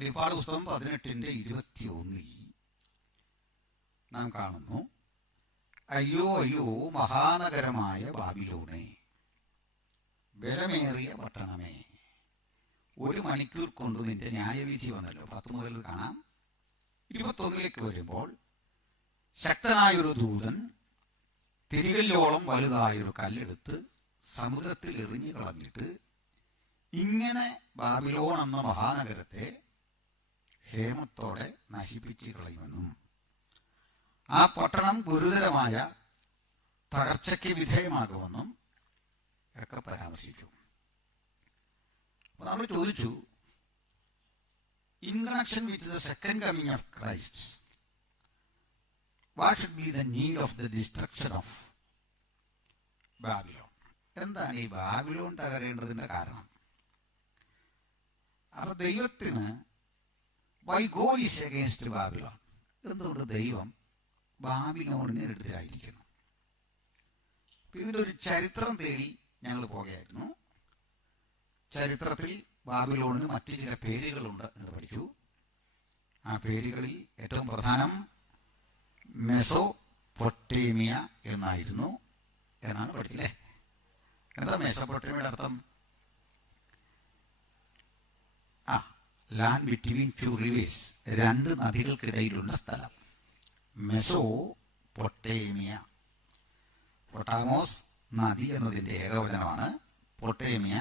വെളിപ്പാട് പുസ്തകം 18:21 നാം കാണുന്നു, അയ്യോ അയ്യോ മഹാനഗരമായ ബാബിലോണേ, ബലമേറിയ പട്ടണമേ, 1 മണിക്കൂർ കൊണ്ട് നിന്റെ ന്യായവിധി വന്നല്ലോ. 10 മുതൽ കാണാം. 21 വരുമ്പോൾ, ശക്തനായൊരു ദൂതൻ തിരികല്ലോളം വലുതായൊരു കല്ലെടുത്ത് സമുദ്രത്തിൽ എറിഞ്ഞു കളഞ്ഞിട്ട് ഇങ്ങനെ ബാബിലോൺ എന്ന മഹാനഗരത്തെ ഹേമത്തോടെ നശിപ്പിച്ചു കളയുമെന്നും ആ പട്ടണം ഗുരുതരമായ തകർച്ചയ്ക്ക് വിധേയമാകുമെന്നും ഒക്കെ പരാമർശിച്ചു. അപ്പോൾ നമ്മൾ ചോദിച്ചു, in connection with the second coming of Christ, what should be the need of the destruction of Babylon? എന്താണ് ഈ ബാബിലോൺ തകരേണ്ടതിന്റെ കാരണം? അപ്പൊ ദൈവത്തിന് why God is against Babylon? എന്തുകൊണ്ട് ദൈവം ബാബിലോണിന് എതിരായിരിക്കുന്നു? ഇതിൻ്റെ ഒരു ചരിത്രം തേടി ഞങ്ങൾ പോകുകയായിരുന്നു. ചരിത്രത്തിൽ ബാബിലോണിന് മറ്റു ചില പേരുകളുണ്ട് എന്ന് പഠിച്ചു. ആ പേരുകളിൽ ഏറ്റവും പ്രധാനം മെസോപ്പൊട്ടേമിയ എന്നാണ് പഠിച്ചില്ലേ? എന്താ മെസോപ്പൊട്ടേമിയയുടെ അർത്ഥം? ലാൻഡ് ബിറ്റ്വീൻ 2 rivers, 2 നദികൾക്കിടയിലുള്ള സ്ഥലം. മെസോപ്പൊട്ടേമിയ. പൊട്ടാമോസ് നദി എന്നതിൻ്റെ ഏകവചനമാണ്, പൊട്ടേമിയ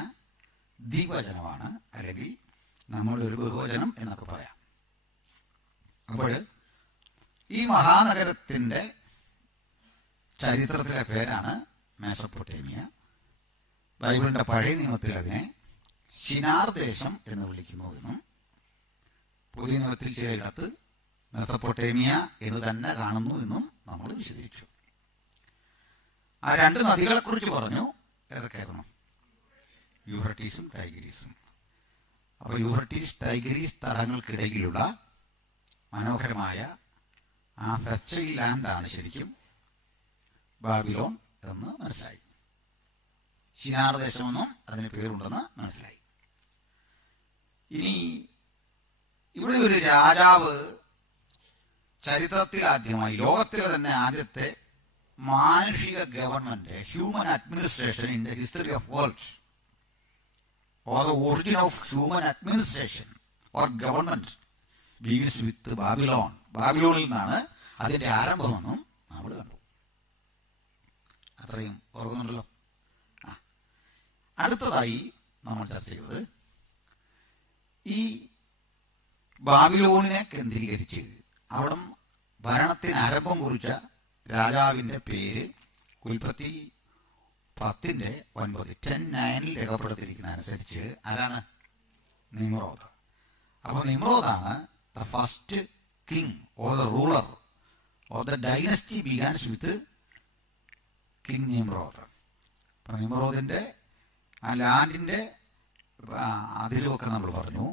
ദ്വിവചനമാണ്, അല്ലെങ്കിൽ നമ്മളുടെ ഒരു ബഹുവചനം എന്നൊക്കെ പറയാം. അപ്പോൾ ഈ മഹാനഗരത്തിൻ്റെ ചരിത്രത്തിലെ പേരാണ് മെസോപ്പൊട്ടേമിയ. ബൈബിളിൻ്റെ പഴയ നിയമത്തിൽ അതിനെ ശിനാർ ദേശം എന്ന് വിളിക്കുന്നു എന്നും പുതിയ നിയമത്തിൽ ചിലയിടത്ത് മെസോപ്പൊട്ടേമിയ എന്ന് തന്നെ കാണുന്നു എന്നും നമ്മൾ വിശദീകരിച്ചു. ആ 2 നദികളെക്കുറിച്ച് പറഞ്ഞു. ഏതൊക്കെയായിരുന്നു? യൂഫ്രട്ടീസും ടൈഗ്രീസും. അപ്പോൾ യൂഫ്രട്ടീസ് ടൈഗ്രീസ് തടങ്ങൾക്കിടയിലുള്ള മനോഹരമായ ആ ഫെർച്ചൈൽ ലാൻഡാണ് ശരിക്കും ബാബിലോൺ എന്ന് മനസ്സിലായി. ശിനാർ ദേശമെന്നും അതിന് പേരുണ്ടെന്ന് മനസ്സിലായി. ഇനി ഇവിടെ ഒരു രാജാവ് ചരിത്രത്തിൽ ആദ്യമായി, ലോകത്തിലെ തന്നെ ആദ്യത്തെ മാനുഷിക government, human administration in the history of world, or the origin of human administration or government begins with Babylon. ബാബിലോണിൽ നിന്നാണ് അതിന്റെ ആരംഭമെന്നും നമ്മൾ കണ്ടു. അത്രയും ഓർക്കുന്നുണ്ടല്ലോ. അടുത്തതായി നമ്മൾ ചർച്ച ചെയ്തത് ഈ ബാബിലോണിനെ കേന്ദ്രീകരിച്ച് അവിടെ ഭരണത്തിന് ആരംഭം കുറിച്ച രാജാവിൻ്റെ പേര് ഉൽപ്പത്തി 10:9 10:9 രേഖപ്പെടുത്തിയിരിക്കുന്ന അനുസരിച്ച് ആരാണ്? നിമ്രോദ്. അപ്പോൾ നിമ്രോദാണ് the first king or the ruler of the dynasty begins with king Nimrod. അപ്പം നിമ്രോദിൻ്റെ ആ ലാൻഡിൻ്റെ അതിരുമൊക്കെ നമ്മൾ പറഞ്ഞു.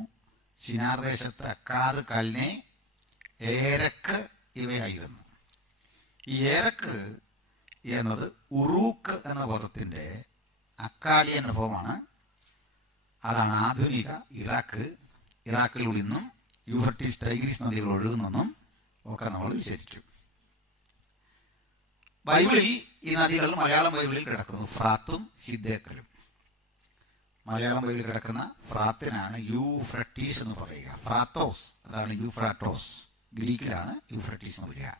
ശിനാർ ദേശത്ത് അക്കാദ്, കൽനെ, ഏരക്ക് ഇവയായിരുന്നു. ഈ ഏരക്ക് എന്നത് ഉറൂക്ക് എന്ന പദത്തിൻ്റെ അക്കാലിയൻ അനുഭവമാണ്. അതാണ് ആധുനിക ഇറാഖ്. ഇറാഖിലൂടെ നിന്നും യൂഫ്രട്ടീസ് ടൈഗ്രീസ് നദികൾ ഒഴുകുന്നെന്നും ഒക്കെ നമ്മൾ വിശദീകരിച്ചു. ബൈബിളിൽ ഈ നദികൾ മലയാളം ബൈബിളിൽ കിടക്കുന്നു, ഫ്രാത്തും ഹിദ്ദേക്കലും. മലയാളം ബൈബിളിൽ കിടക്കുന്ന ഫ്രാത്തിനാണ് യൂഫ്രട്ടീസ് എന്ന് പറയുക. ഫ്രാത്തോസ്, അതാണ് യൂഫ്രാട്ടോസ്. ഗ്രീക്കിലാണ് യൂഫ്രട്ടീസ് എന്ന് പറയുക.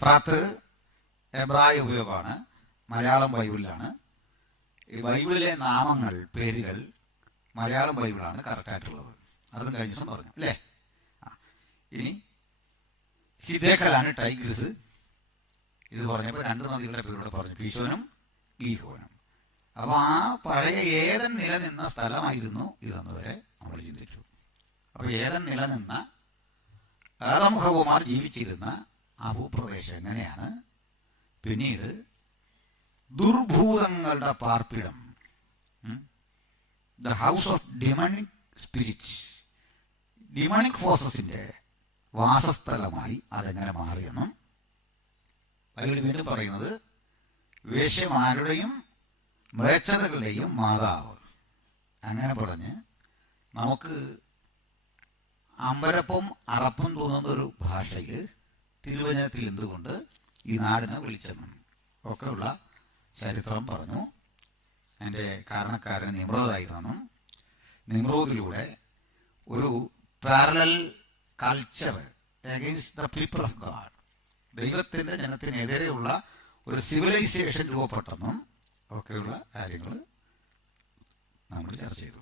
ഫ്രാത്ത് എബ്രായ ഉപയോഗമാണ്, മലയാളം ബൈബിളിലാണ്. ഈ ബൈബിളിലെ നാമങ്ങൾ, പേരുകൾ മലയാളം ബൈബിളാണ് കറക്റ്റായിട്ടുള്ളത്. അതും കഴിഞ്ഞ ദിവസം പറഞ്ഞു അല്ലേ? ഇനി ഹിദ്ദേക്കലാണ് ടൈഗ്രിസ്. ഇത് പറഞ്ഞപ്പോൾ 2 നദികളുടെ പേരുടെ പറഞ്ഞു, പീശോനും ഗീഹോനും. അപ്പോൾ ആ പഴയ ഏതൻ നിലനിന്ന സ്ഥലമായിരുന്നു ഇതെന്ന് വരെ നമ്മൾ ചിന്തിച്ചു. അപ്പോൾ ഏതൻ നിലനിന്ന ആദംഹവമാർ ജീവിച്ചിരുന്ന ആ ഭൂപ്രദേശം എങ്ങനെയാണ് പിന്നീട് ദുർഭൂതങ്ങളുടെ പാർപ്പിടം, ദ ഹൗസ് ഓഫ് ഡിമണിക് സ്പിരിറ്റ്സ്, ഡിമണിക് ഫോഴ്സസിന്റെ വാസസ്ഥലമായി അതെങ്ങനെ മാറിയെന്നും ബൈബിൾ വീണ്ടും പറയുന്നത് വേശ്യമാരുടെയും മ്ലേച്ഛതകളുടെയും മാതാവ്. അങ്ങനെ പറഞ്ഞ് നമുക്ക് അമ്പരപ്പും അറപ്പും തോന്നുന്ന ഒരു ഭാഷയിൽ തിരുവചനത്തിൽ എന്തുകൊണ്ട് ഈ നാടിനെ വിളിച്ചെന്നും ഒക്കെയുള്ള ചരിത്രം പറഞ്ഞു. എൻ്റെ കാരണക്കാരൻ നിമ്രോദായിരുന്നു. നിമ്രോദിലൂടെ ഒരു parallel culture against the people of God, ദൈവത്തിൻ്റെ ജനത്തിനെതിരെയുള്ള ഒരു സിവിലൈസേഷൻ രൂപപ്പെട്ടെന്നും ഒക്കെയുള്ള കാര്യങ്ങൾ നമ്മൾ ചർച്ച ചെയ്തു.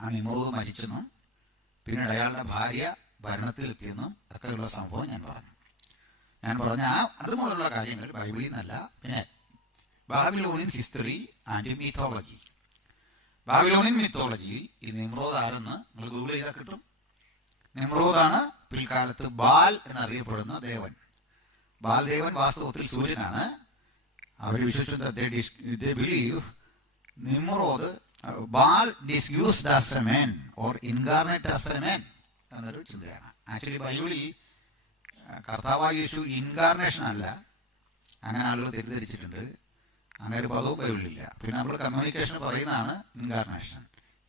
ആ നിമ്രോദ് മരിച്ചെന്നും പിന്നീട് അയാളുടെ ഭാര്യ ഭരണത്തിലെത്തിയെന്നും ഒക്കെയുള്ള സംഭവം ഞാൻ പറഞ്ഞ അത് മുതലുള്ള കാര്യങ്ങൾ ബൈബിളിൽ നിന്നല്ല. പിന്നെ Babylonian history and mythology. Babylonian മിത്തോളജിയിൽ ഈ നിമ്രോദ് ആരെന്ന് നിങ്ങൾ ഗൂഗിൾ ചെയ്താൽ കിട്ടും. നിമ്രോദാണ് പിൽക്കാലത്ത് ബാൽ എന്നറിയപ്പെടുന്ന ദേവൻ. ബാൽ ദേവൻ വാസ്തവത്തിൽ സൂര്യനാണ്. അവർ വിശ്വസിച്ചു believe Nimrod Baal is used as a man or incarnate as a man എന്നൊരു ചിന്തയാണ്. ആക്ച്വലി ബൈബിളിൽ കർത്താവായ യേശു ഇൻകാർണേഷൻ അല്ല, അങ്ങനെ ആളുകൾ തെറ്റിദ്ധരിച്ചിട്ടുണ്ട്. അങ്ങനെ ഒരു പദവും ബൈബിളിലില്ല. പിന്നെ നമ്മൾ കമ്മ്യൂണിക്കേഷൻ പറയുന്നതാണ് incarnation.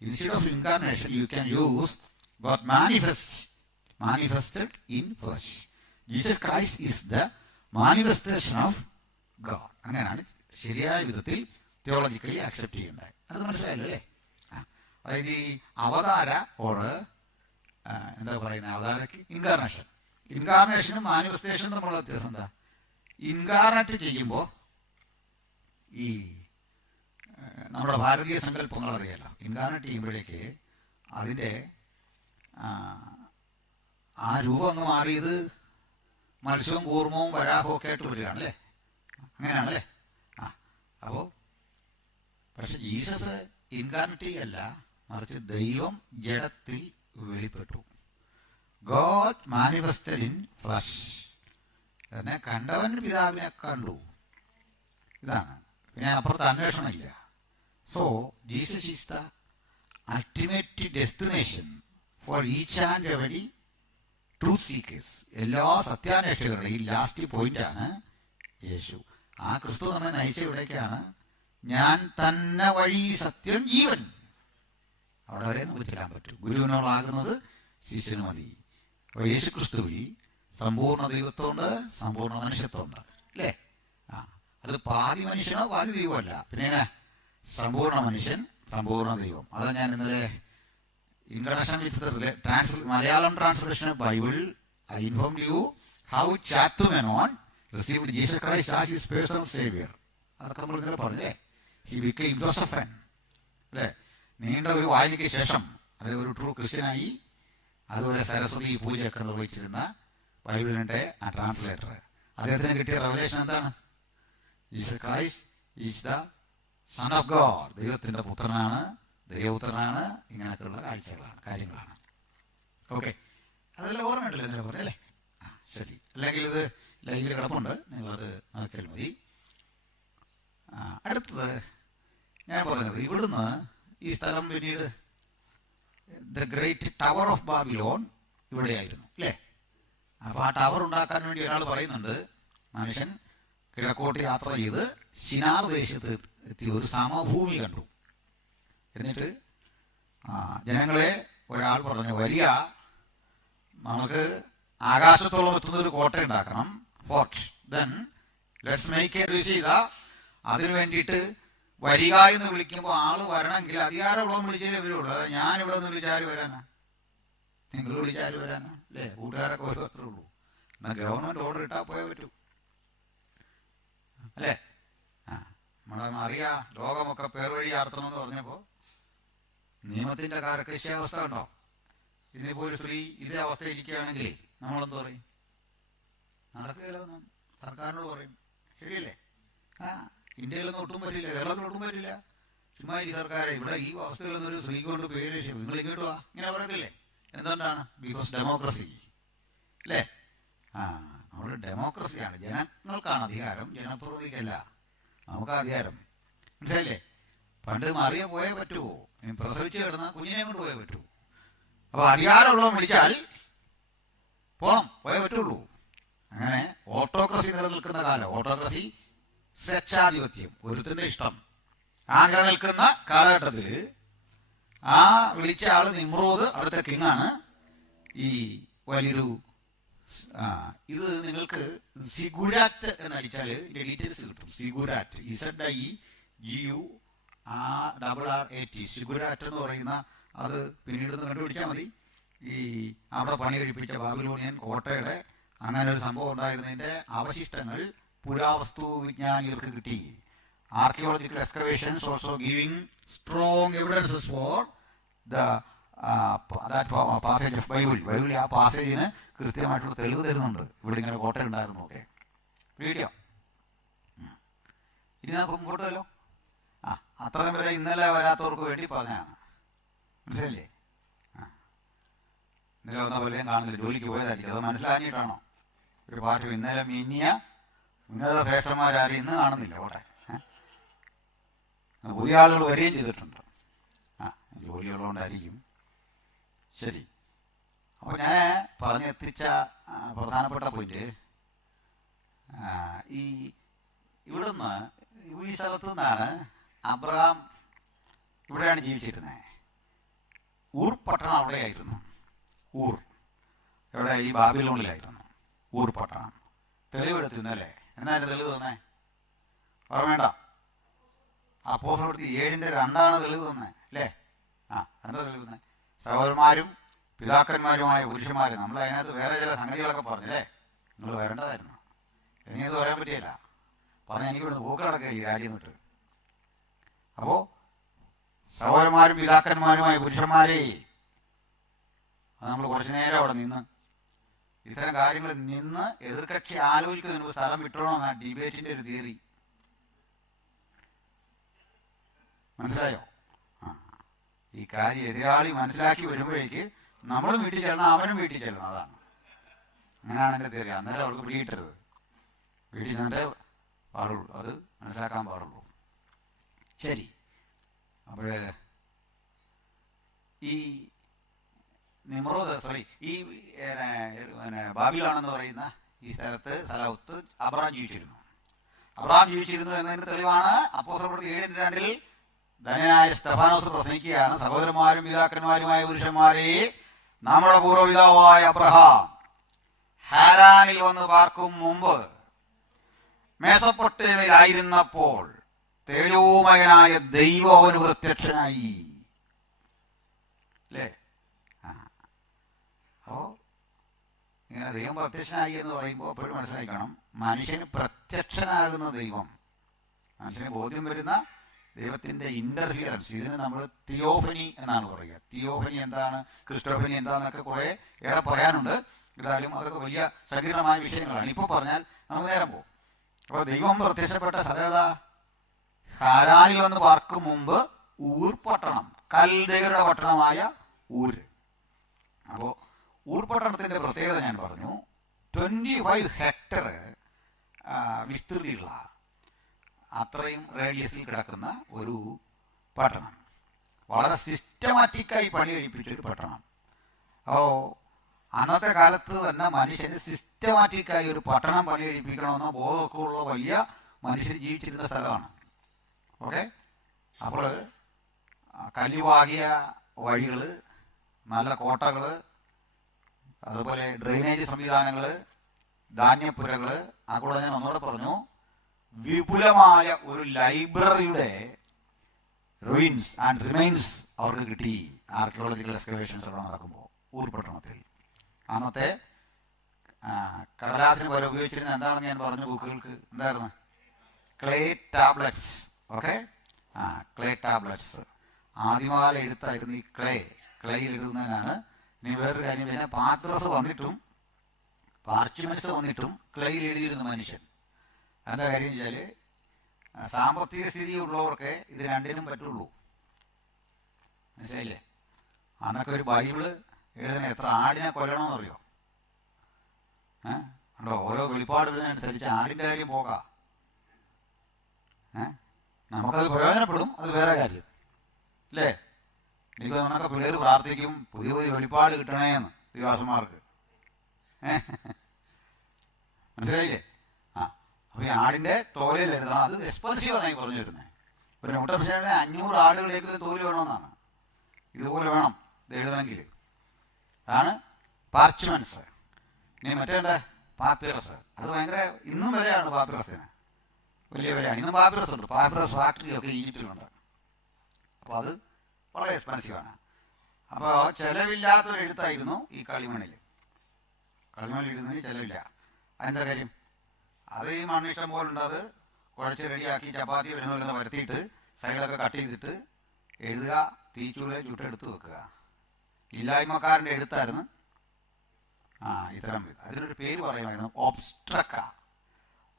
Instead of incarnation you can use God manifested in flush. Jesus Christ is the manifestation of God. അങ്ങനെയാണ് ശരിയായ വിധത്തിൽ തിയോളജിക്കലി അക്സെപ്റ്റ് ചെയ്യേണ്ടത്. അത് മനസ്സിലായല്ലോ അല്ലേ? അതായത് ഈ അവതാര ഓർ എന്താ പറയുന്നത്, അവതാരക്ക് ഇൻകാർണേഷനും മാനിഫെസ്റ്റേഷനും തമ്മിലുള്ള വ്യത്യാസം എന്താ? ഇൻകാർണേറ്റ് ചെയ്യുമ്പോൾ ഈ നമ്മുടെ ഭാരതീയ സങ്കല്പങ്ങൾ അറിയാലോ. ഇൻകാർണേറ്റ് ചെയ്യുമ്പോഴേക്ക് അതിൻ്റെ ആ രൂപം അങ്ങ് മാറിയത് മത്സ്യവും കൂർമ്മവും വരാഹവും ഒക്കെ ആയിട്ട് വരികയാണല്ലേ, അങ്ങനെയാണല്ലേ? അപ്പോൾ പക്ഷെ ജീസസ് ഇൻകാർണേറ്റ് അല്ല, മറിച്ച് ദൈവം ജഡത്തിൽ വെളിപ്പെട്ടു. God manifested in flesh. എന്നെ കണ്ടവൻ പിതാവിനെ കണ്ടു. ഇതാണ്. പിന്നെ അപ്പുറത്ത് അന്വേഷണമില്ല. So Jesus is the ultimate destination for each and every truth seekers. എല്ലാ സത്യാന്വേഷകരുടെയും ലാസ്റ്റ് പോയിന്റാണ് യേശു. ആ ക്രിസ്തു നമ്മെ നയിച്ച ഇവിടേക്കാണ്. ഞാൻ തന്നെ വഴി സത്യം ജീവൻ. അവിടെ വരെ നമുക്ക് ചെല്ലാൻ പറ്റും. ഗുരുവിനോടാകുന്നത് ശിഷ്യന് മതി. അപ്പോൾ യേശു ക്രിസ്തുവിൽ സമ്പൂർണ്ണ ദൈവത്വമുണ്ട്, സമ്പൂർണ്ണ മനുഷ്യത്വമുണ്ട് അല്ലേ? അത് പാതി മനുഷ്യനോ പാതി ദൈവമല്ല. പിന്നെ എങ്ങനെ സമ്പൂർണ്ണ മനുഷ്യൻ സമ്പൂർണ്ണ ദൈവം? അത് ഞാൻ ഇന്നലെ ഇൻകണക്ഷൻ വിത്ത് Malayalam translation of Bible I informed you how ചാത്തുമെനോൻ received Jesus Christ as his personal Xavier. അതൊക്കെ നമ്മൾ ഇന്നലെ പറഞ്ഞേ. ഹി ബിക്കെയിം ഫിലോസഫൻ അല്ലേ? നീണ്ട ഒരു വായനയ്ക്ക് ശേഷം അത് ഒരു ട്രൂ ക്രിസ്ത്യനായി. അതുപോലെ സരസ്വതി പൂജയൊക്കെ നിർവഹിച്ചിരുന്ന ബൈബിളിൻ്റെ ആ ട്രാൻസ്ലേറ്റർ, അദ്ദേഹത്തിന് കിട്ടിയ റെവലേഷൻ എന്താണ്? Jesus Christ is the son of God. ദൈവത്തിൻ്റെ പുത്രനാണ്, ദൈവപുത്രനാണ്. ഇങ്ങനെയൊക്കെയുള്ള കാര്യങ്ങളാണ്. ഓക്കെ, അതെല്ലാം ഓർമ്മയുണ്ടല്ലോ എന്നല്ലേ പറയല്ലേ? ശരി. അല്ലെങ്കിൽ ഇത് ലൈവിൽ കിടപ്പുണ്ട്, നിങ്ങളത് നോക്കിയാൽ മതി. അടുത്തത് ഞാൻ പറഞ്ഞത്, ഇവിടുന്ന് ഈ സ്ഥലം പിന്നീട് the great tower of Babylon ഇവിടെയായിരുന്നു അല്ലേ? അപ്പോൾ ആ ടവർ ഉണ്ടാക്കാൻ വേണ്ടി ഒരാൾ പറയുന്നുണ്ട്, മനുഷ്യൻ കിഴക്കോട്ട് യാത്ര ചെയ്ത് ശിനാർ ദേശത്ത് എത്തി ഒരു സമഭൂമി കണ്ടു. എന്നിട്ട് ജനങ്ങളെ ഒരാൾ പറഞ്ഞു, വരിക, നമുക്ക് ആകാശത്തോളം എത്തുന്ന ഒരു കോട്ട ഉണ്ടാക്കണം, fort. Then let's make A ചെയ്ത അതിനു വേണ്ടിയിട്ട് വരിക എന്ന് വിളിക്കുമ്പോൾ ആള് വരണമെങ്കിൽ അധികാരമുള്ള വിളിച്ചാലേ വരുള്ളൂ. അതായത് ഞാനിവിടെ നിന്ന് വിളിച്ചാൽ വരാനാ, നിങ്ങൾ വിളിച്ചാൽ വരാനാ അല്ലേ? കൂട്ടുകാരൊക്കെ ഓരോരുത്തരേ ഉള്ളൂ. എന്നാൽ ഗവൺമെന്റ് ഓർഡർ ഇട്ടാൽ പോയാൽ പറ്റൂ അല്ലേ? നമ്മളെ അറിയാ, ലോകമൊക്കെ പേർ വഴി ആർത്തണമെന്ന് പറഞ്ഞപ്പോൾ നിയമത്തിന്റെ കർക്കശാവസ്ഥ ഉണ്ടോ? ഇതിനിപ്പോ ഒരു സ്ത്രീ ഇതേ അവസ്ഥ ഇരിക്കുകയാണെങ്കിൽ നമ്മളെന്ത് പറയും? നടക്കുകയില്ലെന്നും സർക്കാരിനോട് പറയും. ശരിയല്ലേ? ഇന്ത്യയിലൊന്നും ഒട്ടും പറ്റില്ല, കേരളത്തിലൊട്ടും പറ്റില്ല. ചുമ്മാ ഈ സർക്കാരെ ഇവിടെ ഈ അവസ്ഥയിലൊന്നും ഒരു സ്ത്രീ കൊണ്ട് പേര് നിങ്ങൾ ഇങ്ങോട്ട് വാ ഇങ്ങനെ പറയത്തില്ലേ? എന്തുകൊണ്ടാണ്? ബിക്കോസ് ഡെമോക്രസി അല്ലേ? നമ്മുടെ ഡെമോക്രസിയാണ്. ജനങ്ങൾക്കാണ് അധികാരം, ജനപ്രതിനിധിക്കല്ല. നമുക്ക് അധികാരം. മനസ്സിലായില്ലേ? പണ്ട് മറിയ പോയേ പറ്റുമോ? പ്രസവിച്ച് കിടന്ന കുഞ്ഞിനെ കൊണ്ട് പോയേ പറ്റൂ. അപ്പൊ അധികാരമുള്ളവൻ വിളിച്ചാൽ പോയേ പറ്റുള്ളൂ. അങ്ങനെ ഓട്ടോക്രസി നിലനിൽക്കുന്ന കാലം. ഓട്ടോക്രസി സ്വേച്ഛാധിപത്യം, ഒരുത്തിന്റെ ഇഷ്ടം. ആ നിലനിൽക്കുന്ന കാലഘട്ടത്തിൽ ആ വിളിച്ച ആള് നിമ്രോദ് അവിടുത്തെ കിങ്ങാണ്. ഈ വലിയൊരു ഇത് നിങ്ങൾക്ക് സിഗുരാറ്റ് എന്നടിച്ചാൽ ഇതിൻ്റെ ഡീറ്റെയിൽസ് കിട്ടും. സിഗുരാറ്റ് ZIGURRAT സിഗുരാറ്റ് എന്ന് പറയുന്ന അത് പിന്നീട് കണ്ടുപിടിച്ചാൽ മതി. ഈ അവിടെ പണി കഴിപ്പിച്ച ബാബിലോണിയൻ കോട്ടയുടെ അങ്ങനെ ഒരു സംഭവം ഉണ്ടായിരുന്നതിൻ്റെ അവശിഷ്ടങ്ങൾ പുരാവസ്തു വിജ്ഞാനികൾക്ക് കിട്ടി. Archaeological excavations also giving strong evidences for passage of Bible. ആ പാസേജിന് കൃത്യമായിട്ടുള്ള തെളിവ് തരുന്നുണ്ട്. ഇവിടെ ഇങ്ങനെ കോട്ട ഉണ്ടായിരുന്നു. ഓക്കെ, വീഡിയോ ഇനി നമുക്ക് മുമ്പോട്ടല്ലോ. അത്രയും വരെ ഇന്നലെ വരാത്തവർക്ക് വേണ്ടി പറഞ്ഞാണ്, മനസ്സിലല്ലേ? ഇന്നലെ വന്ന പോലെ കാണുന്നില്ല, ജോലിക്ക് പോയതായിരിക്കും. അത് മനസ്സിലാക്കിയിട്ടാണോ? ഒരു പാട്ട് ഇന്നലെ മിന്നിയ ഉന്നത ശ്രേഷ്ഠന്മാരാരും ഇന്ന് കാണുന്നില്ല അവിടെ. പുതിയ ആളുകൾ വരികയും ചെയ്തിട്ടുണ്ട്. ജോലിയുള്ളതുകൊണ്ടായിരിക്കും. ശരി, അപ്പോൾ ഞാൻ പറഞ്ഞെത്തിച്ച പ്രധാനപ്പെട്ട പോയിന്റ് ഇവിടുന്ന് ഈ സ്ഥലത്തു നിന്നാണ് അബ്രഹാം ഇവിടെയാണ് ജീവിച്ചിരുന്നത്. ഊർ പട്ടണം അവിടെയായിരുന്നു. ഊർ എവിടെ? ഈ ബാബിലോണിലായിരുന്നു ഊർ പട്ടണം. തെളിവെടുത്തിരുന്നല്ലേ? എന്നാലും തെളിവ് തന്നെ ഓർമ്മേണ്ട. അപ്പോസ്തലപ്രവൃത്തി 7:2 തെളിവ് തന്നെ അല്ലേ? എന്താ തെളിവ് തന്നെ? സഹോദരന്മാരും പിതാക്കന്മാരുമായ പുരുഷന്മാർ. നമ്മൾ അതിനകത്ത് വേറെ ചില സംഗതികളൊക്കെ പറഞ്ഞല്ലേ? നിങ്ങൾ വരേണ്ടതായിരുന്നു. എനിക്കത് പറയാൻ പറ്റിയില്ല. പറഞ്ഞാൽ എനിക്ക് ഇവിടെ പോക്കുകളൊക്കെ ഈ രാജ്യം വിട്ട്. അപ്പോൾ സഹോദരന്മാരും പിതാക്കന്മാരുമായ പുരുഷന്മാരെ, അത് നമ്മൾ കുറച്ചു നേരം അവിടെ നിന്ന് ഇത്തരം കാര്യങ്ങൾ നിന്ന് എതിർകക്ഷി ആലോചിക്കുന്നതിന് മുമ്പ് സ്ഥലം വിട്ടണമെന്നാണ് ഡിബേറ്റിന്റെ ഒരു തിയറി. മനസ്സിലായോ? ഈ കാര്യം എതിരാളി മനസ്സിലാക്കി വരുമ്പോഴേക്ക് നമ്മളും വീട്ടിൽ ചെല്ലണം, അവനും വീട്ടിൽ ചെല്ലണം. അതാണ്, അങ്ങനെയാണ് എൻ്റെ തിയറി. അന്നേരം അവർക്ക് പിടിയിട്ടരുത്. വീട്ടിൽ ചെന്നിട്ടേ പാടുള്ളൂ, അത് മനസ്സിലാക്കാൻ പാടുള്ളൂ. ശരി, അപ്പോൾ ഈ ബാബിലോണെന്ന് പറയുന്ന ഈ സ്ഥലത്ത് അബ്രഹാം ജീവിച്ചിരുന്നു എന്നതിന് തെളിവാണ് അപ്പോസ്തലപ്രവൃത്തി 7:2 ധനനായ സ്തെഫാനോസ് പ്രസംഗിക്കുകയാണ്. സഹോദരന്മാരും പിതാക്കന്മാരുമായ പുരുഷന്മാരെ, നമ്മുടെ പൂർവ്വപിതാവായ അബ്രഹാം ഹാരാനിൽ വന്ന് പാർക്കും മുമ്പ് മെസൊപ്പൊട്ടേമിയയിലായിരുന്നപ്പോൾ തേജോമയനായ ദൈവം അവന് പ്രത്യക്ഷനായി. അല്ലേ? അപ്പോൾ ഇങ്ങനെ ദൈവം പ്രത്യക്ഷനായി എന്ന് പറയുമ്പോൾ എപ്പോഴും മനസ്സിലാക്കണം, മനുഷ്യന് പ്രത്യക്ഷനാകുന്ന ദൈവം, മനുഷ്യന് ബോധ്യം വരുന്ന ദൈവത്തിൻ്റെ ഇൻ്റർഫിയറൻസ്. ഇതിന് നമ്മൾ തിയോഫനി എന്നാണ് പറയുക. തിയോഫനി എന്താണ്, ക്രിസ്റ്റോഫനി എന്താണെന്നൊക്കെ കുറേ ഏറെ പറയാനുണ്ട്. ഏതായാലും അതൊക്കെ വലിയ സങ്കീർണമായ വിഷയങ്ങളാണ്. ഇപ്പോൾ പറഞ്ഞാൽ നമുക്ക് നേരം പോകും. അപ്പോൾ ദൈവം പ്രത്യക്ഷപ്പെട്ട സ്ഥലത ഹാരാനിൽ വന്ന് പാർക്കും മുമ്പ് ഊർ പട്ടണം, കൽദയരുടെ പട്ടണമായ ഊര്. അപ്പോൾ ഊർ പട്ടണത്തിൻ്റെ പ്രത്യേകത ഞാൻ പറഞ്ഞു. 25 ഹെക്ടർ വിസ്തൃതിയുള്ള, അത്രയും റേഡിയസിൽ കിടക്കുന്ന ഒരു പട്ടണം. വളരെ സിസ്റ്റമാറ്റിക്കായി പണി കഴിപ്പിച്ചൊരു പട്ടണം. അപ്പോൾ അന്നത്തെ കാലത്ത് തന്നെ മനുഷ്യന് സിസ്റ്റമാറ്റിക്കായി ഒരു പട്ടണം പണി കഴിപ്പിക്കണമെന്ന ബോധമൊക്കെ ഉള്ള വലിയ മനുഷ്യർ ജീവിച്ചിരുന്ന സ്ഥലമാണ്. ഓക്കെ, അപ്പോൾ കല്ലുവാകിയ വഴികൾ, നല്ല കോട്ടകൾ, അതുപോലെ ഡ്രെയിനേജ് സംവിധാനങ്ങൾ, ധാന്യപ്പുരകൾ, ആ കൂടെ ഞാൻ ഒന്നുകൂടെ പറഞ്ഞു, വിപുലമായ ഒരു ലൈബ്രറിയുടെ റൂയിൻസ് ആൻഡ് റിമൈൻസ് അവർക്ക് കിട്ടി. ആർക്കിയോളജിക്കൽ എക്സ്കവേഷൻസ് അവിടെ നടക്കുമ്പോൾ ഊർ പട്ടണത്തിൽ. അന്നത്തെ കടലാസിന് പോലെ ഉപയോഗിച്ചിരുന്ന എന്താണെന്ന് ഞാൻ പറഞ്ഞു, ബുക്കുകൾക്ക് എന്തായിരുന്നു? Clay tablets. Okay, clay tablets. ആദ്യകാല എഴുത്തായിരുന്നു ഈ ക്ലേയിൽ എഴുതുന്നതിനാണ്. ഇനി വേറൊരു കാര്യം, പിന്നെ പാത്രസ് വന്നിട്ടും പാർച്ച്മെന്റ്സ് വന്നിട്ടും ക്ലേയിൽ എഴുതിയിരുന്ന മനുഷ്യൻ. എന്താ കാര്യം വെച്ചാൽ, സാമ്പത്തിക സ്ഥിതി ഉള്ളവർക്ക് ഇത് രണ്ടിനും പറ്റുള്ളൂ. മനസ്സിലായില്ലേ? അന്നൊക്കെ ഒരു ബൈബിള് എഴുതണ എത്ര ആടിനെ കൊല്ലണമെന്നറിയോ? ഉണ്ടോ? ഓരോ വെളിപ്പാടുള്ളതിനനുസരിച്ച് ആടിൻ്റെ കാര്യം പോകാം. നമുക്കത് പ്രയോജനപ്പെടും, അത് വേറെ കാര്യം അല്ലേ? എനിക്ക് നമ്മളൊക്കെ പിള്ളേർ പ്രാർത്ഥിക്കും, പുതിയ പുതിയ വെളിപ്പാട് കിട്ടണേന്ന് ദിവാസന്മാർക്ക്. മനസ്സിലായില്ലേ? അപ്പോൾ ഈ ആടിൻ്റെ തോലിൽ എഴുതണം. അത് എക്സ്പെൻസീവ് എന്നായി പറഞ്ഞു വരുന്നത്. ഒരു ന്യൂട്രീഷന് 500 ആടുകളിലേക്ക് തോല് വേണമെന്നാണ്. ഇതുപോലെ വേണം ഇത് എഴുതണമെങ്കിൽ. അതാണ് പാർച്ച്മെന്റ്സ്. ഇനി മറ്റേ പാപ്പിറസ്, അത് ഭയങ്കര ഇന്നും വിലയാണ് പാപ്പിറസിന്, വലിയ വിലയാണ്. ഇന്നും പാപ്പിറസ് ഉണ്ട്, പാപ്പിറസ് ഫാക്ടറിയൊക്കെ ഈജിപ്തിലുണ്ട്. അപ്പോൾ അത് വളരെ എക്സ്പെൻസീവാണ്. അപ്പോൾ ചിലവില്ലാത്തൊരു എഴുത്തായിരുന്നു ഈ കളിമണ്ണിൽ. കളിമണ്ണിൽ എഴുതുന്നതിന് ചിലവില്ല. അതിൻ്റെ കാര്യം അത് ഈ മണ്ണിഷ്ടം പോലുണ്ട്. അത് കുഴച്ച് റെഡിയാക്കി ചപ്പാത്തി വരുന്ന വരുത്തിയിട്ട് സൈഡൊക്കെ കട്ട് ചെയ്തിട്ട് എഴുതുക, തീച്ചൂടെ ചുട്ടെടുത്ത് വെക്കുക. ഇല്ലായ്മക്കാരൻ്റെ എഴുത്തായിരുന്നു ഇത്തരം. അതിനൊരു പേര് പറയുമായിരുന്നു ഒബ്സ്ട്രക്ക.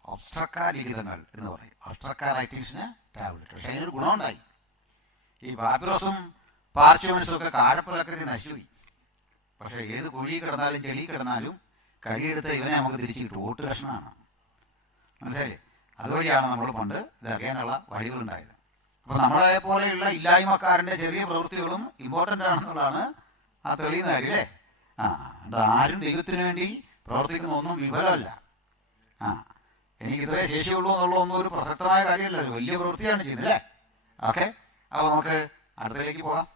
ഒബ്സ്ട്രക്ക ലിഖിതങ്ങൾ എന്ന് പറയും. ഒബ്സ്ട്രക്ക റൈറ്റിങ്സിന് ടാബ്ലറ്റ്. പക്ഷെ അതിനൊരു ഗുണമുണ്ടായി. ഈ പാപ്പിറസും പാർച്ച്മെന്റ്സും ഒക്കെ കാഴപ്പലക്കരുതി നശിച്ചുപോയി. പക്ഷെ ഏത് കുഴി കിടന്നാലും ചെളി കിടന്നാലും കഴിയെടുത്ത ഇവനെ നമുക്ക് തിരിച്ചു കിട്ടും. ഓട്ട് കഷ്ണമാണ്, മനസ്സിലായി? അതുവഴിയാണ് നമ്മൾ പണ്ട് ഇതറിയാനുള്ള വഴികളുണ്ടായത്. അപ്പോൾ നമ്മളെ പോലെയുള്ള ഇല്ലായ്മക്കാരൻ്റെ ചെറിയ പ്രവൃത്തികളും ഇമ്പോർട്ടൻ്റ് ആണെന്നുള്ളതാണ് ആ തെളിയുന്ന കാര്യം അല്ലേ? ആരും ദൈവത്തിന് വേണ്ടി പ്രവർത്തിക്കുന്ന ഒന്നും വിഫലമല്ല. എനിക്ക് ഇത്രേ ശേഷിയുള്ളൂ എന്നുള്ളതൊന്നും ഒരു പ്രസക്തമായ കാര്യമല്ല, ഒരു വലിയ പ്രവൃത്തിയാണ് ചെയ്യുന്നത് അല്ലേ? ഓക്കെ, അപ്പോൾ നമുക്ക് അടുത്തതിലേക്ക് പോകാം.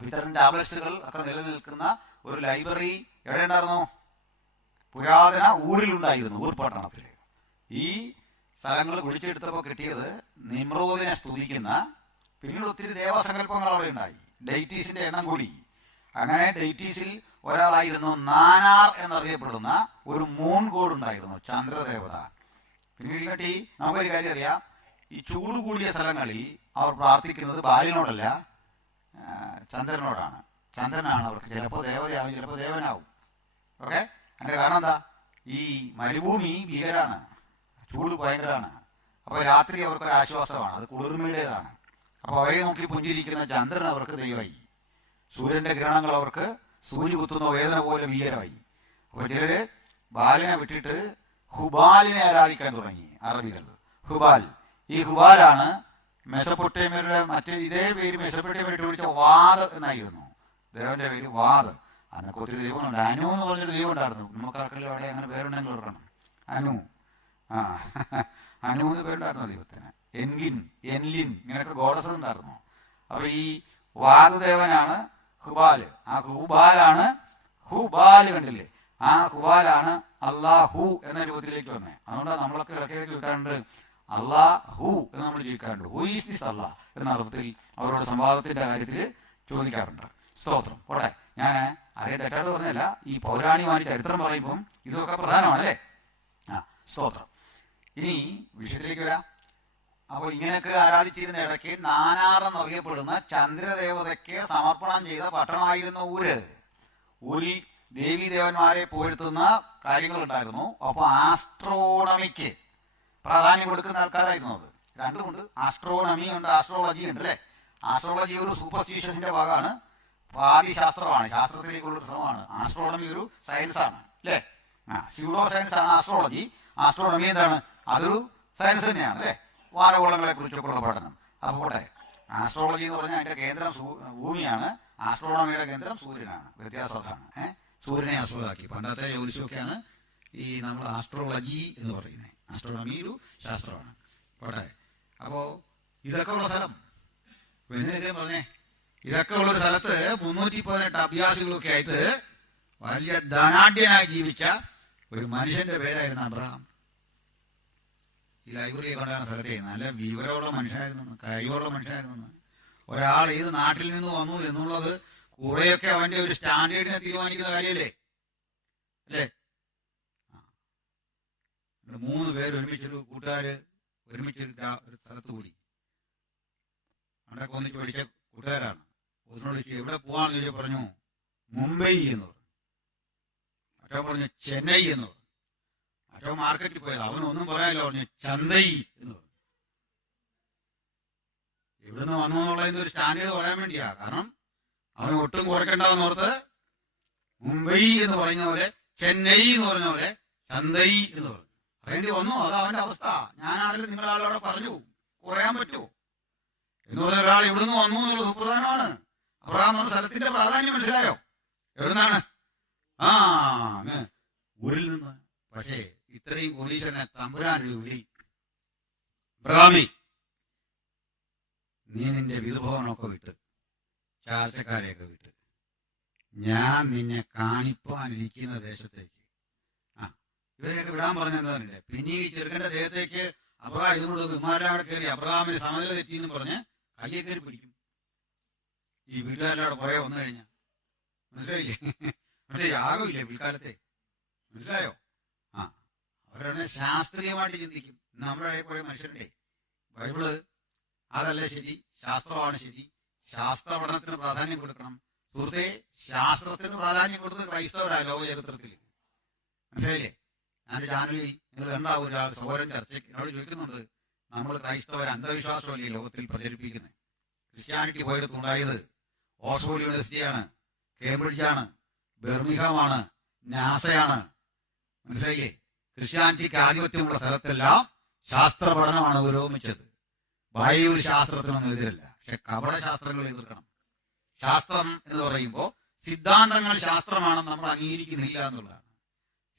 ഇത്തരം ടാബ്ലറ്റ്സുകൾ ഒക്കെ നിലനിൽക്കുന്ന ഒരു ലൈബ്രറി എവിടെ ഉണ്ടായിരുന്നു? പുരാതന ഊരിലുണ്ടായിരുന്നു, ഊർ പട്ടണത്തിൽ. ഈ സ്ഥലങ്ങൾ കുഴിച്ചെടുത്തപ്പോൾ കിട്ടിയത് നിമ്രോദിനെ സ്തുതിക്കുന്ന, പിന്നീട് ഒത്തിരി ദേവസങ്കല്പങ്ങൾ അവിടെ ഉണ്ടായി. ഡെയ്റ്റീസിന്റെ എണ്ണം കൂടി. അങ്ങനെ ഡെയ്റ്റീസിൽ ഒരാളായിരുന്നു നാനാർ എന്നറിയപ്പെടുന്ന ഒരു മൂൺ ഗോഡ് ഉണ്ടായിരുന്നു, ചന്ദ്രദേവത. പിന്നീട് കട്ടി നമുക്കൊരു കാര്യം അറിയാം, ഈ ചൂട് കൂടിയ സ്ഥലങ്ങളിൽ അവർ പ്രാർത്ഥിക്കുന്നത് ബാലിനോടല്ല, ചന്ദ്രനോടാണ്. ചന്ദ്രനാണ് അവർക്ക് ചിലപ്പോൾ ദേവതയാവും, ചിലപ്പോൾ ദേവനാവും. ഓക്കെ, അതിൻ്റെ കാരണം എന്താ? ഈ മരുഭൂമി ഭീകരാണ്, ചൂട് ഭയങ്കരമാണ്. അപ്പോൾ രാത്രി അവർക്കൊരു ആശ്വാസമാണ്, അത് കുളിർമയുടേതാണ്. അപ്പോൾ അവരെ നോക്കി പുഞ്ചിരിക്കുന്ന ചന്ദ്രൻ അവർക്ക് ദൈവമായി. സൂര്യന്റെ കിരണങ്ങൾ അവർക്ക് സൂര്യ കുത്തുന്ന വേദന പോലെ ഭീകരമായി. അപ്പോൾ ചിലര് ബാലിനെ വിട്ടിട്ട് ഹുബാലിനെ ആരാധിക്കാൻ തുടങ്ങി, അറബികൾ. ഹുബാൽ, ഈ ഹുബാലാണ് മെസപ്പൊട്ടേമിയരുടെ മറ്റേ ഇതേ പേര് മെസപ്പൊട്ടേമിയ വിളിച്ച വാദ് എന്നായിരുന്നു. ദേവന്റെ പേര് വാദ്. അന്നൊക്കെ ഒത്തിരി ദൈവങ്ങളുണ്ട്. അനു എന്ന് പറഞ്ഞൊരു ദൈവം ഉണ്ടായിരുന്നു. നമുക്കാർക്കെല്ലാം അവിടെ അങ്ങനെ പേരുണ്ടെങ്കിൽ ഓർക്കണം. അനു, അനു എന്ന് പേരുണ്ടായിരുന്നു ദൈവത്തിന്. എൻഗിൻ, എൻലിൻ, ഇങ്ങനെയൊക്കെ ഗോഡസ് ഉണ്ടായിരുന്നു. അപ്പൊ ഈ വാദദേവനാണ് ഹുബാല്. ആ ഹുബാലാണ്, ഹുബാല് കണ്ടില്ലേ, ആ ഹുബാലാണ് അല്ലാഹു എന്ന രൂപത്തിലേക്ക് വന്നത്. അതുകൊണ്ട് നമ്മളൊക്കെ ഇടയ്ക്കിടയ്ക്ക് ചോദിക്കാറുണ്ട് അല്ലാഹു എന്ന് നമ്മൾ ചോദിക്കാറുണ്ട്. ഹു ഈസ് ദിസ് അല്ലാ എന്ന അർത്ഥത്തിൽ അവരോട് സംവാദത്തിന്റെ കാര്യത്തിൽ ചോദിക്കാറുണ്ട്. സ്തോത്രം. പോട്ടെ, ഞാൻ അതേ തെറ്റായിട്ട് പറഞ്ഞല്ല, ഈ പൗരാണികമായ ചരിത്രം പറയുമ്പം ഇതൊക്കെ പ്രധാനമാണല്ലേ. സ്തോത്രം. ഇനി വിഷയത്തിലേക്ക് വരാം. അപ്പോൾ ഇങ്ങനെയൊക്കെ ആരാധിച്ചിരുന്ന ഇടയ്ക്ക് നാനാർ എന്നറിയപ്പെടുന്ന ചന്ദ്രദേവതയ്ക്ക് സമർപ്പണം ചെയ്ത പട്ടണമായിരുന്നു ഊര്. ഊരിൽ ദേവീദേവന്മാരെ പുകഴ്ത്തുന്ന കാര്യങ്ങളുണ്ടായിരുന്നു. അപ്പോൾ ആസ്ട്രോണമിക്ക് പ്രാധാന്യം കൊടുക്കുന്ന ആൾക്കാരായിരുന്നു അത്. രണ്ടുമുണ്ട്, ആസ്ട്രോണമി ഉണ്ട്, ആസ്ട്രോളജി ഉണ്ട് അല്ലേ. ആസ്ട്രോളജി ഒരു സൂപ്പർസ്റ്റീഷ്യസിന്റെ ഭാഗമാണ്, പാതിശാസ്ത്രമാണ്, ശാസ്ത്രത്തിലേക്കുള്ള ശ്രമമാണ്. ആസ്ട്രോണമി ഒരു സയൻസാണ് അല്ലേ. സ്യൂഡോ സയൻസ് ആണ് ആസ്ട്രോളജി. ആസ്ട്രോണമി എന്താണ്? അതൊരു സയൻസ് തന്നെയാണ് അല്ലേ, വാനഗോളങ്ങളെ കുറിച്ചൊക്കെയുള്ള പഠനം. അപ്പോൾ ആസ്ട്രോളജി എന്ന് പറഞ്ഞാൽ അതിന്റെ കേന്ദ്രം ഭൂമിയാണ്, ആസ്ട്രോണമിയുടെ കേന്ദ്രം സൂര്യനാണ്. വ്യത്യാസം അതാണ്. സൂര്യനെ ആസ്പദമാക്കി പണ്ടത്തെ ജ്യോതിഷമൊക്കെയാണ് ഈ നമ്മൾ ആസ്ട്രോളജി എന്ന് പറയുന്നത്. ആസ്ട്രോണമി ഒരു ശാസ്ത്രമാണ്. പോട്ടെ, അപ്പോൾ ഇതൊക്കെ ഉള്ള സ്ഥലം എന്തിനേ പറഞ്ഞേ, ഇതൊക്കെ ഉള്ളൊരു സ്ഥലത്ത് 318 അഭ്യാസികളൊക്കെ ആയിട്ട് വലിയ ധനാഢ്യനായി ജീവിച്ച ഒരു മനുഷ്യന്റെ പേരായിരുന്നു അബ്രഹാം. ഈ ലൈബ്രറി കൊണ്ടാണ് സ്ഥലത്തെ നല്ല വിവരമുള്ള മനുഷ്യനായിരുന്നു, കഴിവുള്ള മനുഷ്യനായിരുന്നു. ഒരാൾ ഏത് നാട്ടിൽ നിന്ന് വന്നു എന്നുള്ളത് കുറെയൊക്കെ അവന്റെ ഒരു സ്റ്റാൻഡേർഡിനെ തീരുമാനിക്കുന്ന കാര്യമല്ലേ അല്ലേ. 3 പേര് ഒരുമിച്ചൊരു കൂട്ടുകാര് ഒരുമിച്ചൊരു സ്ഥലത്ത് കൂടി, അവിടെയൊക്കെ ഒന്നിച്ച് പഠിച്ച കൂട്ടുകാരാണ്. ഒന്നിനോട് ചോദിച്ചു എവിടെ പോവാന്ന് ചോദിച്ചാൽ പറഞ്ഞു മുംബൈ എന്ന് പറഞ്ഞു. മറ്റോ പറഞ്ഞു ചെന്നൈ എന്ന് പറഞ്ഞു. മറ്റോ മാർക്കറ്റിൽ പോയത്, അവനൊന്നും പറയാനില്ല, പറഞ്ഞു ചന്തൈ എന്ന് പറഞ്ഞു. എവിടുന്ന് വന്നു എന്നുള്ളതിന്റെ ഒരു സ്റ്റാൻഡേർഡ് പറയാൻ വേണ്ടിയാ. കാരണം അവൻ ഒട്ടും കുറയ്ക്കേണ്ടെന്ന് ഓർത്ത് മുംബൈ എന്ന് പറയുന്ന പോലെ, ചെന്നൈ എന്ന് പറഞ്ഞ പോലെ ചന്തൈ എന്ന് പറഞ്ഞു. പറയേണ്ടി വന്നു. അത് അവന്റെ അവസ്ഥ. ഞാനാണെങ്കിലും നിങ്ങളാളോടെ പറഞ്ഞു കുറയാൻ പറ്റുമോ എന്ന് പറഞ്ഞ ഒരാൾ എവിടുന്ന് വന്നു എന്നുള്ളത് സുപ്രധാനമാണ്. അബ്രഹാം എന്ന സ്ഥലത്തിന്റെ പ്രാധാന്യം മനസ്സിലായോ? എവിടുന്നാണ്? ഊരിൽ നിന്ന്. പക്ഷേ ഇത്രയും കോടീശ്വരനെ തമ്പുരാൻ വിളി, അബ്രഹാമി നീ നിന്റെ വിധുഭവനൊക്കെ വിട്ട് ചാർച്ചക്കാരെയൊക്കെ വിട്ട് ഞാൻ നിന്നെ കാണിപ്പാനിരിക്കുന്ന ദേശത്തേക്ക്. ആ, ഇവരെയൊക്കെ വിടാൻ പറഞ്ഞല്ലേ. പിന്നെ ഈ ചെറുക്കന്റെ ദേഹത്തേക്ക് അബ്രഹാം ഇതിനോട് വിമാനവിടെ കയറി അബ്രഹാമിന് സമനില തെറ്റിയെന്ന് പറഞ്ഞ് കയ്യെ കയറി പിടിക്കും. ഈ വീട്ടുകാരുടെ പുറകെ വന്നു കഴിഞ്ഞാൽ മനസ്സിലായില്ലേ? മറ്റേ യാഗമില്ലേ പിൽക്കാലത്തെ, മനസ്സിലായോ? ആ, അവരാണ് ശാസ്ത്രീയമായിട്ട് ചിന്തിക്കും. നമ്മുടെ കുറെ മനുഷ്യരുടെ ബൈബിള് അതല്ല ശരി, ശാസ്ത്രമാണ് ശരി, ശാസ്ത്ര പഠനത്തിന് പ്രാധാന്യം കൊടുക്കണം. സുഹൃത്തെ, ശാസ്ത്രത്തിന് പ്രാധാന്യം കൊടുത്തത് ക്രൈസ്തവരാ ലോക ചരിത്രത്തിൽ, മനസ്സിലായില്ലേ? ഞാൻ ചാനലിൽ നിങ്ങൾ കണ്ടാവും ഒരാൾ സഹോദരൻ ചർച്ചയ്ക്ക് എന്നോട് ചോദിക്കുന്നുണ്ട്, നമ്മൾ ക്രൈസ്തവർ അന്ധവിശ്വാസമല്ലേ ലോകത്തിൽ പ്രചരിപ്പിക്കുന്നത്? ക്രിസ്ത്യാനിറ്റി പോയെടുത്തുണ്ടായത് ഓക്സ്ഫോർഡ് യൂണിവേഴ്സിറ്റിയാണ്, കേംബ്രിഡ്ജാണ്, ബെർമിംഗ്ഹാമാണ്, നാസയാണ്, മനസ്സിലായില്ലേ? ക്രിസ്ത്യാനിറ്റിക്ക് ആധിപത്യമുള്ള സ്ഥലത്തെല്ലാം ശാസ്ത്ര പഠനമാണ് പുരോഗമിച്ചത്. ബൈബിൾ ശാസ്ത്രത്തിനൊന്നും എതിരല്ല, പക്ഷെ കപട ശാസ്ത്രങ്ങൾ എതിർക്കണം. ശാസ്ത്രം എന്ന് പറയുമ്പോൾ സിദ്ധാന്തങ്ങൾ ശാസ്ത്രമാണെന്ന് നമ്മൾ അംഗീകരിക്കുന്നില്ല എന്നുള്ളതാണ്.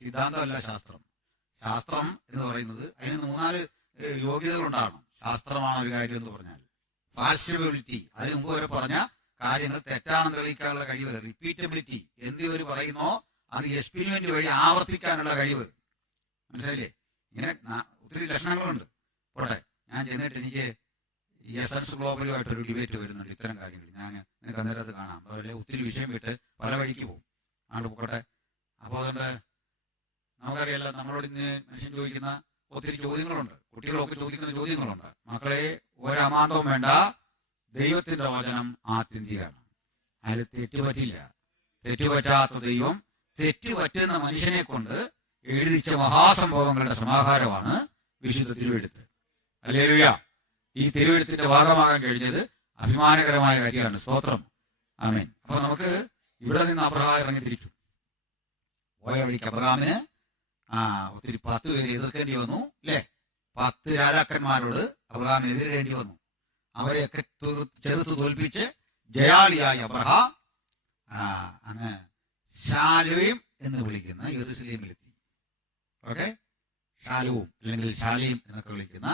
സിദ്ധാന്തമല്ല ശാസ്ത്രം. ശാസ്ത്രം എന്ന് പറയുന്നത് അതിന് 3-4 യോഗ്യതകളുണ്ടാകണം. ശാസ്ത്രമാണ് ഒരു കാര്യം എന്ന് പറഞ്ഞാൽ. ഫാൾസിബിലിറ്റി, അതിന് മുമ്പ് വരെ പറഞ്ഞ കാര്യങ്ങൾ തെറ്റാണെന്ന് തെളിയിക്കാനുള്ള കഴിവ്. റിപ്പീറ്റബിലിറ്റി, എന്തിവർ പറയുന്നോ അത് എക്സ്പെരിമെന്റ് വഴി ആവർത്തിക്കാനുള്ള കഴിവ്, മനസ്സിലായില്ലേ? ഇങ്ങനെ ഒത്തിരി ലക്ഷണങ്ങളുണ്ട്. പോട്ടെ, ഞാൻ ചെന്നിട്ട് എനിക്ക് ഈ എസൻസ് ഗ്ലോബലുമായിട്ടൊരു ഡിബേറ്റ് വരുന്നുണ്ട് ഇത്തരം കാര്യങ്ങൾ. ഞാൻ നിങ്ങൾക്ക് അന്നേരം അത് കാണാം. അതുപോലെ ഒത്തിരി വിഷയം വിട്ട് പല വഴിക്ക് പോകും. ആണ്ട് പോട്ടെ. അപ്പോൾ അതുകൊണ്ട് നമുക്കറിയാലോ, നമ്മളോട് ഇന്ന് മനുഷ്യൻ ചോദിക്കുന്ന ഒത്തിരി ചോദ്യങ്ങളുണ്ട്, കുട്ടികളൊക്കെ ചോദിക്കുന്ന ചോദ്യങ്ങളുണ്ട്. മക്കളെ, ഒരമാന്തവും വേണ്ട, ദൈവത്തിന്റെ വചനം ആത്യന്തികമാണ്, അതിൽ തെറ്റുപറ്റില്ല. തെറ്റുപറ്റാത്ത ദൈവം തെറ്റുപറ്റുന്ന മനുഷ്യനെ കൊണ്ട് എഴുതിച്ച മഹാസംഭവങ്ങളുടെ സമാഹാരമാണ് വിശുദ്ധ തിരുവെഴുത്ത്. ഹല്ലേലൂയ! ഈ തിരുവെഴുത്തിന്റെ ഭാഗമാകാൻ കഴിഞ്ഞത് അഭിമാനകരമായ കാര്യമാണ്. സ്തോത്രം, ആമേൻ. അപ്പൊ നമുക്ക് ഇവിടെ നിന്ന് അബ്രഹാം ഇറങ്ങി തിരിച്ചു പോയ വഴിക്ക് അബ്രഹാമിന് ഒത്തിരി 10 പേര് എതിർക്കേണ്ടി വന്നു, അല്ലേ? 10 രാജാക്കന്മാരോട് അബ്രഹാമിന് എതിരേണ്ടി വന്നു. അവരെയൊക്കെ ചെറുത്ത് തോൽപ്പിച്ച് ജയാളിയായി അബ്രഹാം അങ്ങ് ഷാലൂം എന്ന് വിളിക്കുന്ന യെരൂശലേമിലെത്തി. ഓക്കെ, ഷാലൂം അല്ലെങ്കിൽ ഷാലീം എന്നൊക്കെ വിളിക്കുന്ന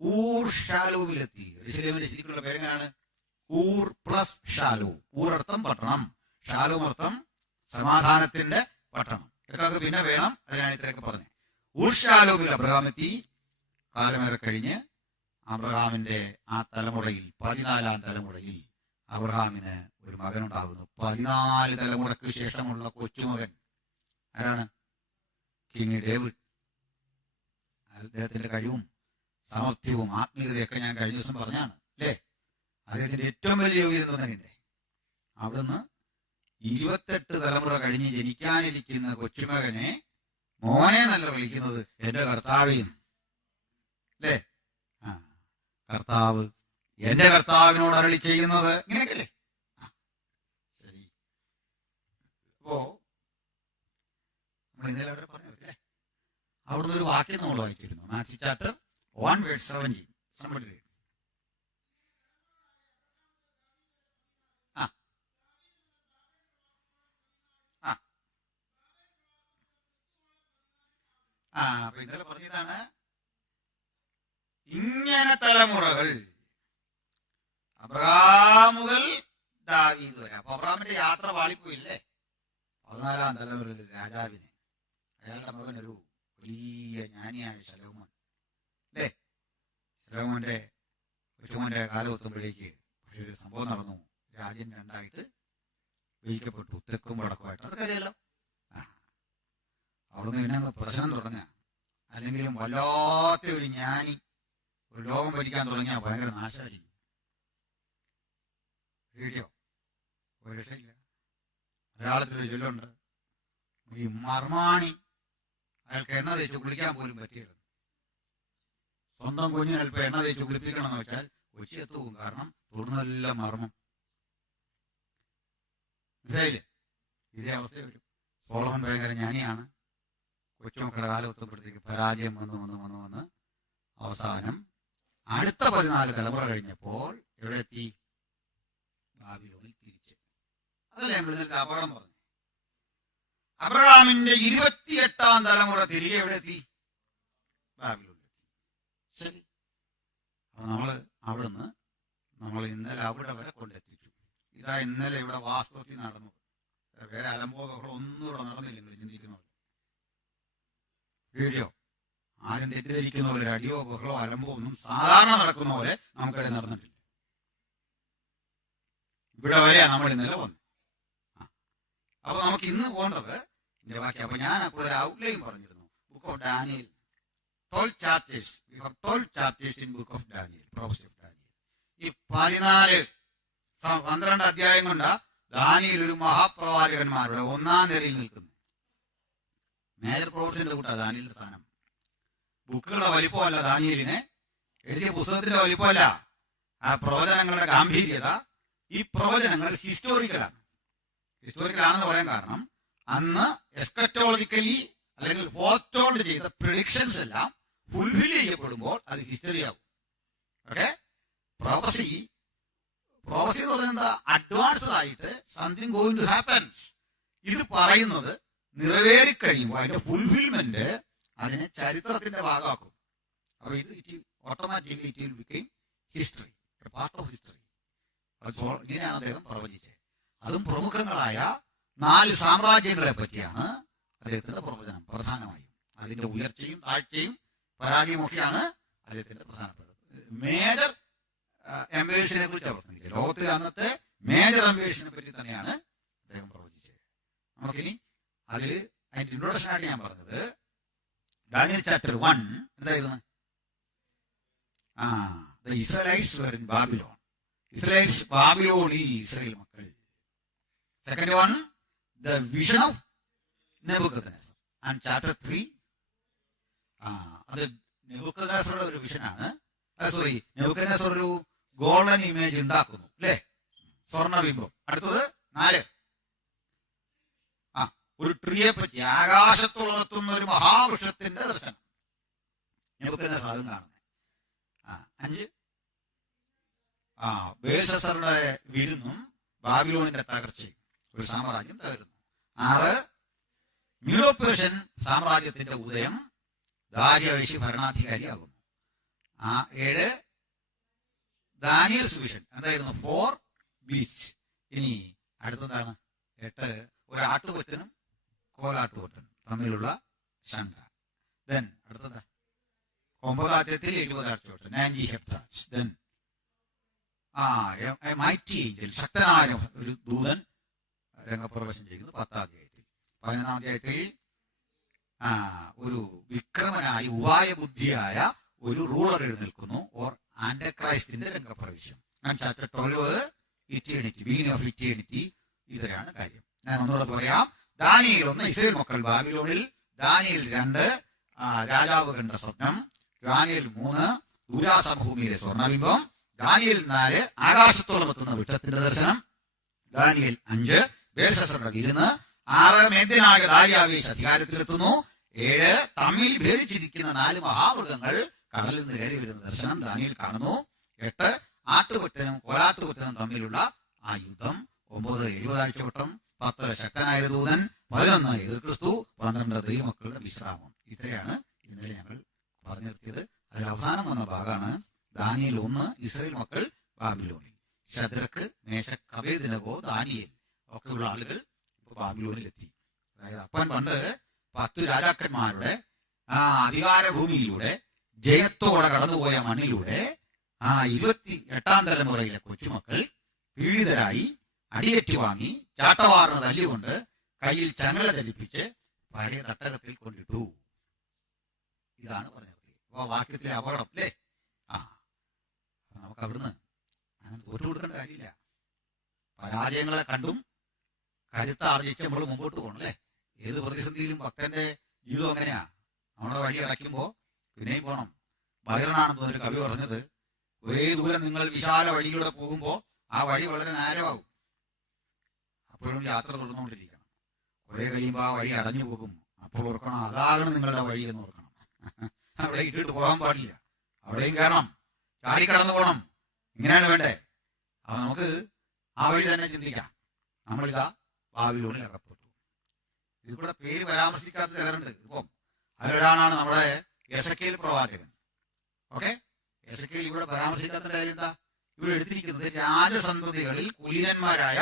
ഊർ ഷാലൂമിലെത്തി. യെരൂശലേമിന്റെ ശരിക്കുള്ള പേരെങ്ങനെയാണ്? ഊർ പ്ലസ് ഷാലൂം. ഊർ അർത്ഥം പട്ടണം, ഷാലൂം അർത്ഥം സമാധാനത്തിന്റെ പട്ടണം. ഇതൊക്കെ പിന്നെ വേണം, അതിനാണ് ഇത്രയൊക്കെ പറഞ്ഞത്. ഊർ ഷാലൂമിൽ അബ്രഹാം എത്തി. കാലമേറെ കഴിഞ്ഞ് അബ്രഹാമിന്റെ ആ തലമുറയിൽ 14-ാം തലമുറയിൽ അബ്രഹാമിന് ഒരു മകനുണ്ടാകുന്നു. 14 തലമുറയ്ക്ക് ശേഷമുള്ള കൊച്ചുമകൻ ആരാണ്? King David. അദ്ദേഹത്തിന്റെ കഴിവും സാമർഥ്യവും ആത്മീയതയൊക്കെ ഞാൻ കഴിഞ്ഞ ദിവസം പറഞ്ഞാണ്, അല്ലേ? അദ്ദേഹത്തിന്റെ ഏറ്റവും വലിയ യോഗ്യത തന്നെയുണ്ട്. അവിടുന്ന് 28 തലമുറ കഴിഞ്ഞ് ജനിക്കാനിരിക്കുന്ന കൊച്ചുമകനെ മോനെ നല്ല വിളിക്കുന്നത് എന്റെ കർത്താവേയും, അല്ലേ? കർത്താവ് എന്റെ കർത്താവിനോട് അരുളി ചെയ്യുന്നത് ഇങ്ങനെയൊക്കെയല്ലേ? ശരി. അപ്പോ നമ്മൾ ഇന്നലെ അവിടെ പറഞ്ഞല്ലേ, അവിടുന്ന് ഒരു വാക്യം നമ്മൾ വായിച്ചിരുന്നു. Matthew chapter 1:17. അപ്പൊ ഇന്നലെ പറഞ്ഞതാണ് ഇങ്ങനെ തലമുറകൾ അബ്രഹാം മുതൽ ദാവീദ് വരെ. അപ്പൊ അബ്രഹാമിന്റെ യാത്ര വാളിപ്പോയില്ലേ? 14-ാം തലമുറയിൽ രാജാവിന് അയാളുടെ മകൻ ഒരു വലിയ ജ്ഞാനിയായ ശലോമോൻ, അല്ലേ? ശലോമോന്റെ കൊച്ചുമോന്റെ കാലം എത്തുമ്പോഴേക്ക് പക്ഷെ ഒരു സംഭവം നടന്നു. രാജ്യം 2ആയിട്ട് വിഭജിക്കപ്പെട്ടു, തെക്കും വടക്കുമായിട്ട്. അതൊക്കെ അറിയാലോ. അവിടുന്ന് പിന്നെ പ്രശ്നം തുടങ്ങുക. അല്ലെങ്കിലും വല്ലാത്ത ഒരു ജ്ഞാനി ഒരു ലോകം ഭരിക്കാൻ തുടങ്ങിയാൽ ഭയങ്കര നാശമായിരിക്കും. വീഡിയോ ഒരു രക്ഷയില്ല. മലയാളത്തിലൊരു ചൊല്ലുണ്ട്, ഈ മർമാണി അയാൾക്ക് എണ്ണ തേച്ച് കുളിക്കാൻ പോലും പറ്റിയത്. സ്വന്തം കുഞ്ഞിന് അല്പം എണ്ണ തേച്ച് കുളിപ്പിക്കണമെന്ന് വെച്ചാൽ കൊച്ചിയെത്തും. കാരണം തൊടുന്നെല്ലാം മർമ്മം. മനസ്സിലായില്ലേ? ഇതേ അവസ്ഥ വരും. സോളമൻ ഭയങ്കര ജ്ഞാനിയാണ്. കൊച്ചുമക്കളുടെ കാലത്തെത്തുമ്പോഴത്തേക്ക് പരാജയം വന്ന് അവസാനം അടുത്ത 14 തലമുറ കഴിഞ്ഞപ്പോൾ എവിടെ എത്തി? ബാബിലോണിൽ തിരിച്ച്. അതല്ലേ നമ്മൾ ഇന്നത്തെ അപകടം പറഞ്ഞു. അബ്രഹാമിന്റെ 28-ാം തലമുറ തിരികെ എവിടെ എത്തി? ബാബിലോണിൽ എത്തി. ശരി. അപ്പൊ നമ്മൾ ഇന്നലെ അവിടെ വരെ കൊണ്ടെത്തിച്ചു. ഇതാ ഇന്നലെ ഇവിടെ വാസ്തവത്തിൽ നടന്നത്. അലമ്പോകളോ ഒന്നും ഇവിടെ നടന്നില്ല. നിങ്ങൾ ചിന്തിക്കുന്നു വീഡിയോ ആരും തെറ്റിദ്ധരിക്കുന്ന പോലെ അടിയോ ബഹളോ അലമ്പോ ഒന്നും സാധാരണ നടക്കുന്ന പോലെ നമുക്കിടെ നടന്നിട്ടില്ല. ഇവിടെ വരെയാ നമ്മൾ ഇന്നലെ വന്നത്. അപ്പൊ നമുക്ക് ഇന്ന് പോകേണ്ടത് ഇതിന്റെ ബാക്കി. അപ്പൊ ഞാൻ കൂടുതൽ ഔട്ട്ലൈൻ പറഞ്ഞിരുന്നു. Book of Daniel 12 chapters. We have 12 chapters in book of Daniel, prophecy of Daniel. ഈ 12 അധ്യായം കൊണ്ട് ദാനിയേൽ ഒരു മഹാപ്രവാചകന്മാരുടെ ഒന്നാം നിരയിൽ നിൽക്കുന്നു. മേജർ പ്രോഫറ്റ്സിന്റെ കൂട്ടാ ദാനിയേലിന്റെ സ്ഥാനം. ബുക്കുകളുടെ വലിപ്പമല്ല ദാനിയേലിനെ, എഴുതിയ പുസ്തകത്തിന്റെ വലിപ്പമല്ല, ആ പ്രവചനങ്ങളുടെ ഗാംഭീര്യത. ഈ പ്രവചനങ്ങൾ ഹിസ്റ്റോറിക്കലാണ്. ഹിസ്റ്റോറിക്കലാണെന്ന് പറയാൻ കാരണം അന്ന് എസ്കറ്റോളജിക്കലി അല്ലെങ്കിൽ ഫോർട്ടോൾഡ് ചെയ്ത പ്രിഡിക്ഷൻസ് എല്ലാം ഫുൾഫിൽ ചെയ്യപ്പെടുമ്പോൾ അത് ഹിസ്റ്ററി ആവും. ഓക്കെ, പ്രോഫസി എന്ന് പറയുന്നത് അഡ്വാൻസ്ഡ് ആയിട്ട് സംതിങ് ഗോയിങ് ടു ഹാപ്പൻ. ഇത് പറയുന്നത് നിറവേറിക്കഴിയുമ്പോൾ അതിന്റെ ഫുൾഫിൽമെന്റ് അതിനെ ചരിത്രത്തിന്റെ ഭാഗമാക്കും. അപ്പൊ ഇത് automatically it will become history, part of history. ഇങ്ങനെയാണ് അദ്ദേഹം പ്രവചിച്ചത്. അതും പ്രമുഖങ്ങളായ 4 സാമ്രാജ്യങ്ങളെ പറ്റിയാണ് അദ്ദേഹത്തിന്റെ പ്രവചനം പ്രധാനമായും. അതിന്റെ ഉയർച്ചയും താഴ്ചയും പരാജയമൊക്കെയാണ് അദ്ദേഹത്തിന്റെ പ്രധാനപ്പെട്ടത്. മേജർ എംപയേഴ്സിനെ കുറിച്ചാണ് പ്രസംഗിച്ചത്. ലോകത്തിലെ അന്നത്തെ മേജർ എംപയേഴ്സിനെ പറ്റി തന്നെയാണ് അദ്ദേഹം പ്രവചിച്ചത്. നമുക്കിനി അതിൽ അതിന്റെ ഇൻട്രൊഡക്ഷൻ ആയിട്ട് ഞാൻ പറഞ്ഞത് ഡാനിയൽ ചാപ്റ്റർ 1 എന്തായിരുന്നു? the Israelites were in Babylon. Israelites ബാബിലോണിൽ ഇസ്രായേൽ മക്കൾ. Second one the vision of Nebuchadnezzar. And chapter 3 അത് നെബൂഖദ്നേസറുടെ ഒരു വിഷനാണ്. നെബൂഖദ്നേസർ ഒരു ഗോൾഡൻ ഇമേജ് ഉണ്ടാക്കുന്നു, അല്ലേ? സ്വർണ്ണബിംബം. അടുത്തത് 4 ഒരു ട്രീയെ പറ്റി ആകാശത്തുളർത്തുന്ന ഒരു മഹാവൃക്ഷത്തിന്റെ ദർശനം. നെബൂഖദ്നേസർ അതും കാണുന്നത്. 5 ബേൽഷസ്സറുടെ വിരുന്നും ബാബിലോണിന്റെ തകർച്ചയും, ഒരു സാമ്രാജ്യം തകരുന്നു. 6 മീഡോ പേർഷ്യൻ സാമ്രാജ്യത്തിന്റെ ഉദയം, ദാരിയവേശി ഭരണാധികാരിയാകുന്നു. 7 ദാനിയേൽസ് വിഷൻ എന്തായിരുന്നു? 4 ബീച്ച്. ഇനി അടുത്തതാണ് 8 ഒരു ആട്ടുകൊറ്റനും കോലാട്ടുകൊറ്റനും തമ്മിലുള്ള ശങ്ക. ദെൻ അടുത്തത് 9 അധ്യായത്തിൽ 70 ആട്ടുകൊറ്റൻ 90 ഹെപ്താസ്. ദെൻ മൈറ്റി ഏഞ്ചൽ ശക്തനായ ഒരു ദൂതൻ രംഗപ്രവേശം ചെയ്യുന്നത് 10 അധ്യായത്തിൽ. 11 അധ്യായത്തിൽ ഒരു വിക്രമനായി ഉപായബുദ്ധിയായ ഒരു റൂളർ എഴുന്നേൽക്കുന്നു, ഓർ ആന്റക്രൈസ്റ്റിന്റെ രംഗപ്രവേശം. Chapter 12 eternity, beginning of eternity. ഇത്രയാണ് കാര്യം. ഞാൻ ഒന്നുകൂടെ പറയാം. ദാനിയേൽ 1 ഇസ്രായേൽ മക്കൾ ബാബിലോണിൽ, ദാനിയേൽ 2 രാജാവ് കണ്ട സ്വപ്നം, ദാനിയേൽ 3 ദൂരാസമഭൂമിയിലെ സ്വർണ്ണബിംബം, ദാനിയേൽ 4 ആകാശത്തോളം എത്തുന്ന വൃക്ഷത്തിന്റെ ദർശനം, ദാനിയേൽ 5 ബേൽഷസ്സറുടെ വിരുന്ന്, 6 മേദ്യനായ ദാരിയാവേശ് അധികാരത്തിലെത്തുന്നു, 7 തമ്മിൽ ഭേദിച്ചിരിക്കുന്ന 4 മഹാമൃഗങ്ങൾ കടലിൽ നിന്ന് കയറി വരുന്ന ദർശനം ദാനിയേൽ കാണുന്നു, 8 ആട്ടുകൊറ്റനും കോലാട്ടുകൊറ്റനും തമ്മിലുള്ള ആ യുദ്ധം, 9 70 ആഴ്ചവട്ടം, 10 ശക്തനായ ദൂതൻ, 11 എതിർക്രിസ്തു, 12 ദൈവമക്കളുടെ വിശ്രാമം. ഇത്രയാണ് ഇന്നലെ ഞങ്ങൾ പറഞ്ഞു നിർത്തിയത്. അതിൽ അവസാനം വന്ന ഭാഗമാണ് ദാനിയേൽ 1 ഇസ്രായേൽ മക്കൾ ബാബിലോണിൽ. ശദ്രക്ക്, മേശക്ക്, അബേദ്നെഗോ, ദാനിയേൽ ഒക്കെയുള്ള ആളുകൾ ഇപ്പൊ ബാബിലോണിൽ എത്തി. അതായത് അപ്പൻ പണ്ട് 10 രാജാക്കന്മാരുടെ അധികാരഭൂമിയിലൂടെ ജയത്തോടെ കടന്നുപോയ മണ്ണിലൂടെ 28ാം തലമുറയിലെ കൊച്ചുമക്കൾ പീഡിതരായി അടിയേറ്റു വാങ്ങി ചാട്ടവാറിന് തല്ലിക്കൊണ്ട് കയ്യിൽ ചങ്ങല ധരിപ്പിച്ച് പഴയ തട്ടകത്തിൽ കൊണ്ടിട്ടു. ഇതാണ് പറഞ്ഞത്. അപ്പൊ വാക്യത്തിലെ അപകടം അല്ലേ? നമുക്ക് അവിടുന്ന് അങ്ങനെ തോറ്റു കൊടുക്കേണ്ട കാര്യമില്ല. പരാജയങ്ങളെ കണ്ടും കരുത്താർജിച്ച് നമ്മൾ മുമ്പോട്ട് പോകണം, അല്ലേ? ഏത് പ്രതിസന്ധിയിലും ഭക്തന്റെ ജീവിതം അങ്ങനെയാ. നമ്മുടെ വഴി അടയ്ക്കുമ്പോൾ പിന്നെയും പോകണം. ബൈറനാണെന്ന് ഒരു കവി പറഞ്ഞത്, ഒരേ ദൂരം നിങ്ങൾ വിശാല വഴിയിലൂടെ പോകുമ്പോൾ ആ വഴി വളരെ നാരമാകും. അപ്പോഴും യാത്ര തുടർന്നുകൊണ്ടിരിക്കണം. കുറെ കഴിയുമ്പോൾ ആ വഴി അടഞ്ഞു പോകും. അപ്പോൾ ഓർക്കണം, അതാണ് നിങ്ങളുടെ വഴി എന്ന് ഓർക്കണം. അവിടെ ഇട്ടിട്ട് പോകാൻ പാടില്ല. അവിടെയും കയറണം, ചാടിക്കടന്നു പോകണം. ഇങ്ങനെയാണ് വേണ്ടേ? അപ്പൊ നമുക്ക് ആ വഴി തന്നെ ചിന്തിക്കാം. നമ്മളിതാ ബാബിലോണിൽ അകപ്പെട്ടു. ഇതിൽ കൂടെ പേര് പരാമർശിക്കാത്ത ചിലരുണ്ട്. ഇപ്പം അതിലൊരാളാണ് നമ്മുടെ എസെക്കിയേൽ പ്രവാചകൻ. ഓക്കെ, എസെക്കിയേൽ ഇവിടെ പരാമർശിക്കാത്ത കാര്യം എന്താ? ഇവിടെ എടുത്തിരിക്കുന്നത് രാജസന്തതികളിൽ കുലീനന്മാരായ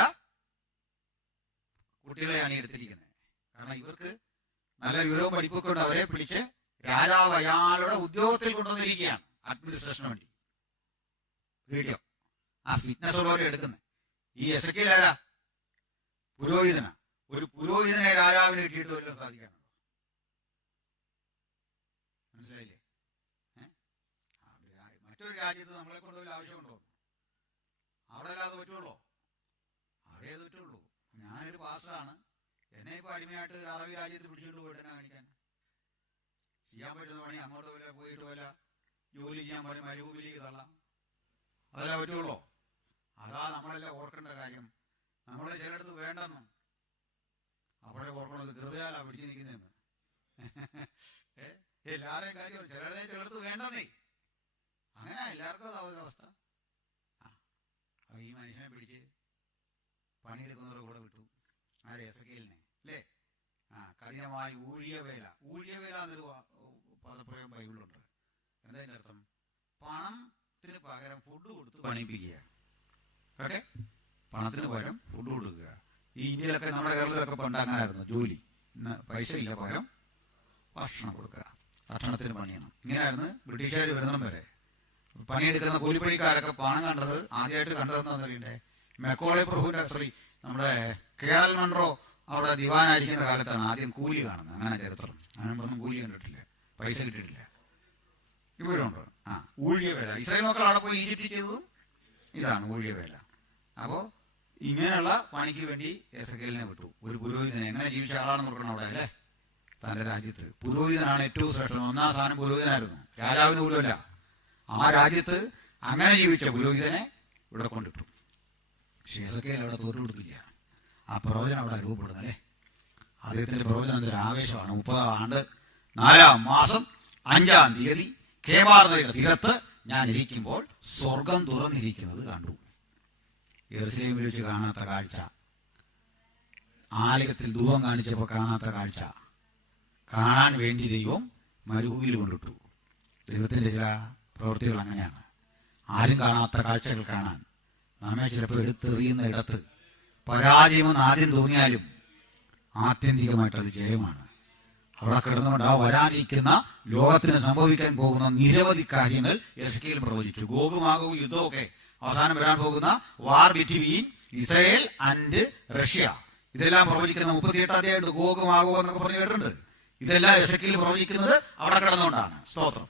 കുട്ടികളെയാണ് ഈ എടുത്തിരിക്കുന്നത്. കാരണം ഇവർക്ക് നല്ല വിവരവും പഠിപ്പൊക്കെ ഉണ്ട്. അവരെ പിടിച്ച് രാജാവ് അയാളുടെ ഉദ്യോഗത്തിൽ കൊണ്ടുവന്നിരിക്കുകയാണ് അഡ്മിനിസ്ട്രേഷന് വേണ്ടി. വീഡിയോ ആ ഫിറ്റ്നസ് ഉള്ളവരെ എടുക്കുന്നത്. ഈ എസെക്കിയേൽ ആരാ? പുരോഹിതനാ. ഒരു പുരോഹിതനെ രാജാവിന് കിട്ടിയിട്ട് വല്ലതും സാധിക്കാനുണ്ടോ? മനസ്സിലായില്ലേ? മറ്റൊരു രാജ്യത്ത് നമ്മളെ കൊണ്ട് വല്ല ആവശ്യമുണ്ടോ? അവിടെ അല്ലാതെ പറ്റുള്ളൂ, അവിടെ പറ്റുള്ളൂ. ഞാനൊരു പാസ്റ്ററാണ്, എന്നെ ഇപ്പൊ അടിമയായിട്ട് അറബി രാജ്യത്ത് പിടിച്ചുകൊണ്ട് പോയിട്ട് എന്നാ കാണിക്കാൻ? ചെയ്യാൻ പറ്റുന്ന പണി അങ്ങോട്ട് വല്ല പോയിട്ട് വല്ല ജോലി ചെയ്യാൻ പറയും, മരുഭൂമിയിലേക്ക് തള്ളാം. അതല്ല പറ്റുള്ളൂ. അതാ നമ്മളെല്ലാം ഓർക്കേണ്ട കാര്യം. നമ്മൾ ചിലയിടത്ത് വേണ്ടെന്നും അപ്പോഴേ ഓർക്കണത് കൃപയാലാ പിടിച്ചു നിൽക്കുന്നതെന്ന്. എല്ലാവരുടെയും കാര്യം ചിലരുടെ ചിലടത്ത് വേണ്ടെന്നേ. അങ്ങനെ എല്ലാവർക്കും അതാ ഒരവസ്ഥ. ഈ മനുഷ്യനെ പിടിച്ച് പണിയെടുക്കുന്നവരുടെ കൂടെ വിട്ടു. ആരെ? എസെക്കിയേലിനെ അല്ലേ? കഠിനമായി ഊഴിയവേല. ഊഴിയവേല എന്നൊരു പദപ്രയോഗം ബൈബിളിലുണ്ട്. എന്താ അതിൻ്റെ അർത്ഥം? പണത്തിന് പകരം ഫുഡ് കൊടുത്ത് പണിയിപ്പിക്കുക. ഓക്കെ, പണത്തിന് പകരം ഫുഡ് കൊടുക്കുക. ഈ ഇന്ത്യയിലൊക്കെ, നമ്മുടെ കേരളത്തിലൊക്കെ പണ്ട് അങ്ങനായിരുന്നു ജോലി. ഇന്ന് പൈസ ഇല്ല, പകരം ഭക്ഷണം കൊടുക്കുക, ഭക്ഷണത്തിന് പണിയണം. ഇങ്ങനെയായിരുന്നു ബ്രിട്ടീഷുകാർ വരുന്നതും വരെ. പണിയെടുക്കുന്ന കൂലിപ്പണിക്കാരൊക്കെ പണം കണ്ടത്, ആദ്യമായിട്ട് കണ്ടതെന്ന് അറിയണ്ടേ, മെക്കോളെ പ്രഭുവിന്റെ നമ്മുടെ കേണൽ മൺറോ അവിടെ ദിവാനായിരിക്കുന്ന കാലത്താണ് ആദ്യം കൂലി കാണുന്നത്. അങ്ങനെ ചരിത്രം. അങ്ങനൊന്നും കൂലി കണ്ടിട്ടില്ല, പൈസ കിട്ടിയിട്ടില്ല. ഇപ്പോഴുണ്ട് ഊഴിയവേല. ഇസ്രായേൽ മക്കൾ അവിടെ പോയി ഈജിപ്റ്റ് ചെയ്തതും ഇതാണ്, ഊഴിയവേല. അപ്പോൾ ഇങ്ങനെയുള്ള പണിക്ക് വേണ്ടി എസെക്കിയേലിനെ വിട്ടു. ഒരു പുരോഹിതനെ എങ്ങനെ ജീവിച്ച ആളാണെന്ന് നോക്കണം അവിടെ അല്ലേ? തൻ്റെ രാജ്യത്ത് പുരോഹിതനാണ് ഏറ്റവും ശ്രേഷ്ഠം. ഒന്നാം സ്ഥാനം പുരോഹിതനായിരുന്നു, രാജാവിന് പോലുമല്ല. ആ രാജ്യത്ത് അങ്ങനെ ജീവിച്ച പുരോഹിതനെ ഇവിടെ കൊണ്ടിട്ടു. പക്ഷേ എസെക്കിയേൽ അവിടെ തോറ്റു കൊടുക്കില്ല. ആ പ്രവചനം അവിടെ രൂപപ്പെടുന്നല്ലേ. അദ്ദേഹത്തിൻ്റെ പ്രവചനം എന്തൊരു ആവേശമാണ്. 30 ആണ്ട് 4-ാം മാസം 5-ാം തീയതി കേബാർ നദിയുടെ തീരത്ത് ഞാൻ ഇരിക്കുമ്പോൾ സ്വർഗം തുറന്നിരിക്കുന്നത് കണ്ടു. യെരുശലേമിൽ വെച്ച് കാണാത്ത കാഴ്ച, ആലയത്തിൽ ധൂപം കാണിച്ചപ്പോൾ കാണാത്ത കാഴ്ച കാണാൻ വേണ്ടി ദൈവം മരുഭൂമിയിൽ കൊണ്ടിട്ടു. ദൈവത്തിൻ്റെ ചില പ്രവൃത്തികൾ അങ്ങനെയാണ്. ആരും കാണാത്ത കാഴ്ചകൾ കാണാൻ നമ്മെ ചിലപ്പോൾ എടുത്തെറിയുന്ന ഇടത്ത് പരാജയമെന്ന് ആദ്യം തോന്നിയാലും ആത്യന്തികമായിട്ടത് ജയമാണ്. അവിടെ കിടന്നുകൊണ്ട് ആ വരാനിരിക്കുന്ന ലോകത്തിന് സംഭവിക്കാൻ പോകുന്ന നിരവധി കാര്യങ്ങൾ എസെക്കിയേൽ പ്രവചിച്ചു. ഗോഗും മാഗോഗും യുദ്ധമൊക്കെ, അവസാനം വരാൻ പോകുന്ന വാർ ബിറ്റ്വീൻ ഇസ്രായേൽ ആൻഡ് റഷ്യ, ഇതെല്ലാം പ്രവചിക്കുന്ന 38-ാം അധ്യായമുണ്ട്. ഗോഗ് മാഗോഗ് എന്നൊക്കെ പറഞ്ഞു കേട്ടിട്ടുണ്ട്. ഇതെല്ലാം എസെക്കിയേൽ പ്രവചിക്കുന്നത് അവിടെ കിടന്നുകൊണ്ടാണ്. സ്തോത്രം.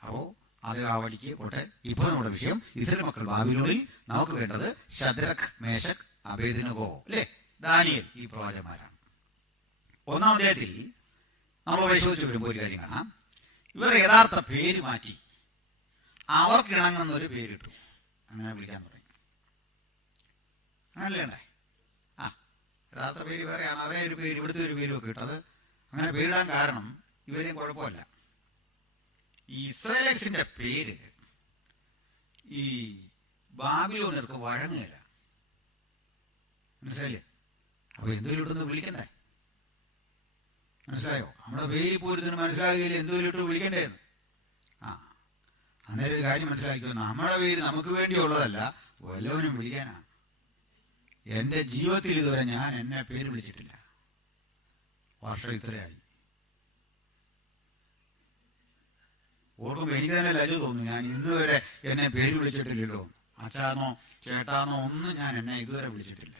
അപ്പോൾ അത് ആ വഴിക്ക് പോട്ടെ. ഇപ്പോൾ നമ്മുടെ വിഷയം ഇസ്രായേൽ മക്കൾ ബാബിലോണിൽ. നമുക്ക് വേണ്ടത് ശദ്രക്, മേശക്, അബേദ്നെഗോ അല്ലേ, ദാനിയേൽ, ഈ പ്രവാചകന്മാരാണ്. 1-ാം അധ്യായത്തിൽ നമ്മൾ പരിശോധിച്ച് വരുമ്പോൾ ഒരു കാര്യം കാണാം. ഇവർ യഥാർത്ഥ പേര് മാറ്റി അവർക്കിണങ്ങുന്ന ഒരു പേരിട്ടു. അങ്ങനെ വിളിക്കാൻ തുടങ്ങി. അങ്ങനല്ലേ? യഥാർത്ഥ പേര് വേറെയാണ്. അവരെ ഒരു പേര്, ഇവിടുത്തെ ഒരു പേരും ഒക്കെ ഇട്ടത്. അങ്ങനെ പേരിടാൻ കാരണം ഇവരെയും കുഴപ്പമില്ല. ഈ ഇസ്രായേൽസിന്റെ പേര് ഈ ബാബിലോണിയർക്ക് വഴങ്ങുകയില്ല. മനസ്സിലായില്ലേ? അപ്പൊ എന്തെങ്കിലും ഇട്ടൊന്ന് വിളിക്കണ്ടേ? മനസ്സിലായോ? നമ്മുടെ പേര് പോലും മനസ്സിലാകുകയില്ല, എന്തെങ്കിലും ഇട്ട് വിളിക്കണ്ടേന്ന്. അന്നേരം ഒരു കാര്യം മനസ്സിലാക്കിയോ, നമ്മുടെ പേര് നമുക്ക് വേണ്ടിയുള്ളതല്ല, വല്ലവനും വിളിക്കാനാണ്. എൻ്റെ ജീവിതത്തിൽ ഇതുവരെ ഞാൻ എന്നെ പേര് വിളിച്ചിട്ടില്ല. വർഷം ഇത്രയായി. ഓർക്കുമ്പോൾ എനിക്ക് തന്നെ ലജ്ജ തോന്നുന്നു. ഞാൻ ഇന്നുവരെ എന്നെ പേര് വിളിച്ചിട്ടില്ലല്ലോ. അച്ഛാന്നോ ചേട്ടാന്നോ ഒന്നും ഞാൻ എന്നെ ഇതുവരെ വിളിച്ചിട്ടില്ല.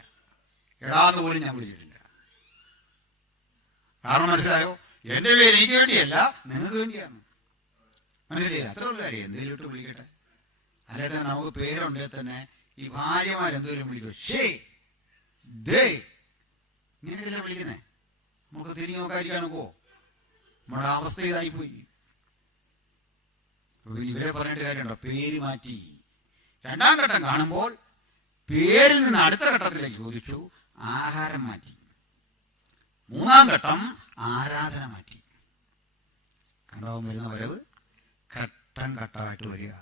എടാന്ന് പോലും ഞാൻ വിളിച്ചിട്ടില്ല. കാരണം മനസ്സിലായോ, എൻ്റെ പേര് എനിക്ക് വേണ്ടിയല്ല, നിങ്ങൾക്ക് വേണ്ടിയാണ്. മനസ്സിലായില്ല? അത്രയുള്ള കാര്യം. എന്തെങ്കിലും ഇട്ട് വിളിക്കട്ടെ. അല്ലെ തന്നെ നമുക്ക് പേരുണ്ടെങ്കിൽ തന്നെ ഈ ഭാര്യമാരെന്തെങ്കിലും വിളിക്കും. ഷേ ദേ, ഇങ്ങനെയല്ല വിളിക്കുന്നേ. നമുക്ക് തിരിഞ്ഞു നോക്കാതിരിക്കാനൊക്കോ? നമ്മുടെ അവസ്ഥ ഇതായിപ്പോയി. ഇവരെ പറഞ്ഞിട്ട് കാര്യമുണ്ടോ? പേര് മാറ്റി. 2-ാം ഘട്ടം കാണുമ്പോൾ പേരിൽ നിന്ന് അടുത്ത ഘട്ടത്തിലേക്ക് ചോദിച്ചു, ആഹാരം മാറ്റി. 3-ാം ഘട്ടം ആരാധന മാറ്റി. കണ്ടാവും വരുന്ന വരവ് ഘട്ടം ഘട്ടമായിട്ട് വരിക.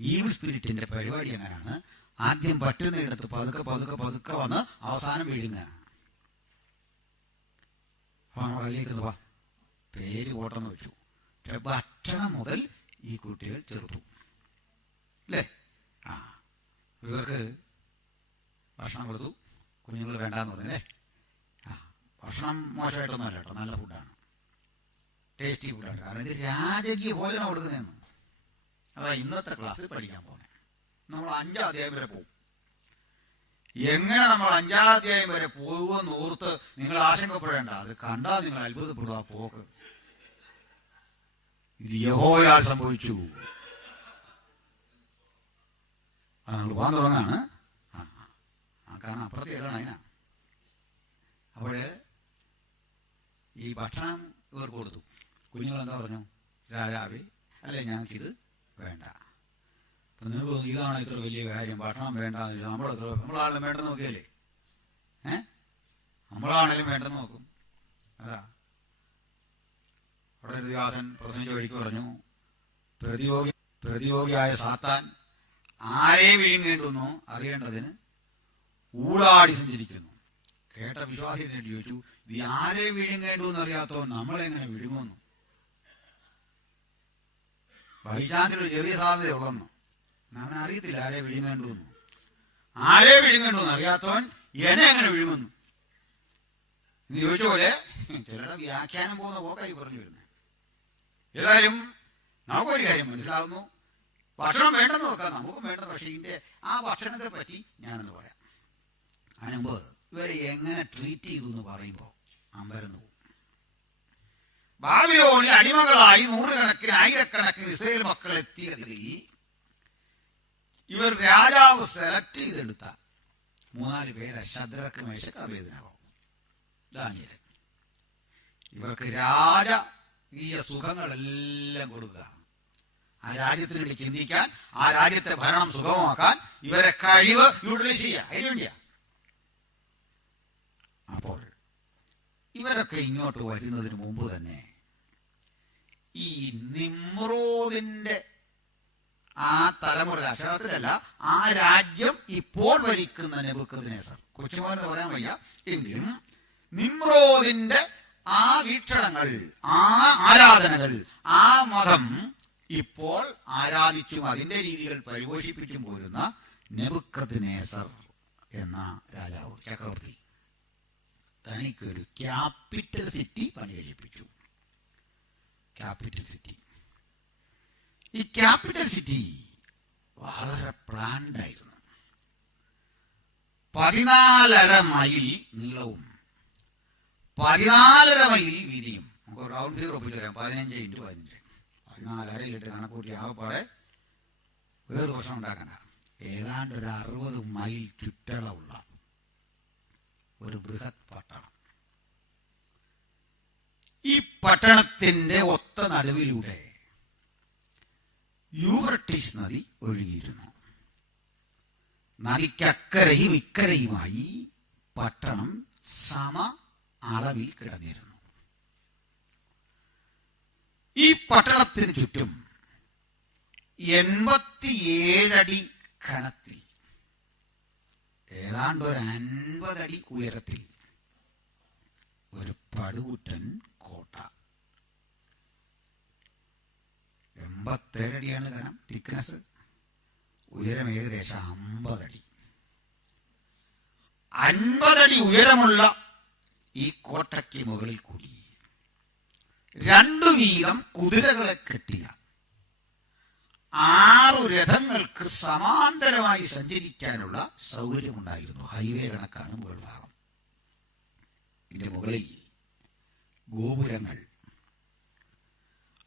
ഈവിൾ സ്പിരിറ്റിന്റെ പരിപാടി എങ്ങനെയാണ്? ആദ്യം പറ്റുന്നയിടത്ത് പതുക്കെ പതുക്കെ പതുക്കെ വന്ന് അവസാനം വീഴുക. അപ്പൊ നമ്മൾ അതിലേക്ക് വാ, പേര് പോട്ടെന്ന് വെച്ചു. ഭക്ഷണം മുതൽ ഈ കുട്ടികൾ ചെറുത്തു അല്ലേ? ഇവർക്ക് ഭക്ഷണം കൊടുത്തു, കുഞ്ഞുങ്ങൾ വേണ്ടാന്ന് പറഞ്ഞല്ലേ? ഭക്ഷണം മോശമായിട്ടൊന്നുമല്ല കേട്ടോ, നല്ല ഫുഡാണ്, ടേസ്റ്റി ഫുഡാണ്. കാരണം ഇത് രാജകീയ ഭോജനം കൊടുക്കുന്നതെന്ന്. അതാ ഇന്നത്തെ ക്ലാസ്സിൽ പഠിക്കാൻ പോകുന്നത്. നമ്മൾ 5-ാം അധ്യായം വരെ പോകും. എങ്ങനെ നമ്മൾ 5-ാം അധ്യായം വരെ പോകുമെന്ന് ഓർത്ത് നിങ്ങൾ ആശങ്കപ്പെടേണ്ട. അത് കണ്ടാൽ നിങ്ങൾ അത്ഭുതപ്പെടുക. ആ പോക്ക് ഇത് യഹോവയാൽ സംഭവിച്ചു. അത് നമ്മൾ പോകാൻ തുടങ്ങാണ്. കാരണം അപ്പുറത്ത് ചെല്ലണം അതിനാ. അപ്പോൾ ഈ ഭക്ഷണം ഇവർ കൊടുത്തു. കുഞ്ഞുങ്ങൾ എന്താ പറഞ്ഞു? രാജാവേ, അല്ലേ ഞങ്ങൾക്കിത് വേണ്ട. അപ്പം നിങ്ങൾക്ക് തോന്നുന്നു ഇതാണ് ഇത്ര വലിയ കാര്യം, ഭക്ഷണം വേണ്ടെന്ന് ചോദിച്ചാൽ നമ്മളാണെങ്കിലും വേണ്ടെന്ന് നോക്കിയല്ലേ? നമ്മളാണെങ്കിലും വേണ്ടെന്ന് നോക്കും. അതാ അവിടെ ഒരു ദാസൻ പ്രസംഗിച്ച വഴിക്ക് പറഞ്ഞു, പ്രതിയോഗിയായ സാത്താൻ ആരെ വിഴുങ്ങേണ്ടുന്നോ അറിയേണ്ടതിന് ഊടാടി സഞ്ചരിക്കുന്നു. കേട്ട വിശ്വാസിയെ ചോദിച്ചു, ഇത് ആരെ വിഴുങ്ങേണ്ടു എന്നറിയാത്തോ നമ്മളെങ്ങനെ വിഴുങ്ങുന്നു? ബൈചാൻസിലൊരു ചെറിയ സാധ്യത ഉള്ളെന്നു. അവൻ അറിയത്തില്ല ആരെ വിഴുങ്ങേണ്ടുവെന്നു. ആരെ വിഴുങ്ങേണ്ടുവെന്ന് അറിയാത്തവൻ എന്നെ എങ്ങനെ വിഴുങ്ങുന്നു എന്ന് ചോദിച്ച പോലെ ചിലരുടെ വ്യാഖ്യാനം പോകുന്ന പോക്കായി പറഞ്ഞു വരുന്നത്. ഏതായാലും നമുക്കൊരു കാര്യം മനസ്സിലാവുന്നു, ഭക്ഷണം വേണ്ടെന്ന് നോക്കാം, നമുക്കും വേണ്ടത്. പക്ഷേ ഇതിൻ്റെ ആ ഭക്ഷണത്തെ പറ്റി ഞാനെന്ന് പറയാം. അതിന് മുമ്പ് ഇവരെ എങ്ങനെ ട്രീറ്റ് ചെയ്തു എന്ന് പറയുമ്പോൾ അമ്പരന്നു പോകും. ബാബിലോണിൽ അടിമകളായി 100 ആയിരക്കണക്കിന് ഇസ്രായേൽ മക്കൾ എത്തിയതിൽ ഇവർ രാജാവ് സെലക്ട് ചെയ്തെടുത്ത 3-4 പേരെ, ശദ്രക്ക്, മേശക്ക്, അബേദ്നെഗോ, ദാനിയേൽ. ഇവർക്ക് രാജകീയ സുഖങ്ങളെല്ലാം കൊടുക്കുക. ആ രാജ്യത്തിന് വേണ്ടി ചിന്തിക്കാൻ, ആ രാജ്യത്തെ ഭരണം സുഗമമാക്കാൻ ഇവരെ കഴിവ് യൂട്ടിലൈസ് ചെയ്യുക. അതിനു വേണ്ടിയാ. അപ്പോൾ ഇവരൊക്കെ ഇങ്ങോട്ട് വരുന്നതിന് മുമ്പ് തന്നെ ഈ നിമ്രോദിന്റെ ആ തലമുറ, അക്ഷരത്തിലല്ല, ആ രാജ്യം ഇപ്പോൾ ഭരിക്കുന്ന നെബൂഖദ്നേസർ, കൊച്ചുമോനെന്ന് പറയാൻ വയ്യ എങ്കിലും നിമ്രോദിന്റെ ആ വീക്ഷണങ്ങൾ, ആ ആരാധനകൾ, ആ മതം ഇപ്പോൾ ആരാധിച്ചും അതിന്റെ രീതികൾ പരിപോഷിപ്പിച്ചും പോരുന്ന നെബൂഖദ്നേസർ എന്ന രാജാവ്, ചക്രവർത്തി, തനിക്കൊരു ക്യാപിറ്റൽ സിറ്റി പണികഴിപ്പിച്ചു. Capital city. ഈ ക്യാപിറ്റൽ സിറ്റി വളരെ പ്ലാൻഡായിരുന്നു. 14.5 മൈൽ നീളവും 14.5 മൈൽ വീതിയും. നമുക്ക് റൗണ്ട് ഫിഗർ ഒപ്പിച്ച് തരാം. 15x15. 14.5 കണക്കൂട്ടി ആകപ്പാടെ വേറൊരു പ്രശ്നം ഉണ്ടാക്കണ്ട. ഏതാണ്ട് ഒരു 60 മൈൽ ചുറ്റളവുള്ള ഒരു ബൃഹത് പട്ടണം. ഈ പട്ടണത്തിന്റെ ഒത്ത നടുവിലൂടെ യൂഫ്രട്ടീസ് നദി ഒഴുകിയിരുന്നു. നദിക്കക്കരയും ഇക്കരയുമായി പട്ടണം സമ അളവിൽ കിടന്നിരുന്നു. ഈ പട്ടണത്തിന് ചുറ്റും 87 അടി ഘനത്തിൽ, ഏതാണ്ട് ഒരു 50 അടി ഉയരത്തിൽ ഒരു പടുകൂറ്റൻ കോട്ട. 87 അടിയാണ് ഘനം, തിക്നെസ്. ഉയരം ഏകദേശം 50 അടി. 50 അടി ഉയരമുള്ള ഈ കോട്ടയ്ക്ക് മുകളിൽ കൂടി 2 വീതം കുതിരകളെ കെട്ടിയ 6 രഥങ്ങൾക്ക് സമാന്തരമായി സഞ്ചരിക്കാനുള്ള സൗകര്യമുണ്ടായിരുന്നു. ഹൈവേ കണക്കാണ് മുകൾ ഭാഗം. ഇതിന്റെ മുകളിൽ ഗോപുരങ്ങൾ,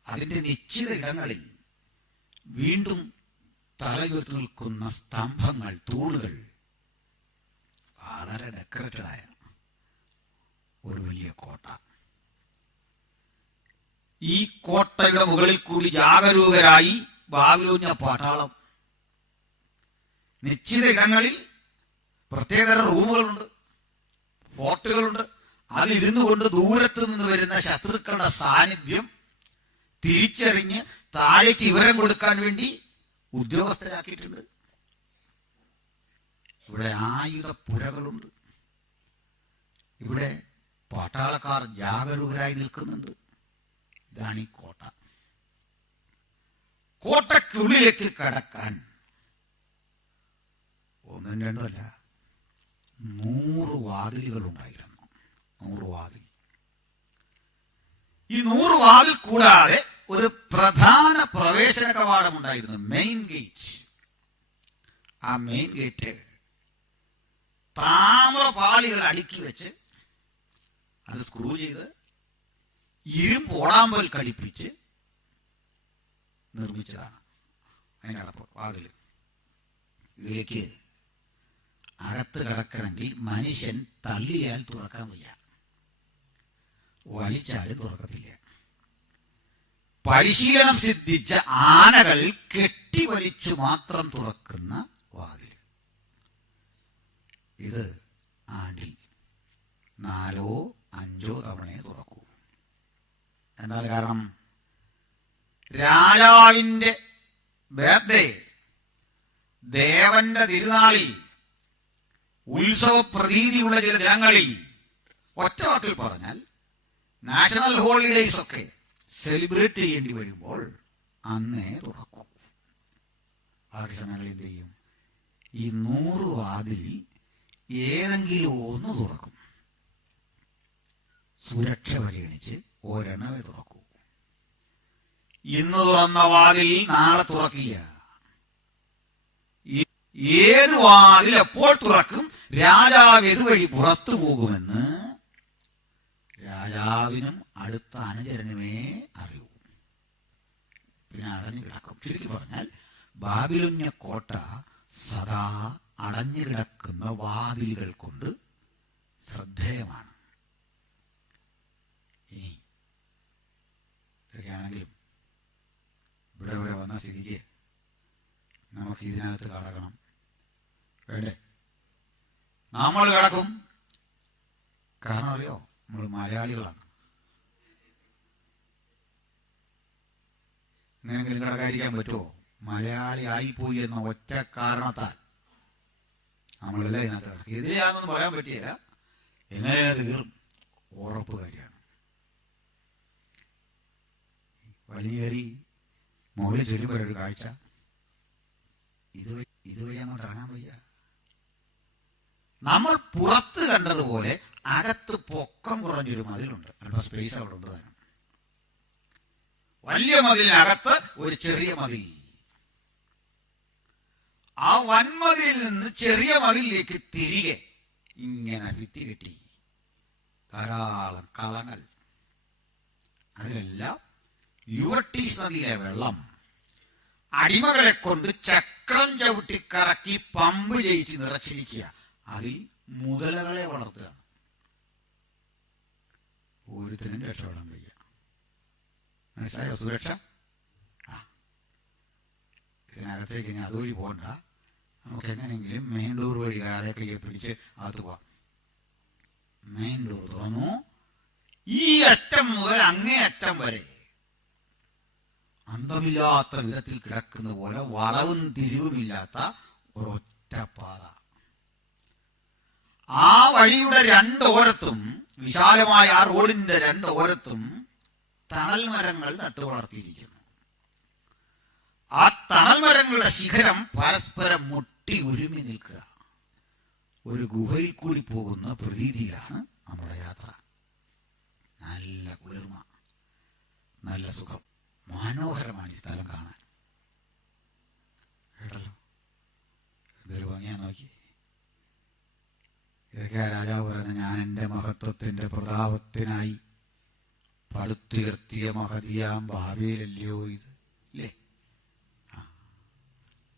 അതിന്റെ നിശ്ചിത ഇടങ്ങളിൽ വീണ്ടും തലയുയർത്തി നിൽക്കുന്ന സ്തംഭങ്ങൾ, തൂണുകൾ. വളരെ ഡെക്കറേറ്റഡായ ഒരു വലിയ കോട്ട. ഈ കോട്ടയുടെ മുകളിൽ കൂടി ജാഗരൂകരായി ബാബിലോന്യ പട്ടാളം. നിശ്ചിത ഇടങ്ങളിൽ പ്രത്യേക റൂമുകളുണ്ട്, ഫോർട്ടുകളുണ്ട്. അതിലിരുന്നു കൊണ്ട് ദൂരത്ത് നിന്ന് വരുന്ന ശത്രുക്കളുടെ സാന്നിധ്യം തിരിച്ചറിഞ്ഞ് താഴേക്ക് വിവരം കൊടുക്കാൻ വേണ്ടി ഉദ്യോഗസ്ഥരാക്കിയിട്ടുണ്ട്. ഇവിടെ ആയുധപ്പുരകളുണ്ട്. ഇവിടെ പട്ടാളക്കാർ ജാഗരൂകരായി നിൽക്കുന്നുണ്ട്. ഇതാണ് ഈ കോട്ട. കോട്ടയ്ക്കുള്ളിലേക്ക് കടക്കാൻ 1 2 അല്ല, 100 വാതിലുകൾ ഉണ്ടായിരുന്നു. 100 വാതിൽ. ഈ 100 വാതിൽ കൂടാതെ ഒരു പ്രധാന പ്രവേശന കവാടം ഉണ്ടായിരുന്നു, മെയിൻ ഗേറ്റ്. ആ മെയിൻ ഗേറ്റ് താമ്രപാളികൾ അടുക്കി വെച്ച് അത് സ്ക്രൂ ചെയ്ത് ഇരുമ്പ് ഓടാമ്പൽ ഘടിപ്പിച്ച് നിർമ്മിച്ചതാണ് അതിനടപ്പ് വാതിൽ. ഇതിലേക്ക് അകത്ത് കിടക്കണമെങ്കിൽ മനുഷ്യൻ തള്ളിയാൽ തുറക്കാൻ വയ്യ, വലിച്ചാലും തുറക്കത്തില്ല. പരിശീലനം സിദ്ധിച്ച ആനകൾ കെട്ടിവലിച്ചു മാത്രം തുറക്കുന്ന വാതിൽ. ഇത് ആണ്ടിൽ 4-5 തവണയെ തുറക്കൂ. എന്താണ് കാരണം? രാജാവിൻ്റെ ബർത്ത്ഡേ, ദേവന്റെ തിരുനാളിൽ, ഉത്സവ പ്രതീതിയുള്ള ചില ദിനങ്ങളിൽ, ഒറ്റ വാക്കിൽ പറഞ്ഞാൽ നാഷണൽ ഹോളിഡേയ്സ് ഒക്കെ സെലിബ്രേറ്റ് ചെയ്യേണ്ടി വരുമ്പോൾ അന്നേ തുറക്കും. ബാക്കി സമയങ്ങളിൽ എന്ത് ചെയ്യും? ഈ 100 വാതിലിൽ ഏതെങ്കിലും ഒന്ന് തുറക്കും. സുരക്ഷ പരിഗണിച്ച് ഒരെണ്ണമേ തുറക്കൂ. ഇന്ന് തുറന്ന വാതിൽ നാളെ തുറക്കില്ല. ഏത് വാതിൽ എപ്പോൾ തുറക്കും, രാജാവ് ഇതുവഴി പുറത്തു പോകുമെന്ന് രാജാവിനും അടുത്ത അനുചരനുമേ അറിയൂ. പിന്നെ അടഞ്ഞു കിടക്കും. ചുരുക്കി പറഞ്ഞാൽ ബാബിലോന്യ കോട്ട സദാ അടഞ്ഞു കിടക്കുന്ന വാതിലുകൾ കൊണ്ട് ശ്രദ്ധേയമാണ്. ഇനി ഇതൊക്കെയാണെങ്കിലും ഇവിടെ വരെ വന്ന സ്ഥിതിക്ക് നമുക്ക് ഇതിനകത്ത് കടക്കണം വേണ്ടേ? നമ്മൾ കിടക്കും. കാരണം അറിയോ, നമ്മൾ മലയാളികളാണ്. എങ്ങനെയെങ്കിലും കിടക്കാതിരിക്കാൻ പറ്റുമോ? മലയാളി ആയിപ്പോയി എന്ന ഒറ്റ കാരണത്താൽ നമ്മളെല്ലാം ഇതിനകത്ത് കിടക്കും. എതിരെയാണെന്നൊന്നും പറയാൻ പറ്റിയില്ല, എങ്ങനെയാണ് തീർന്നും ഉറപ്പ് കാര്യമാണ്. വലിയേറി മുകളിൽ ചൊല്ലുമ്പോൾ ഒരു കാഴ്ച, ഇതുവഴി അങ്ങോട്ട് ഇറങ്ങാൻ വയ്യ. നമ്മൾ പുറത്ത് കണ്ടതുപോലെ അകത്ത് പൊക്കം കുറഞ്ഞൊരു മതിലുണ്ട്. അല്പം സ്പേസ് അവിടെ ഉണ്ട്. തന്നെ വലിയ മതിലിനകത്ത് ഒരു ചെറിയ മതിൽ. ആ വൻമതിലിൽ നിന്ന് ചെറിയ മതിലിലേക്ക് തിരികെ ഇങ്ങനെ ഭിത്തി കെട്ടി ധാരാളം കളങ്ങൾ. അതിലെല്ലാം യൂഫ്രട്ടീസ് നദിയിലെ വെള്ളം അടിമകളെ കൊണ്ട് ചക്രം ചവിട്ടി കറക്കി പമ്പ് ചെയ്യിച്ച് നിറച്ചിരിക്കുക. അതിൽ മുതലകളെ വളർത്തുകയാണ്. ഒരുത്തിനും രക്ഷപ്പെടാൻ വയ്യ. മനസ്സിലായോ? സുരക്ഷ. ഇതിനകത്തേക്ക് ഇനി അതുവഴി പോകണ്ട. നമുക്ക് എങ്ങനെയെങ്കിലും മെയിൻ ഡോർ വഴി കാലെ കയ്യെ പിടിച്ച് അകത്ത് പോവാം. മെയിൻ ഡോർ തുറന്നു. ഈ അറ്റം മുതൽ അങ്ങേ അറ്റം വരെ അന്തമില്ലാത്ത വിധത്തിൽ കിടക്കുന്ന പോലെ വളവും തിരിവുമില്ലാത്ത ഒരൊറ്റ പാത. ആ വഴിയുടെ 2 ഓരത്തും, വിശാലമായ ആ റോഡിന്റെ 2 ഓരത്തും തണൽ മരങ്ങൾ നട്ടു വളർത്തിയിരിക്കുന്നു. ആ തണൽ മരങ്ങളുടെ ശിഖരം പരസ്പരം മുട്ടി ഒരുമി നിൽക്കുക. ഒരു ഗുഹയിൽ കൂടി പോകുന്ന പ്രതീതിയിലാണ് നമ്മുടെ യാത്ര. നല്ല കുളിർമ, നല്ല സുഖം, മനോഹരമാണ് ഈ സ്ഥലം കാണാൻ. കേട്ടല്ലോ, എന്തൊരു ഭംഗിയാ നോക്കി. ഇതൊക്കെ രാജാവ് പറയുന്നത്, ഞാൻ എൻ്റെ മഹത്വത്തിൻ്റെ പ്രതാപത്തിനായി പടുത്തുയർത്തിയ മഹതിയാം ഭാവിയിലല്ലയോ ഇത്, അല്ലേ?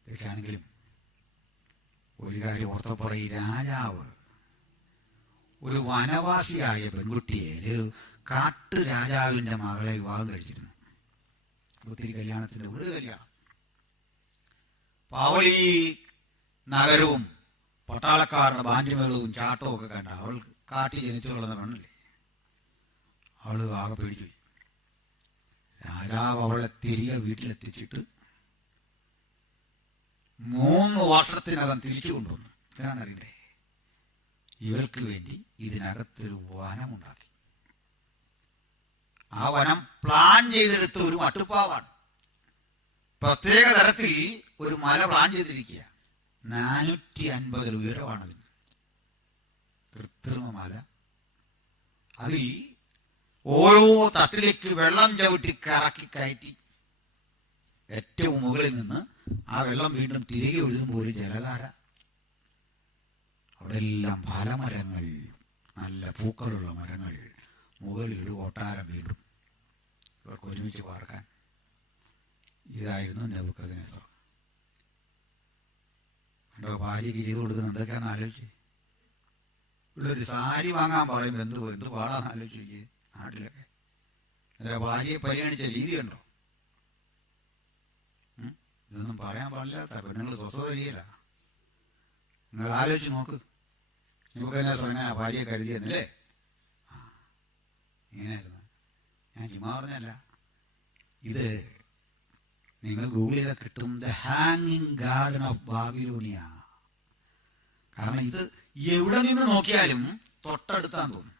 ഇതൊക്കെയാണെങ്കിലും ഒരു കാര്യം ഓർത്തപ്പോൾ, ഈ രാജാവ് ഒരു വനവാസിയായ പെൺകുട്ടിയെ, ഒരു കാട്ടു രാജാവിൻ്റെ മകളെ വിവാഹം കഴിച്ചിരുന്നു. ഒത്തിരി കല്യാണത്തിൻ്റെ ഒരു കല്യാണം. പാവളി നഗരവും പട്ടാളക്കാരുടെ ബാൻഡുമേളവും ചാട്ടവും ഒക്കെ കണ്ട അവൾ കാട്ടി ജനിച്ചു വളർന്ന പെണ്ണല്ലേ. അവൾ ആകെ പേടിച്ചു. രാജാവ് അവളെ തിരികെ വീട്ടിലെത്തിച്ചിട്ട് 3 വർഷത്തിനകം തിരിച്ചു കൊണ്ടുവന്നു. ഇതിനാണെന്നറിയില്ലേ, ഇവൾക്ക് വേണ്ടി ഇതിനകത്തൊരു വനമുണ്ടാക്കി. ആ വനം പ്ലാൻ ചെയ്തെടുത്ത ഒരു മട്ടുപ്പാവാണ്. പ്രത്യേക തരത്തിൽ ഒരു മല പ്ലാൻ ചെയ്തിരിക്കുക. 450 ഉയരമാണതിന്. കൃത്രിമമല. അതിൽ ഓരോ തട്ടിലേക്ക് വെള്ളം ചവിട്ടി കറക്കി കയറ്റി ഏറ്റവും മുകളിൽ നിന്ന് ആ വെള്ളം വീണ്ടും തിരികെ ഒഴുകുമ്പോൾ ഒരു ജലധാര. അവിടെ എല്ലാം ഫലമരങ്ങൾ, നല്ല പൂക്കളുള്ള മരങ്ങൾ, മുകളിൽ ഒരു കൊട്ടാരം വീണ്ടും ഇവർക്ക് ഒരുമിച്ച് പാർക്കാൻ. ഇതായിരുന്നു നെബൂഖദ്നേസർ. കണ്ടോ, ഭാര്യയ്ക്ക് ചെയ്തു കൊടുക്കുന്ന എന്തൊക്കെയാണെന്ന് ആലോചിച്ച്. ഇവിടെ ഒരു സാരി വാങ്ങാൻ പറയുമ്പോൾ എന്ത് പാടാന്ന് ആലോചിച്ച് നാട്ടിലൊക്കെ. എന്നിട്ട് ഭാര്യയെ പരിഗണിച്ച രീതി കണ്ടോ. ഇതൊന്നും പറയാൻ പാടില്ലാത്ത പെണ്ണുങ്ങൾ സ്വസ്ഥത തരികയില്ല. നിങ്ങൾ ആലോചിച്ച് നോക്ക്. നെബൂഖദ്നേസർ എങ്ങനെ ഭാര്യയെ കരുതിയെന്നല്ലേ? ഇങ്ങനെയായിരുന്നു. ഞാൻ ചുമ്മാ പറഞ്ഞല്ല, ഇത് നിങ്ങൾ ഗൂഗിൾ ചെയ്താൽ കിട്ടും. ദ ഹാങ്ങിങ് ഗാർഡൻ ഓഫ് ബാബിലോണിയ. കാരണം ഇത് എവിടെ നിന്ന് നോക്കിയാലും തൊട്ടടുത്താന്ന് തോന്നും.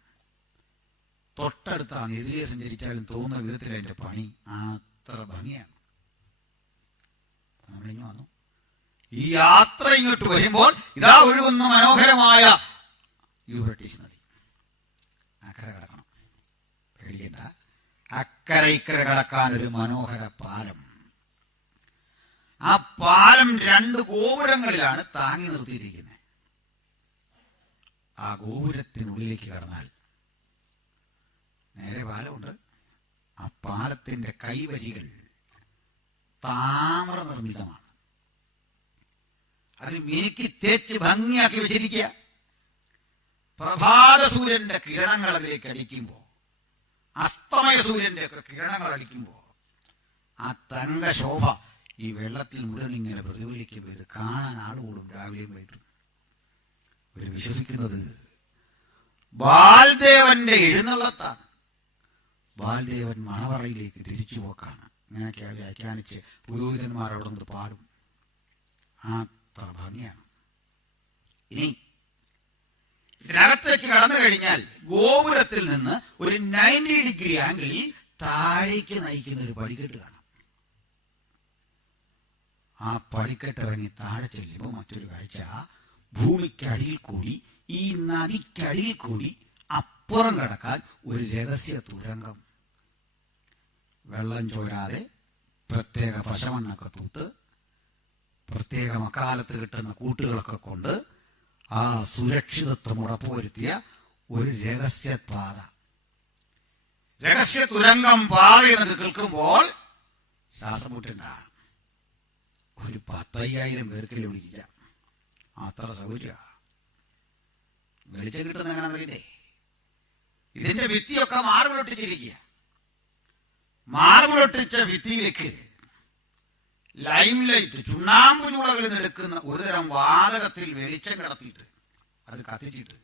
തൊട്ടടുത്താണ്, എതിരെ സഞ്ചരിച്ചാലും തോന്നുന്ന വിധത്തിൽ അതിൻ്റെ പണി അത്ര ഭംഗിയാണ്. നമ്മളിങ്ങ് വന്നു. ഈ യാത്ര ഇങ്ങോട്ട് വരുമ്പോൾ ഇതാ ഒഴുകുന്ന മനോഹരമായ യൂഫ്രട്ടീസ് നദി. അക്കരെ കിടക്കണം, പേടിക്കണ്ട. അക്കരെ ഇക്കരെ കിടക്കാൻ ഒരു മനോഹര പാലം. ആ പാലം 2 ഗോപുരങ്ങളിലാണ് താങ്ങി നിർത്തിയിരിക്കുന്നത്. ആ ഗോപുരത്തിനുള്ളിലേക്ക് കടന്നാൽ നേരെ പാലമുണ്ട്. ആ പാലത്തിന്റെ കൈവരികൾ താമ്ര നിർമ്മിതമാണ്. അത് മിനുക്കി തേച്ച് ഭംഗിയാക്കി വെച്ചിരിക്കുക. പ്രഭാത സൂര്യന്റെ കിരണങ്ങൾ അതിലേക്ക് അടിക്കുമ്പോൾ, അസ്തമയ സൂര്യന്റെ ഒക്കെ കിരണങ്ങൾ അടിക്കുമ്പോൾ ആ തങ്കശോഭ ഈ വെള്ളത്തിൽ മുഴുവൻ ഇങ്ങനെ പ്രതിഫലിക്കുമ്പോൾ ഇത് കാണാൻ ആളുകൂടും രാവിലെയും വൈകിട്ടും. അവർ വിശ്വസിക്കുന്നത് ബാൽദേവന്റെ എഴുന്നള്ളത്താണ്. ബാൽദേവൻ മണവറയിലേക്ക് തിരിച്ചു പോക്കാണ്. ഇങ്ങനെയൊക്കെ വ്യാഖ്യാനിച്ച് പുരോഹിതന്മാർ അവിടെ നിന്ന് പാടും. അത്ര ഭംഗിയാണ്. ഇനി ഇതിനകത്തേക്ക് കടന്നു കഴിഞ്ഞാൽ ഗോപുരത്തിൽ നിന്ന് ഒരു 90 ഡിഗ്രി ആംഗിളിൽ താഴേക്ക് നയിക്കുന്ന ഒരു പടിക്കെട്ട് കാണാം. ആ പടിക്കെട്ടിറങ്ങി താഴെ ചെല്ലുമ്പോൾ മറ്റൊരു കാഴ്ച, ഭൂമിക്കടിയിൽ കൂടി, ഈ നദിക്കടിയിൽ കൂടി അപ്പുറം കടക്കാൻ ഒരു രഹസ്യ തുരങ്കം. വെള്ളം ചോരാതെ പ്രത്യേക പശമണ്ണൊക്കെ തൂത്ത് പ്രത്യേക മക്കാലത്ത് കിട്ടുന്ന കൂട്ടുകളൊക്കെ കൊണ്ട് ആ സുരക്ഷിതത്വം ഉറപ്പുവരുത്തിയ ഒരു രഹസ്യപാത. രഹസ്യ തുരങ്കം പാത എന്ന് കേൾക്കുമ്പോൾ ശ്വാസം മുട്ടുണ്ടാകും. ഒരു 10,000 പേർക്ക് വിളിക്കാം. അത്ര സൗകര്യ. വെളിച്ചം കിട്ടുന്ന എങ്ങനെ അറിയണ്ടേ? ഇതിന്റെ ഭിത്തിയൊക്കെ മാർബിളൊട്ടിച്ചിരിക്കുക. മാർബിളൊട്ടിച്ച ഭിത്തിയിലേക്ക് ലൈം ലൈറ്റ്, ചുണ്ണാമ്പ് ചൂളകളിൽ നിന്ന് എടുക്കുന്ന ഒരുതരം വാതകത്തിൽ വെളിച്ചം കിടത്തിയിട്ട് അത് കത്തിച്ചിട്ട്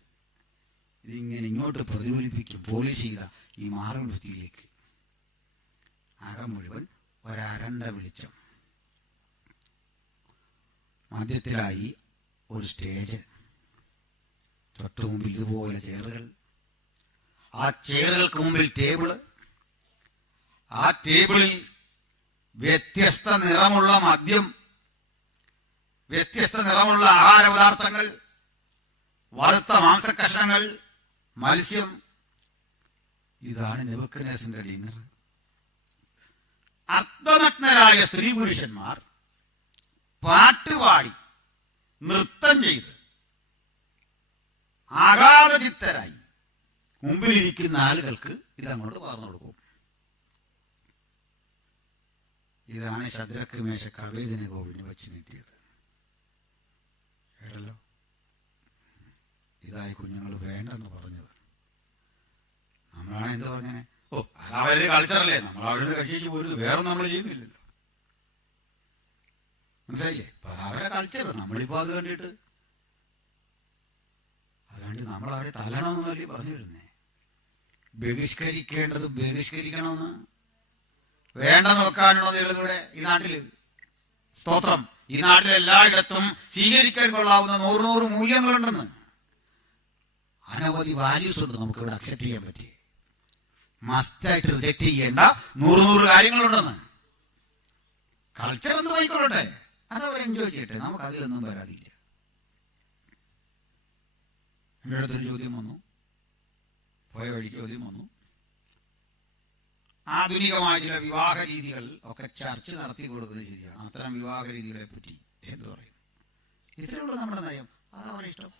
ഇതിങ്ങനെ ഇങ്ങോട്ട് പ്രതിഫലിപ്പിക്കും. പോളിഷ് ചെയ്ത ഈ മാർബിൾ ഭിത്തിയിലേക്ക് അകം മുഴുവൻ ഒരരണ്ട വെളിച്ചം. മധ്യത്തിലായി ഒരു സ്റ്റേജ്, തൊട്ടു മുമ്പിൽ ഇതുപോലെ ചെയറുകൾ, ആ ചെയറുകൾക്ക് മുമ്പിൽ ടേബിള്, ആ ടേബിളിൽ വ്യത്യസ്ത നിറമുള്ള മദ്യം, വ്യത്യസ്ത നിറമുള്ള ആഹാര പദാർത്ഥങ്ങൾ, വറുത്ത മാംസക്കഷ്ണങ്ങൾ, മത്സ്യം. ഇതാണ് നെബൂഖദ്നേസറിന്റെ ഡിന്നർ. അർദ്ധനഗ്നരായ സ്ത്രീ പുരുഷന്മാർ പാട്ടുപാടി നൃത്തം ചെയ്ത് ആഘാതചിത്തരായി മുമ്പിലിരിക്കുന്ന ആളുകൾക്ക് ഇതങ്ങോട്ട് പകർന്നു കൊടുക്കും. ഇതാണ് ശദ്രക്ക്, മേശക്ക്, അബേദ്നെഗോവിന് വെച്ച് നീട്ടിയത്. കേട്ടല്ലോ? ഇതായി കുഞ്ഞുങ്ങൾ വേണ്ടെന്ന് പറഞ്ഞത്. നമ്മളാണ് എന്ത് പറഞ്ഞേ? ഓ, അതവരുടെ കൾച്ചറല്ലേ, നമ്മൾ അവിടെ കഴിച്ചു പോരുന്നത്, വേറെ നമ്മൾ ചെയ്യുന്നില്ലല്ലോ. മനസ്സിലായില്ലേ? അപ്പൊ അവരുടെ കൾച്ചർ, നമ്മളിപ്പോ അത് കണ്ടിട്ട് നമ്മൾ അവരെ തലണമെന്നല്ലേ പറഞ്ഞിരുന്നേ. ബഹിഷ്കരിക്കേണ്ടത് ബഹിഷ്കരിക്കണമെന്ന്, വേണ്ടെന്ന് വെക്കാനുള്ളത് എഴുതൂടെ ഈ നാട്ടില്. സ്തോത്രം. ഈ നാട്ടിൽ എല്ലായിടത്തും സ്വീകരിക്കാൻ കൊള്ളാവുന്ന 100 മൂല്യങ്ങളുണ്ടെന്ന്, അനവധി വാല്യൂസ് ഉണ്ട് നമുക്കിവിടെ അക്സെപ്റ്റ് ചെയ്യാൻ പറ്റി. മസ്റ്റായിട്ട് റിജക്റ്റ് ചെയ്യേണ്ട 100 കാര്യങ്ങളുണ്ടെന്ന്. കൾച്ചർ എന്ത് പോയിക്കൊള്ളട്ടെ, അതവർ എൻജോയ് ചെയ്യട്ടെ, നമുക്ക് അതിലൊന്നും പരാതിയില്ല. എൻ്റെ അടുത്തൊരു ചോദ്യം വന്നു, പോയ വഴിക്ക് ചോദ്യം വന്നു. ആധുനികമായ ചില വിവാഹ രീതികൾ ഒക്കെ ചർച്ച നടത്തി കൊടുക്കുന്നത് ശരിയാണ്. അത്തരം വിവാഹ രീതികളെ പറ്റി എന്ത് പറയും? ഇത്രയുള്ള നമ്മുടെ നയം. അതാണ് ഇഷ്ടം.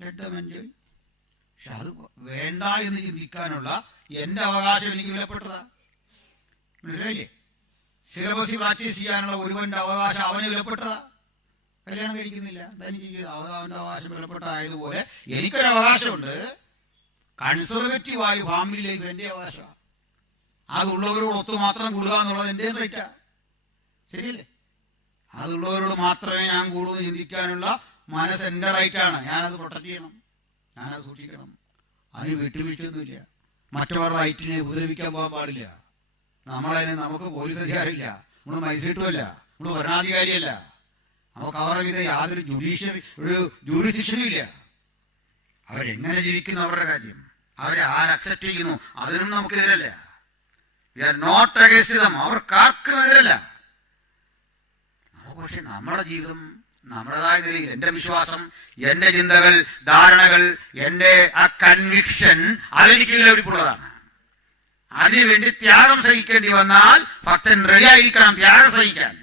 Let them enjoy. പക്ഷെ അത് വേണ്ട എന്ന് ചിന്തിക്കാനുള്ള എൻ്റെ അവകാശം എനിക്ക് വിലപ്പെട്ടതാ. മനസ്സിലായില്ലേ? സിലബസ് പ്രാക്ടീസ് ചെയ്യാനുള്ള ഒരുവന്റെ അവകാശം അവന് വിലപ്പെട്ടതാ. കല്യാണം കഴിക്കുന്നില്ല, തനിക്ക് അവന്റെ അവകാശം വിലപ്പെട്ടതായതുപോലെ എനിക്കൊരു അവകാശമുണ്ട്. കൺസർവേറ്റീവായി ഫാമിലിയിലേക്ക് എൻ്റെ അവകാശമാണ്. അതുള്ളവരോട് ഒത്തു മാത്രം കൂടുക എന്നുള്ളത് എൻ്റെ റൈറ്റാ. ശരിയല്ലേ? അതുള്ളവരോട് മാത്രമേ ഞാൻ കൂടുതൽ ചിന്തിക്കാനുള്ള മനസ്സ് എൻ്റെ റൈറ്റാണ്. ഞാനത് പ്രൊട്ടക്ട് ചെയ്യണം, ഞാനത് സൂക്ഷിക്കണം. അതിന് വിട്ടുവീഴ്ചയൊന്നുമില്ല. മറ്റവരുടെ റൈറ്റിനെ ഉപദ്രവിക്കാൻ പോകാൻ പാടില്ല. നമുക്ക് പോലീസ് അധികാരമില്ല, നമ്മൾ മജിസ്ട്രേറ്റുമല്ല, നമ്മൾ ഭരണാധികാരിയല്ല, നമുക്ക് അവരുടെ വിധ യാതൊരു ഒരു ജൂറിസ്ഡിക്ഷനും ഇല്ല. അവരെങ്ങനെ ജീവിക്കുന്നു, അവരുടെ കാര്യം, അവരെ ആരക്സെപ്റ്റ് ചെയ്യുന്നു, അതിനും നമുക്കെതിരല്ല. We are not against them. അവർക്കാർക്കും എതിരല്ല. പക്ഷെ നമ്മുടെ ജീവിതം നമ്മുടേതായ നിലയിൽ, എൻ്റെ വിശ്വാസം, എൻ്റെ ചിന്തകൾ, ധാരണകൾ, എൻ്റെ ആ കൺവിക്ഷൻ അതെനിക്ക് വിലപിടിപ്പുള്ളതാണ്. അതിനുവേണ്ടി ത്യാഗം സഹിക്കേണ്ടി വന്നാൽ ഭക്തൻ റെഡിയായിരിക്കണം ത്യാഗം സഹിക്കാൻ.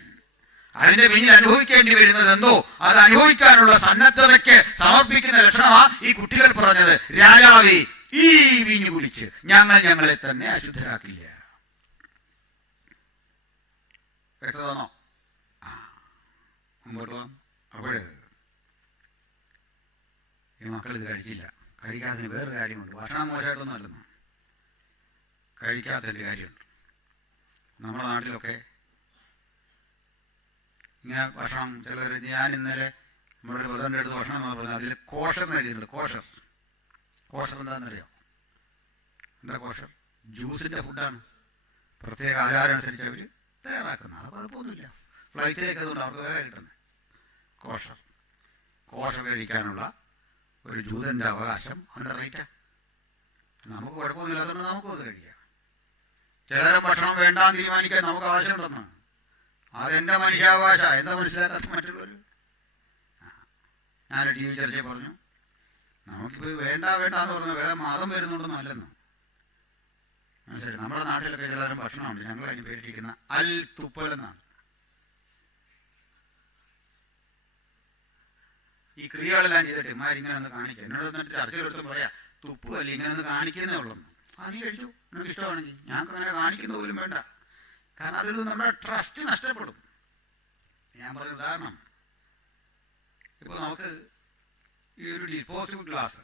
അതിന്റെ പിന്നിൽ അനുഭവിക്കേണ്ടി വരുന്നത് എന്തോ അത് അനുഭവിക്കാനുള്ള സന്നദ്ധതയ്ക്ക് സമർപ്പിക്കുന്ന ലക്ഷണമാ ഈ കുട്ടികൾ പറഞ്ഞത്. രാജാവേ, ഈ വീഞ്ഞു കുടിച്ച് ഞങ്ങളെ തന്നെ അശുദ്ധരാക്കില്ല. വ്യക്തമാണോ? മുമ്പോട്ട് പോകാം. അപ്പോഴേ ഈ മക്കൾ ഇത് കഴിച്ചില്ല. കഴിക്കാത്തതിന് വേറൊരു കാര്യമുണ്ട്. ഭക്ഷണം മോശമായിട്ടൊന്നും അല്ലെന്ന്, കഴിക്കാത്തൊരു കാര്യമുണ്ട്. നമ്മുടെ നാട്ടിലൊക്കെ ഇങ്ങനെ ഭക്ഷണം ചിലർ, ഞാൻ ഇന്നലെ നമ്മുടെ ഒരു ബ്രദറിൻ്റെ അടുത്ത് ഭക്ഷണം എന്ന് പറഞ്ഞാൽ അതിൽ കോഷർ എഴുതിയിട്ടുണ്ട്. കോഷർ എന്താണെന്നറിയോ? എന്താ കോഷർ? ജ്യൂസിൻ്റെ ഫുഡാണ്. പ്രത്യേക ആചാരം അനുസരിച്ച് അവർ തയ്യാറാക്കുന്നത്. അത് കുഴപ്പമൊന്നുമില്ല. ഫ്ലൈറ്റിലേക്ക് അതുകൊണ്ട് അവർക്ക് വേറെ കിട്ടുന്നത്. കോഷർ കഴിക്കാനുള്ള ഒരു ജൂതൻ്റെ അവകാശം അവൻ്റെ റൈറ്റാ. നമുക്ക് കുഴപ്പമൊന്നുമില്ലാത്തതുകൊണ്ട് നമുക്കും അത് കഴിക്കാം. ചിലരം ഭക്ഷണം വേണ്ടാന്ന് തീരുമാനിക്കാൻ നമുക്ക് ആവശ്യമുണ്ടെന്ന്. അതെൻ്റെ മനുഷ്യാവകാശ. എന്താ മനസ്സിലാക്കാത്ത മറ്റുള്ളവർ? ഞാൻ ടി വി ചർച്ചയിൽ പറഞ്ഞു, നമുക്കിപ്പോൾ വേണ്ട എന്ന് പറഞ്ഞാൽ വേറെ മതം വരുന്നുണ്ടെന്നും അല്ലെന്ന്. മനസ്സിലായി? നമ്മുടെ നാട്ടിലൊക്കെ ചിലതരം ഭക്ഷണമുണ്ട്, ഞങ്ങൾ അതിന് പേരിട്ടിരിക്കുന്ന അൽ തുപ്പൽ എന്നാണ്. ഈ ക്രിയകളെല്ലാം ചെയ്തിട്ട് ഇമാരിങ്ങനെ ഒന്ന് കാണിക്കുക. എന്നോട് വന്നിട്ട് ചർച്ചയിലെടുത്തും പറയാം, തുപ്പുമല്ല, ഇങ്ങനെ ഒന്ന് കാണിക്കുന്നേ ഉള്ളൂ. അത് കഴിച്ചു, നിങ്ങൾക്ക് ഇഷ്ടമാണെങ്കിൽ. ഞങ്ങൾക്ക് അങ്ങനെ കാണിക്കുന്ന പോലും വേണ്ട. കാരണം അതിൽ നമ്മുടെ ട്രസ്റ്റ് നഷ്ടപ്പെടും. ഞാൻ പറഞ്ഞ ഉദാഹരണം, ഇപ്പോൾ നമുക്ക് ഈ ഒരു ഡിസ്പോസിബിൾ ഗ്ലാസ്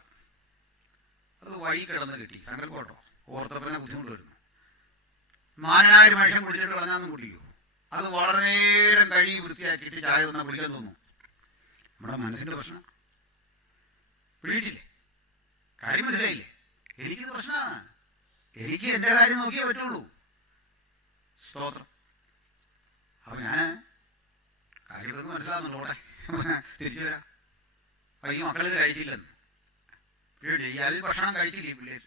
അത് വഴി കിടന്ന് കിട്ടി, സങ്കല്പോട്ടോ, ഓർത്തപ്പനെ ബുദ്ധിമുട്ട് വരുന്നു. മാനായ മനുഷ്യൻ കുടിച്ചിട്ട് കളഞ്ഞാന്ന് കുടിക്കൂ. അത് വളരെ നേരം കഴുകി വൃത്തിയാക്കിയിട്ട് ചായ തന്നാൽ കുടിക്കാൻ തോന്നും. നമ്മുടെ മനസ്സിൻ്റെ പ്രശ്നം പിടിയിട്ടില്ലേ? കാര്യം മനസ്സിലായില്ലേ? എനിക്കിത് പ്രശ്നമാണ്. എനിക്ക് എൻ്റെ കാര്യം നോക്കിയേ പറ്റുള്ളൂ. സ്തോത്രം. അപ്പം ഞാൻ കാര്യങ്ങളൊക്കെ മനസ്സിലാകുന്നുള്ളൂ. ഇവിടെ തിരിച്ചു വരാം. അപ്പം ഈ മക്കളിത് കഴിച്ചില്ലെന്ന് അതിൽ ഭക്ഷണം കഴിച്ചില്ലേ പിള്ളേർ?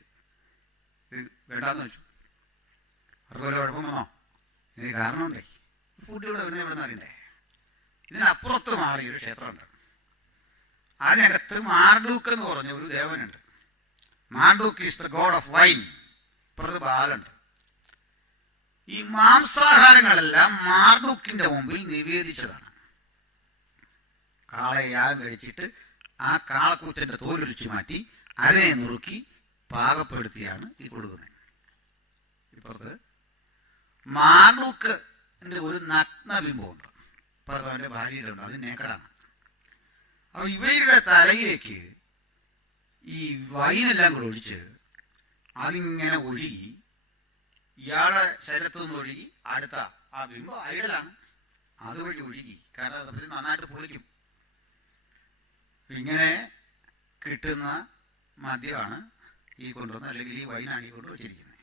ഇത് വേണ്ടാന്ന് വെച്ചു. അവർക്ക് വല്ല കുഴപ്പം വന്നോ? ഇതിന് കാരണമുണ്ടേ. ഫുഡിലൂടെ വരുന്നത് ഇവിടെ നിന്ന് അറിയണ്ടേ? ഇതിനപ്പുറത്ത് മാറിയൊരു ക്ഷേത്രമുണ്ട്. അതിനകത്ത് മാർഡൂക്ക് എന്ന് പറഞ്ഞ ഒരു ദേവനുണ്ട്. Marduk is the god of wine. ഇപ്പുറത്ത് ബാലുണ്ട്. ഈ മാംസാഹാരങ്ങളെല്ലാം മാർഡൂക്കിന്റെ മുമ്പിൽ നിവേദിച്ചതാണ്. കാളയെ യാഗം കഴിച്ചിട്ട് ആ കാളക്കൂറ്റന്റെ തോലൊരിച്ചു മാറ്റി അതിനെ നുറുക്കി പാകപ്പെടുത്തിയാണ് ഈ കൊടുക്കുന്നത്. ഇപ്പുറത്ത് മാർഡൂക്ക് ഒരു നഗ്നബിംബമുണ്ട്. ഇപ്പുറത്ത് അവൻ്റെ ഭാര്യയുടെ ഉണ്ട്, അത് നേക്കടാണ്. അപ്പൊ ഇവരുടെ തലയിലേക്ക് ഈ വൈനെല്ലാം കൂടെ ഒഴിച്ച് അതിങ്ങനെ ഒഴുകി ഇയാളെ ശരീരത്തു നിന്ന് ഒഴുകി അടുത്ത ആ ബിംബം ഐഡലാണ്, അതുവഴി ഒഴുകി. കാരണം അത് നന്നായിട്ട് പൊളിക്കും. ഇങ്ങനെ കിട്ടുന്ന മദ്യമാണ് ഈ കൊണ്ടുവന്ന്, അല്ലെങ്കിൽ ഈ വൈനാണ് ഈ കൊണ്ട് വച്ചിരിക്കുന്നത്.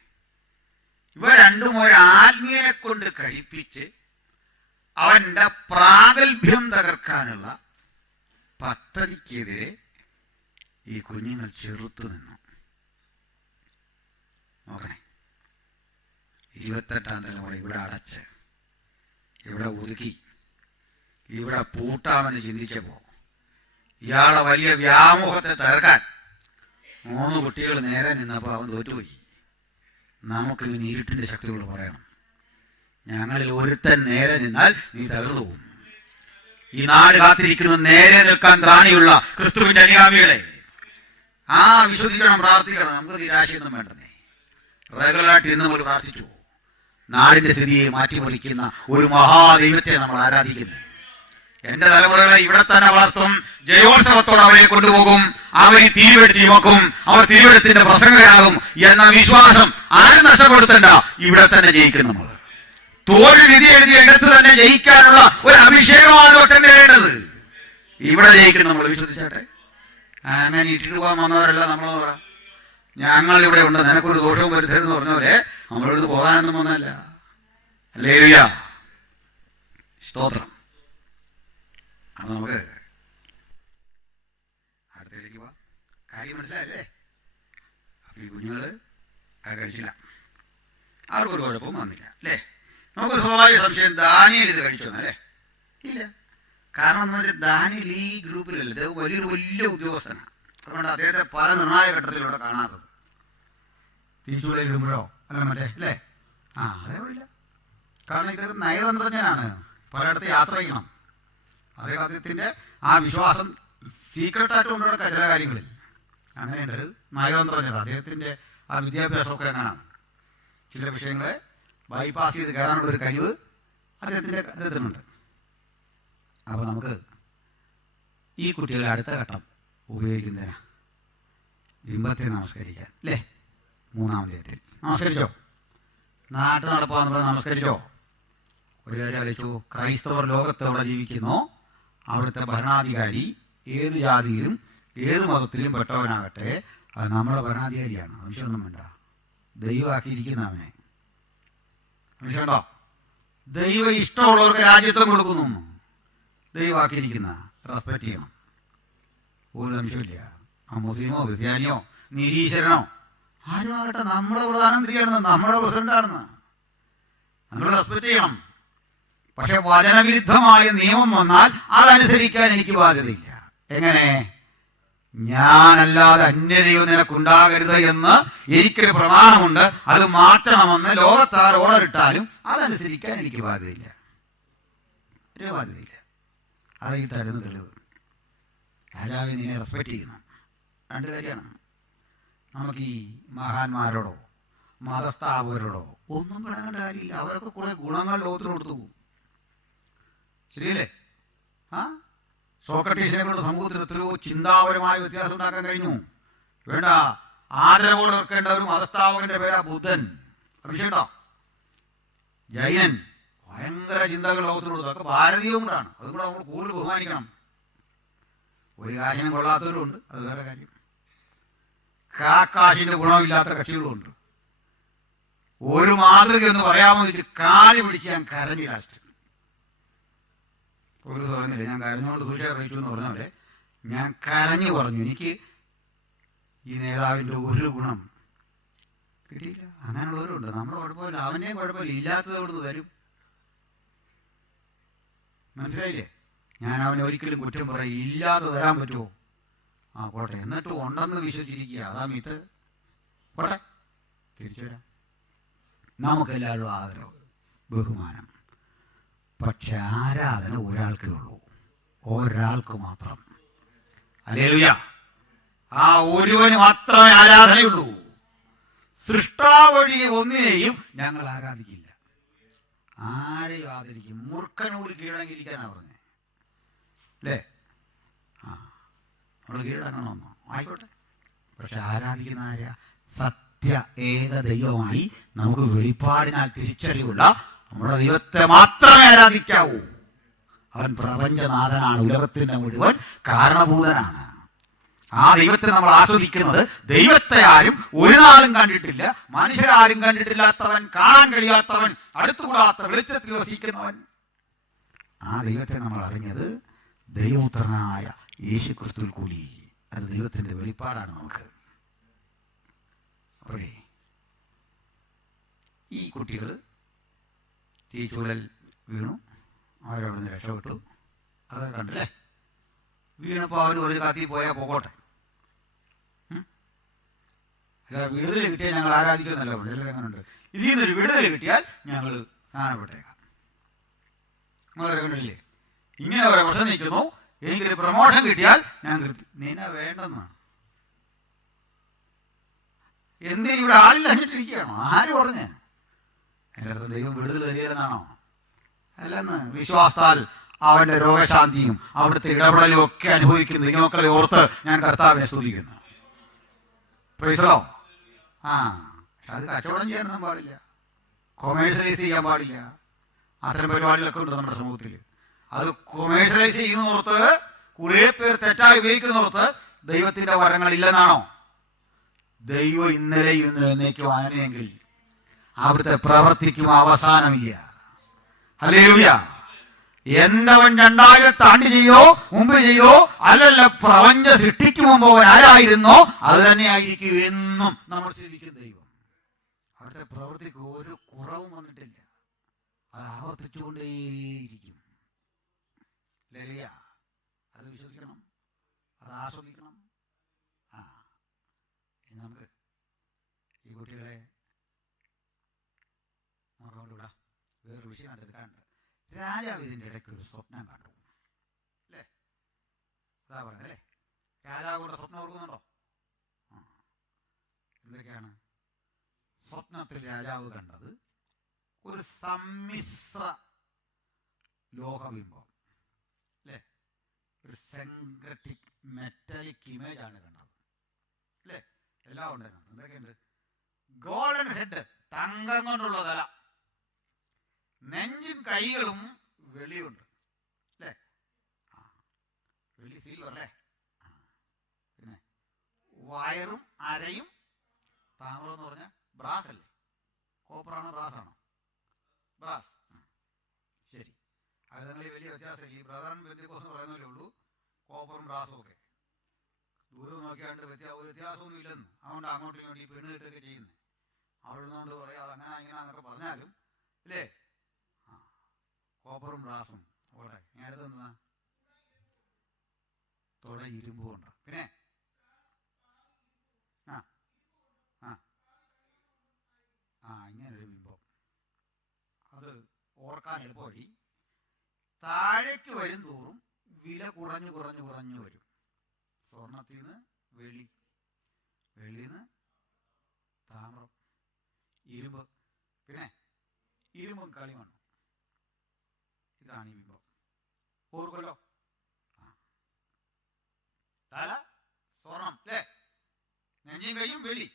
ഇവ രണ്ടും ഒരാത്മീയനെ കൊണ്ട് കഴിപ്പിച്ച് അവന്റെ പ്രാഗൽഭ്യം തകർക്കാനുള്ള പദ്ധതിക്കെതിരെ ഈ കുഞ്ഞുങ്ങൾ ചെറുത്തു നിന്നു. നോക്കണേ, 28ാം തലമുറ ഇവിടെ അടച്ച്, ഇവിടെ ഒതുക്കി, ഇവിടെ പൂട്ടാമെന്ന് ചിന്തിച്ചപ്പോൾ ഇയാളെ വലിയ വ്യാമോഹത്തെ തകർക്കാൻ 3 കുട്ടികൾ നേരെ നിന്നപ്പോൾ അവൻ തോറ്റുപോയി. നമുക്കിനി ഇരുട്ടിന്റെ ശക്തികൾ പറയണം, ഞങ്ങളിൽ ഒരുത്തൻ നേരെ നിന്നാൽ നീ തകർന്നു പോകും. ഈ നാട് കാത്തിരിക്കുന്ന നേരെ നിൽക്കാൻ ത്രാണിയുള്ള ക്രിസ്തുവിന്റെ അനുഗാമികളെ, വിശ്വസിക്കണം, പ്രാർത്ഥിക്കണം. നമുക്ക് നിരാശയൊന്നും വേണ്ടതേ. റെഗുലറായിട്ട് ഇന്ന് പോലും പ്രാർത്ഥിച്ചു. നാടിന്റെ സ്ഥിതിയെ മാറ്റിമറിക്കുന്ന ഒരു മഹാദൈവത്തെ നമ്മൾ ആരാധിക്കുന്നു. എന്റെ തലമുറകളെ ഇവിടെ തന്നെ വളർത്തും. ജയോത്സവത്തോടെ അവരെ കൊണ്ടുപോകും. അവരെ തിരുവെടുത്ത് ചുമക്കും. അവർ തിരുവെടുത്തിന്റെ പ്രസംഗരാകും എന്ന വിശ്വാസം ആരും നഷ്ടപ്പെടുത്തണ്ട. ഇവിടെ തന്നെ ജയിക്കും. നമ്മൾ തോൽവി വിധി എഴുതി എടുത്ത് തന്നെ ജയിക്കാനുള്ള ഒരു അഭിഷേകമാണ് ഒറ്റ നേടേണ്ടത്. ഇവിടെ ജയിക്കും നമ്മൾ, വിശ്വസിച്ചാട്ടെ. അങ്ങനെ ഇട്ടിട്ട് പോകാൻ വന്നവരല്ല നമ്മളെന്ന് പറ. ഞങ്ങൾ ഇവിടെ ഉണ്ട്, നിനക്കൊരു ദോഷവും വരുത്തരുതെന്ന് പറഞ്ഞവരെ നമ്മളിവിടുന്ന് പോകാനൊന്നും വന്നല്ല. ഹല്ലേലൂയ, സ്തോത്രം. അപ്പൊ നമുക്ക് അടുത്തേക്ക് പോവാം. കാര്യം മനസ്സിലായല്ലേ? അപ്പൊ ഈ കുഞ്ഞുങ്ങള് അത് കഴിച്ചില്ല, അവർക്കൊരു കുഴപ്പവും വന്നില്ല അല്ലേ? നമുക്കൊരു സ്വാഭാവിക സംശയം, ദാനിയേൽ ഇത് കഴിച്ചോന്നല്ലേ? ഇല്ല. കാരണം എന്താ വെച്ചാൽ ദാനിയേൽ ഈ ഗ്രൂപ്പിലല്ലേ, ഇത് വലിയ ഉദ്യോഗസ്ഥനാണ്. അതുകൊണ്ട് അദ്ദേഹത്തെ പല നിർണായക ഘട്ടത്തിലൂടെ കാണാത്തത്. തിരിച്ചുള്ളിൽ ഇടുമ്പോഴോ അല്ല മറ്റേ അല്ലേ? അതേപോലില്ല. കാരണം ഇതൊരു നയതന്ത്രജ്ഞനാണ്, പലയിടത്ത് യാത്ര ചെയ്യണം. അദ്ദേഹത്തിന്റെ ആ വിശ്വാസം സീക്രട്ടായിട്ട് കൊണ്ടുനടക്കുക ചില കാര്യങ്ങളിൽ. അങ്ങനെയുണ്ട് ഒരു നയതന്ത്രജ്ഞത. അദ്ദേഹത്തിന്റെ ആ വിദ്യാഭ്യാസമൊക്കെ അങ്ങനെയാണ്. ചില വിഷയങ്ങളെ ബൈപ്പാസ് ചെയ്ത് കയറാനുള്ള ഒരു കഴിവ് അദ്ദേഹത്തിനുണ്ട്. അപ്പൊ നമുക്ക് ഈ കുട്ടികളെ അടുത്ത ഘട്ടം ഉപയോഗിക്കുന്നതിനാ ബിംബത്തെ നമസ്കരിക്കാൻ അല്ലേ? 3-ാം അധ്യായത്തിൽ നമസ്കരിച്ചോ? നാട്ടു നടപ്പാന്ന് പറഞ്ഞ് നമസ്കരിച്ചോ? ഒരു കാര്യം ആലോചിച്ചു. ക്രൈസ്തവർ ലോകത്തോടെ ജീവിക്കുന്നു. അവിടുത്തെ ഭരണാധികാരി ഏത് ജാതിയിലും ഏത് മതത്തിലും പെട്ടവനാകട്ടെ, അത് നമ്മുടെ ഭരണാധികാരിയാണ്. സംശയമൊന്നും വേണ്ട. ദൈവമാക്കിയിരിക്കുന്ന അവനെ സംശയമുണ്ടോ? ദൈവം ഇഷ്ടമുള്ളവർക്ക് രാജ്യത്വം കൊടുക്കുന്നു. ദൈവമാക്കിയിരിക്കുന്ന റെസ്പെക്ട് ചെയ്യണം. ഒരു സംശയമില്ല. ആ മുസ്ലിമോ ക്രിസ്ത്യാനിയോ നിരീശ്വരനോ ആരുമാകട്ടെ നമ്മുടെ പ്രധാനമന്ത്രിയാണെന്ന്, നമ്മുടെ പ്രസിഡന്റാണെന്ന് നമ്മൾ റെസ്പെക്ട് ചെയ്യണം. പക്ഷെ വചനവിരുദ്ധമായ നിയമം വന്നാൽ അതനുസരിക്കാൻ എനിക്ക് ബാധ്യതയില്ല. എങ്ങനെ? ഞാനല്ലാതെ അന്യദൈവം നിനക്കുണ്ടാകരുത് എന്ന് എനിക്കൊരു പ്രമാണമുണ്ട്. അത് മാറ്റണമെന്ന് ലോകത്താർ ഓർഡറിട്ടാലും അതനുസരിക്കാൻ എനിക്ക് ബാധ്യതയില്ല. ഒരു ബാധ്യതയില്ല. അത് ഈ തരുന്ന തെളിവ്. രാജാവിനെ നിന്നെ റെസ്പെക്ട് ചെയ്യണം. 2 കാര്യമാണ്. നമുക്ക് ഈ മഹാന്മാരോടോ മതസ്ഥാപകരോടോ ഒന്നും പറയാനുള്ള കാര്യമില്ല. അവരൊക്കെ കുറെ ഗുണങ്ങൾ ലോകത്തിന് കൊടുത്തു. ശരിയല്ലേ? സോക്രട്ടീസിനെ കൊണ്ട് സമൂഹത്തിൽ എത്രയോ ചിന്താപരമായ വ്യത്യാസം ഉണ്ടാക്കാൻ കഴിഞ്ഞു. വേണ്ട, ആദരവോടെ വെക്കേണ്ട ഒരു മതസ്ഥാപകന്റെ പേരാ ബുദ്ധൻ. അഭിഷേകട്ടോ? ജൈനൻ. ഭയങ്കര ചിന്തകൾ ലോകത്തിന് കൊടുത്തു. അതൊക്കെ ഭാരതീയവും കൂടാണ്. അതും കൂടെ നമ്മൾ കൂടുതൽ ബഹുമാനിക്കണം. ഒരു കാശിനും കൊള്ളാത്തവരും ഉണ്ട്, അത് വേറെ കാര്യം. കാശിന്റെ ഗുണമില്ലാത്ത കക്ഷികളുമുണ്ട്. ഒരു മാതൃക എന്ന് പറയാമെന്ന് വെച്ചിട്ട് കാല് പിടിച്ച് ഞാൻ കരഞ്ഞു. ലാസ്റ്റ് ഒരു പറഞ്ഞില്ലേ, ഞാൻ കരഞ്ഞുകൊണ്ട് സുരക്ഷ അറിയിച്ചു എന്ന് പറഞ്ഞ പോലെ ഞാൻ കരഞ്ഞു പറഞ്ഞു. എനിക്ക് ഈ നേതാവിൻ്റെ ഒരു ഗുണം കിട്ടിയില്ല. അങ്ങനെയുള്ളവരുണ്ട്. നമ്മുടെ കുഴപ്പമില്ല, അവനെയും കുഴപ്പമില്ല. ഇല്ലാത്തത് അവിടുന്ന് തരും. മനസ്സിലായില്ലേ? ഞാൻ അവനെ ഒരിക്കലും കുറ്റം പറയും. ഇല്ലാതെ തരാൻ പറ്റുമോ? പോട്ടെ. എന്നിട്ട് ഉണ്ടെന്ന് വിശ്വസിച്ചിരിക്കുക. അതാ മിത്ത്. പോട്ടെ, തിരിച്ചു വരാം. നമുക്കെല്ലാവരും ആദരവ്, ബഹുമാനം. പക്ഷെ ആരാധന ഒരാൾക്കേ ഉള്ളൂ, ഒരാൾക്ക് മാത്രം. ഹല്ലേലൂയ. ആ ഒരുവന് മാത്രമേ ആരാധനയുള്ളൂ. സൃഷ്ടാവഴി ഒന്നിനെയും ഞങ്ങൾ ആരാധിക്കില്ല. ആരെയും ആദരിക്കും? മൂർഖനോട് കീഴടങ്ങിയിരിക്കാനാണ് പറഞ്ഞത് അല്ലേ? നമ്മൾ കീഴടങ്ങണമെന്നോ? ആയിക്കോട്ടെ. പക്ഷെ ആരാധിക്കുന്ന ആരാ? സത്യ ഏക ദൈവമായി നമുക്ക് വെളിപ്പാടിനാൽ തിരിച്ചറിവുള്ള നമ്മുടെ ദൈവത്തെ മാത്രമേ ആരാധിക്കാവൂ. അവൻ പ്രപഞ്ചനാഥനാണ്, ഉലകത്തിന്റെ മുഴുവൻ കാരണഭൂതനാണ്. ആ ദൈവത്തെ നമ്മൾ ആസ്വദിക്കുന്നത് ദൈവത്തെ ആരും ഒരു നാളും കണ്ടിട്ടില്ല, മനുഷ്യരാരും കണ്ടിട്ടില്ലാത്തവൻ, കാണാൻ കഴിയാത്തവൻ, അടുത്തുകൂടാത്ത വെളിച്ചത്തിൽ വസിക്കുന്നവൻ. ആ ദൈവത്തെ നമ്മൾ അറിഞ്ഞത് ദൈവപുത്രനായ യേശു ക്രിസ്തുവിൽ കൂടി. അത് ദൈവത്തിന്റെ വെളിപ്പാടാണ് നമുക്ക്. അപ്പോഴേ ഈ കുട്ടികൾ തീച്ചൂഴൽ വീണു, അവരവിടെ നിന്ന് രക്ഷപ്പെട്ടു. അതൊക്കെ കണ്ടല്ലേ? വീണപ്പോൾ അവർ ഒരു കത്തി പോയാൽ പോകട്ടെ. അല്ല, വിടുതൽ കിട്ടിയാൽ ഞങ്ങൾ ആരാധിക്കുന്നല്ല. ചിലരെങ്ങനുണ്ട്, ഇതിൽ നിന്നൊരു വിടുതൽ കിട്ടിയാൽ ഞങ്ങൾ സ്നാനപ്പെട്ടേക്കാം. നിങ്ങളൊരു കണ്ടില്ലേ, ഇങ്ങനെ ഒരു പ്രശ്നം നിൽക്കുന്നു, എനിക്കൊരു പ്രമോഷൻ കിട്ടിയാൽ ഞാൻ നിന്നെ വേണ്ടെന്നാണ്. എന്തിനും ഇവിടെ ആളില്ല എന്നിട്ടിരിക്കുകയാണോ? ആര് പറഞ്ഞ്? എൻ്റെ അടുത്ത് ദൈവം വിടുതൽ തരികയെന്നാണോ? അല്ലെന്ന്. വിശ്വാസത്താൽ അവന്റെ രോഗശാന്തിയും അവിടുത്തെ ഇടപെടലും ഒക്കെ അനുഭവിക്കുന്ന ദൈവമക്കളെ ഓർത്ത് ഞാൻ കർത്താവിനെ സ്തുതിക്കുന്നു. Praise the Lord. പക്ഷെ അത് കച്ചവടം ചെയ്യാനൊന്നും പാടില്ല, കൊമേഴ്ഷ്യലൈസ് ചെയ്യാൻ പാടില്ല. അത്തരം പരിപാടികളൊക്കെ ഉണ്ട് നമ്മുടെ സമൂഹത്തിൽ. അത് കൊമേഴ്ഷ്യലൈസ് ചെയ്യുന്നോർത്ത് കുറെ പേർ തെറ്റായി ഉപയോഗിക്കുന്നോർത്ത് ദൈവത്തിന്റെ വരങ്ങൾ ഇല്ലെന്നാണോ? ദൈവം ഇന്നലെയും ഇന്നും എന്നേക്കും ആനയെങ്കിൽ അവിടുത്തെ പ്രവർത്തിക്കും അവസാനമില്ല. ഹല്ലേലൂയ. എന്തവൻ 2000 ആണ്ട് ചെയ്യോ മുമ്പ് ചെയ്യോ അല്ലല്ല, പ്രപഞ്ച സൃഷ്ടിക്ക് മുമ്പ് അവൻ ആരായിരുന്നോ അത് തന്നെ ആയിരിക്കും എന്നും നമ്മൾ സേവിക്കുന്ന ദൈവം. അവിടുത്തെ പ്രവൃത്തിക്ക് ഒരു കുറവും വന്നിട്ടില്ല. അത് ആവർത്തിച്ചുകൊണ്ടേയിരിക്കും. ഹല്ലേലൂയ. അത് വിശ്വസിക്കണം, അത് ആസ്വദിക്കണം. നമുക്ക് ഈ കുട്ടികളെ നോക്കാണ്ടിവിടാം. വേറൊരു വിഷയം അതെടുക്കാണ്ട്. രാജാവ് ഇതിൻ്റെ ഇടയ്ക്ക് ഒരു സ്വപ്നം കണ്ടു അല്ലേ? അതാ പറഞ്ഞത് അല്ലേ? രാജാവ് കൂടെ സ്വപ്നം ഓർക്കുന്നുണ്ടോ? എന്തൊക്കെയാണ് സ്വപ്നത്തിൽ രാജാവ് കണ്ടത്? ഒരു സമ്മിശ്ര ലോഹബിംബം അല്ലേ? ഒരു സിന്തറ്റിക് മെറ്റാലിക് ഇമേജ് ആണ് കണ്ടത് അല്ലേ? എല്ലാം ഉണ്ട്. എന്തൊക്കെയുണ്ട്? ഗോൾഡൻ ഹെഡ്, തങ്കം കൊണ്ടുള്ള തല, നെഞ്ചും കൈകളും വെള്ളിയുണ്ട് അല്ലേ? വെള്ളി, സിൽവർ അല്ലേ? പിന്നെ വയറും അരയും താമ്രം എന്ന് പറഞ്ഞാൽ ബ്രാസ് അല്ലേ? കോപ്പറാണോ ബ്രാസാണോ? ബ്രാസ്. ശരി, അത് തമ്മിൽ വലിയ വ്യത്യാസമില്ല. ഈ ബ്രദറൻ പെന്തിക്കോസ് പറയുന്നതല്ലേ ഉള്ളൂ കോപ്പറും ബ്രാസും ഒക്കെ. ദൂരം നോക്കിയാണ്ട് ഒരു വ്യത്യാസമൊന്നും ഇല്ലെന്ന്. അതുകൊണ്ട് അങ്ങോട്ടും ഇങ്ങോട്ടും ഈ പെണ്ണ് കിട്ടൊക്കെ ചെയ്യുന്നത്. അവിടെ നിന്നുകൊണ്ട് പറയാം അതങ്ങനെ ഇങ്ങനെയാന്നൊക്കെ പറഞ്ഞാലും ഇല്ലേ, കോപ്പറും ബ്രാസും ഓടെ. അടുത്ത് എന്താ? തുട ഇരുമ്പും ഉണ്ട്. പിന്നെ ഇങ്ങനൊരു ബിംബം. അത് ഓർക്കാൻ എളുപ്പവഴി, താഴേക്ക് വരും തോറും വില കുറഞ്ഞു കുറഞ്ഞു കുറഞ്ഞു വരും. സ്വർണത്തിൽ നിന്ന് വെള്ളി, വെള്ളിയിൽ നിന്ന് താമ്രം, ഇരുമ്പ്, പിന്നെ ഇരുമ്പും കളിമണ്ണും. ഇതാണ് ഈ ബിംബം. ഓർക്കുമല്ലോ? തല സ്വർണം അല്ലേ? നെഞ്ചും കൈയും വെള്ളി,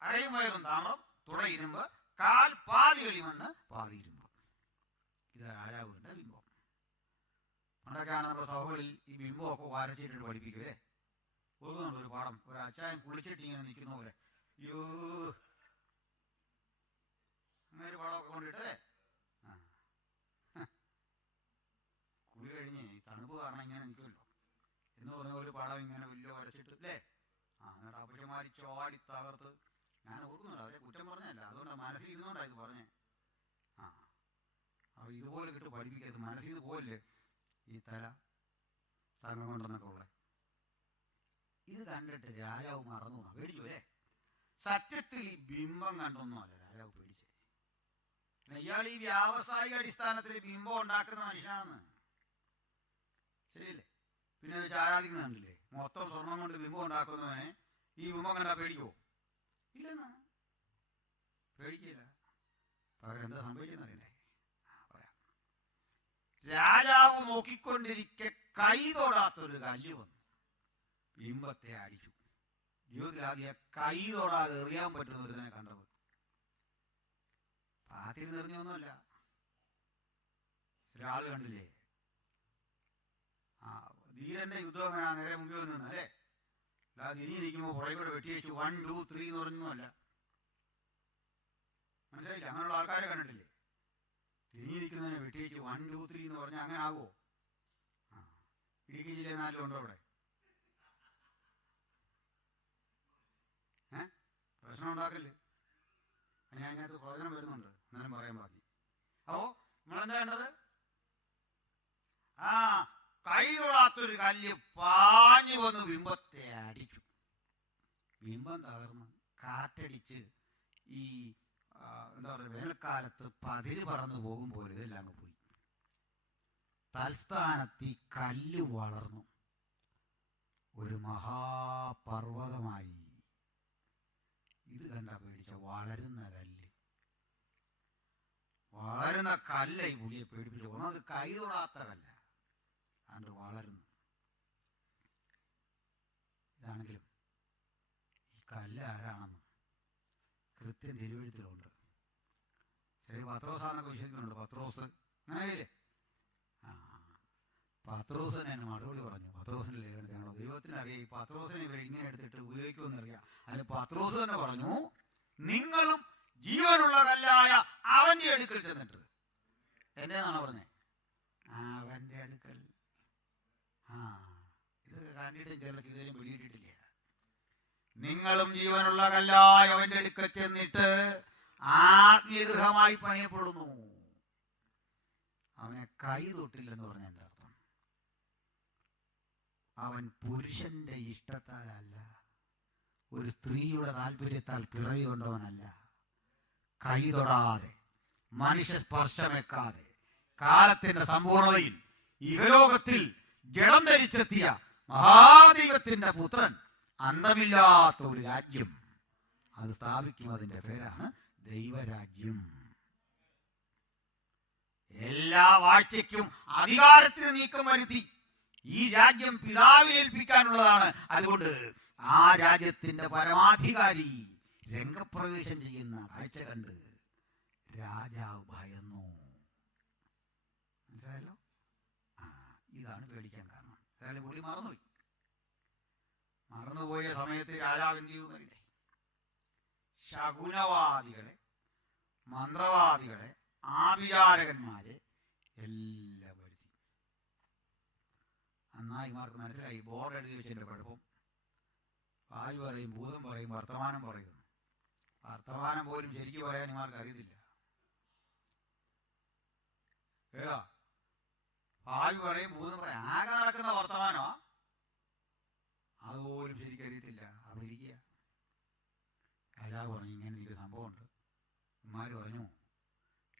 അരയും വയറും താമ്രം, തുട ഇരുമ്പ്, കാൽ പാതി കളിമണ്ണ് പാതി ഇരുമ്പ്. ഇതാണ് രാജാവിന്റെ ബിംബം. പണ്ടൊക്കെയാണ് നമ്മുടെ സഭകളിൽ ഈ ബിംബമൊക്കെ വരച്ചിട്ട് പഠിപ്പിക്കുവേ. ഓർക്കുന്നുണ്ട് ഒരു പാഠം, ഒരു അച്ചായൻ കുളിച്ചിട്ട് ഇങ്ങനെ നിൽക്കുന്ന പോലെ. അയ്യോ, അങ്ങനെ ഒരു പാടമൊക്കെ കൊണ്ടിട്ടേ കുളി കഴിഞ്ഞ് തണുപ്പ് കാരണം ഇങ്ങനെ നിൽക്കുമല്ലോ എന്ന് പറഞ്ഞ ഒരു പടം ഇങ്ങനെ വലിയ വരച്ചിട്ട് അല്ലേ? എന്നിട്ട് അപ്പച്ചമാരി ചോടി തകർത്ത്. ഞാൻ ഓർക്കുന്നുണ്ട്, അവരെ കുറ്റം പറഞ്ഞല്ല, അതുകൊണ്ട് മനസ്സിൽ ഇരുന്നുകൊണ്ടാണ് ഇത് പറഞ്ഞേ. അപ്പോൾ ഇതുപോലെ കിട്ട് പഠിപ്പിക്കരുത്, മനസ്സിൽ നിന്ന് പോയില്ലേ ഈ തല തങ്കം കൊണ്ടെന്നൊക്കെ ഉള്ളത്. ഇത് കണ്ടിട്ട് രാജാവ് മറന്നു, പേടിച്ചു അല്ലേ? സത്യത്തിൽ ഈ ബിംബം കണ്ടൊന്നുമല്ല രാജാവ് പേടിച്ചേ. ഇയാൾ ഈ വ്യാവസായിക അടിസ്ഥാനത്തിൽ ബിംബം ഉണ്ടാക്കുന്ന മനുഷ്യനാണെന്ന്. ശരിയല്ലേ? പിന്നെ വെച്ച് ആരാധിക്കുന്നുണ്ടല്ലേ? മൊത്തം സ്വർണം കൊണ്ട് ബിംബം ഉണ്ടാക്കുന്നവനെ ഈ ബിംബം കണ്ടാ പേടിക്കുമോ? ഇല്ലെന്നാ, പേടിക്കില്ല. പകരം എന്താ സംഭവിച്ചെന്നറിയണ്ടേ? പറയാം. രാജാവ് നോക്കിക്കൊണ്ടിരിക്കെ കൈ തൊടാത്തൊരു കല്ല് വന്നു ബിംബത്തെ അടിച്ചു. ജീവിതത്തിൽ ആദ്യം കൈ തൊടാതെ എറിയാൻ പറ്റുന്ന ഒരുതിനെ കണ്ടത്. പാത്തിൽ നിറഞ്ഞൊന്നുമല്ല. ഒരാൾ കണ്ടില്ലേ, ധീരന്റെ യുദ്ധം നേരെ മുമ്പിൽ വന്നു അല്ലേ? അല്ലാതെ തിരിഞ്ഞു നിൽക്കുമ്പോൾ പുറകെ കൂടെ വെട്ടിവെച്ചു 1 2 3 എന്ന് പറഞ്ഞൊന്നുമല്ല. മനസ്സിലായില്ല? അങ്ങനെയുള്ള ആൾക്കാരെ കണ്ടിട്ടില്ലേ? തിരിഞ്ഞു നിൽക്കുന്നതിനെ വെട്ടിവെച്ച് 1 2 3 എന്ന് പറഞ്ഞാൽ അങ്ങനെ ആകുമോ? ഇടുക്കി ജില്ലയിൽ 4 ഉണ്ടോ അവിടെ? പ്രശ്നം ഉണ്ടാക്കല്ലേ? ഞാൻ അതിനകത്ത് പ്രയോജനം വരുന്നുണ്ട്, എന്നാലും പറയാൻ ബാക്കി. അപ്പോ നമ്മളെന്താ വേണ്ടത്? കൈ തൊടാത്തൊരു കല്ല് പാഞ്ഞു വന്ന് ബിംബത്തെ അടിച്ചു. ബിംബം തകർന്നു. കാറ്റടിച്ച് ഈ എന്താ പറയുക, വേനൽക്കാലത്ത് പതിര് പറന്നു പോകും പോലെ ഇതെല്ലാം അങ്ങ് പോയി. തൽസ്ഥാനത്ത് ഈ കല്ല് വളർന്നു ഒരു മഹാപർവ്വതമായി. ഇത് കണ്ട പേടിച്ച വളരുന്ന കല്ല്, വളരുന്ന കല്ല ഈ പുലിയെ പേടിപ്പിച്ചു. ഒന്നത് കൈ തൊടാത്ത കല്ല, അത് വളരുന്നു. ഇതാണെങ്കിലും ഈ കല്ല് ആരാണെന്ന് കൃത്യം തിരുവഴുത്തിലുണ്ട്. ശരി, പത്രോസാന്നൊക്കെ വിശ്വസിക്കുന്നുണ്ട്. പത്രോസ് അങ്ങനെയല്ലേ? പത്രോസ് തന്നെ മറുപടി പറഞ്ഞു. പത്രോസിന്റെ ലേഖനത്തിനാണോ ദൈവത്തിന് അറിയാം ഈ പത്രോസിനെ ഇവർ ഇങ്ങനെ എടുത്തിട്ട് ഉപയോഗിക്കുമെന്നറിയാം. അതിന് പത്രോസ് തന്നെ പറഞ്ഞു, നിങ്ങളും ജീവനുള്ള കല്ലായ അവന്റെ അടുക്കൽ ചെന്നിട്ട്. എന്റെന്നാണോ പറഞ്ഞേ? അവന്റെ അടുക്കൽ. ഇത് കണ്ടിട്ട് ചിലർക്ക് ഇതുവരെയും പിടിയിട്ടിട്ടില്ല. നിങ്ങളും ജീവനുള്ള കല്ലായ അവന്റെ അടുക്കൽ ചെന്നിട്ട് ആത്മീയഗൃഹമായി പണിയപ്പെടുന്നു. അവനെ കൈ തൊട്ടില്ലെന്ന് പറഞ്ഞ എന്താ അർത്ഥം? അവൻ പുരുഷന്റെ ഇഷ്ടത്താലല്ല, ഒരു സ്ത്രീയുടെ താല്പര്യത്താൽ പിറവി കൊണ്ടവനല്ല. കൈ തൊടാതെ, മനുഷ്യ സ്പർശമേക്കാതെ, കാലത്തിന്റെ സമ്പൂർണതയിൽ ഇഹലോകത്തിൽ ജഡം ധരിച്ചെത്തിയ മഹാദൈവത്തിന്റെ പുത്രൻ അന്തമില്ലാത്ത ഒരു രാജ്യം അത് സ്ഥാപിക്കും. അതിന്റെ പേരാണ് ദൈവരാജ്യം. എല്ലാ വാഴ്ചയ്ക്കും അധികാരത്തിന് നീക്കം വരുത്തി ഈ രാജ്യം പിതാവിനെ ഏൽപ്പിക്കാനുള്ളതാണ്. അതുകൊണ്ട് ആ രാജ്യത്തിന്റെ പരമാധികാരി രംഗപ്രവേശം ചെയ്യുന്ന കാഴ്ച കണ്ട് രാജാവ് ഭയന്നു. മനസ്സിലായല്ലോ? ഇതാണ് പേടിക്കാൻ കാരണം. അതായത് പുള്ളി മറന്നുപോയി. മറന്നുപോയ സമയത്ത് രാജാവ് എന്ത് ചെയ്യുന്നറിയില്ലേ? ശകുനവാദികളെ, മന്ത്രവാദികളെ, ആഭിചാരകന്മാരെ എല്ലാം വരുത്തി. ഇമാർക്ക് മനസ്സിലായി ബോർഡ് എഴുതി വെച്ചതിന്റെ കുഴപ്പം. വായു പറയും, ഭൂതം പറയും, വർത്തമാനം പറയുന്നു. വർത്തമാനം പോലും ശരിക്കും പറയാൻ ഇമാർക്ക് അറിയത്തില്ല. വായു പറയും, ഭൂതം പറയും, ആകെ നടക്കുന്ന വർത്തമാനമാ, അതുപോലും ശരിക്കറിയത്തില്ല. അവരിക്കുക. രാജാവ് പറഞ്ഞു, ഇങ്ങനെ ഒരു സംഭവമുണ്ട്. ഇമാര് പറഞ്ഞു,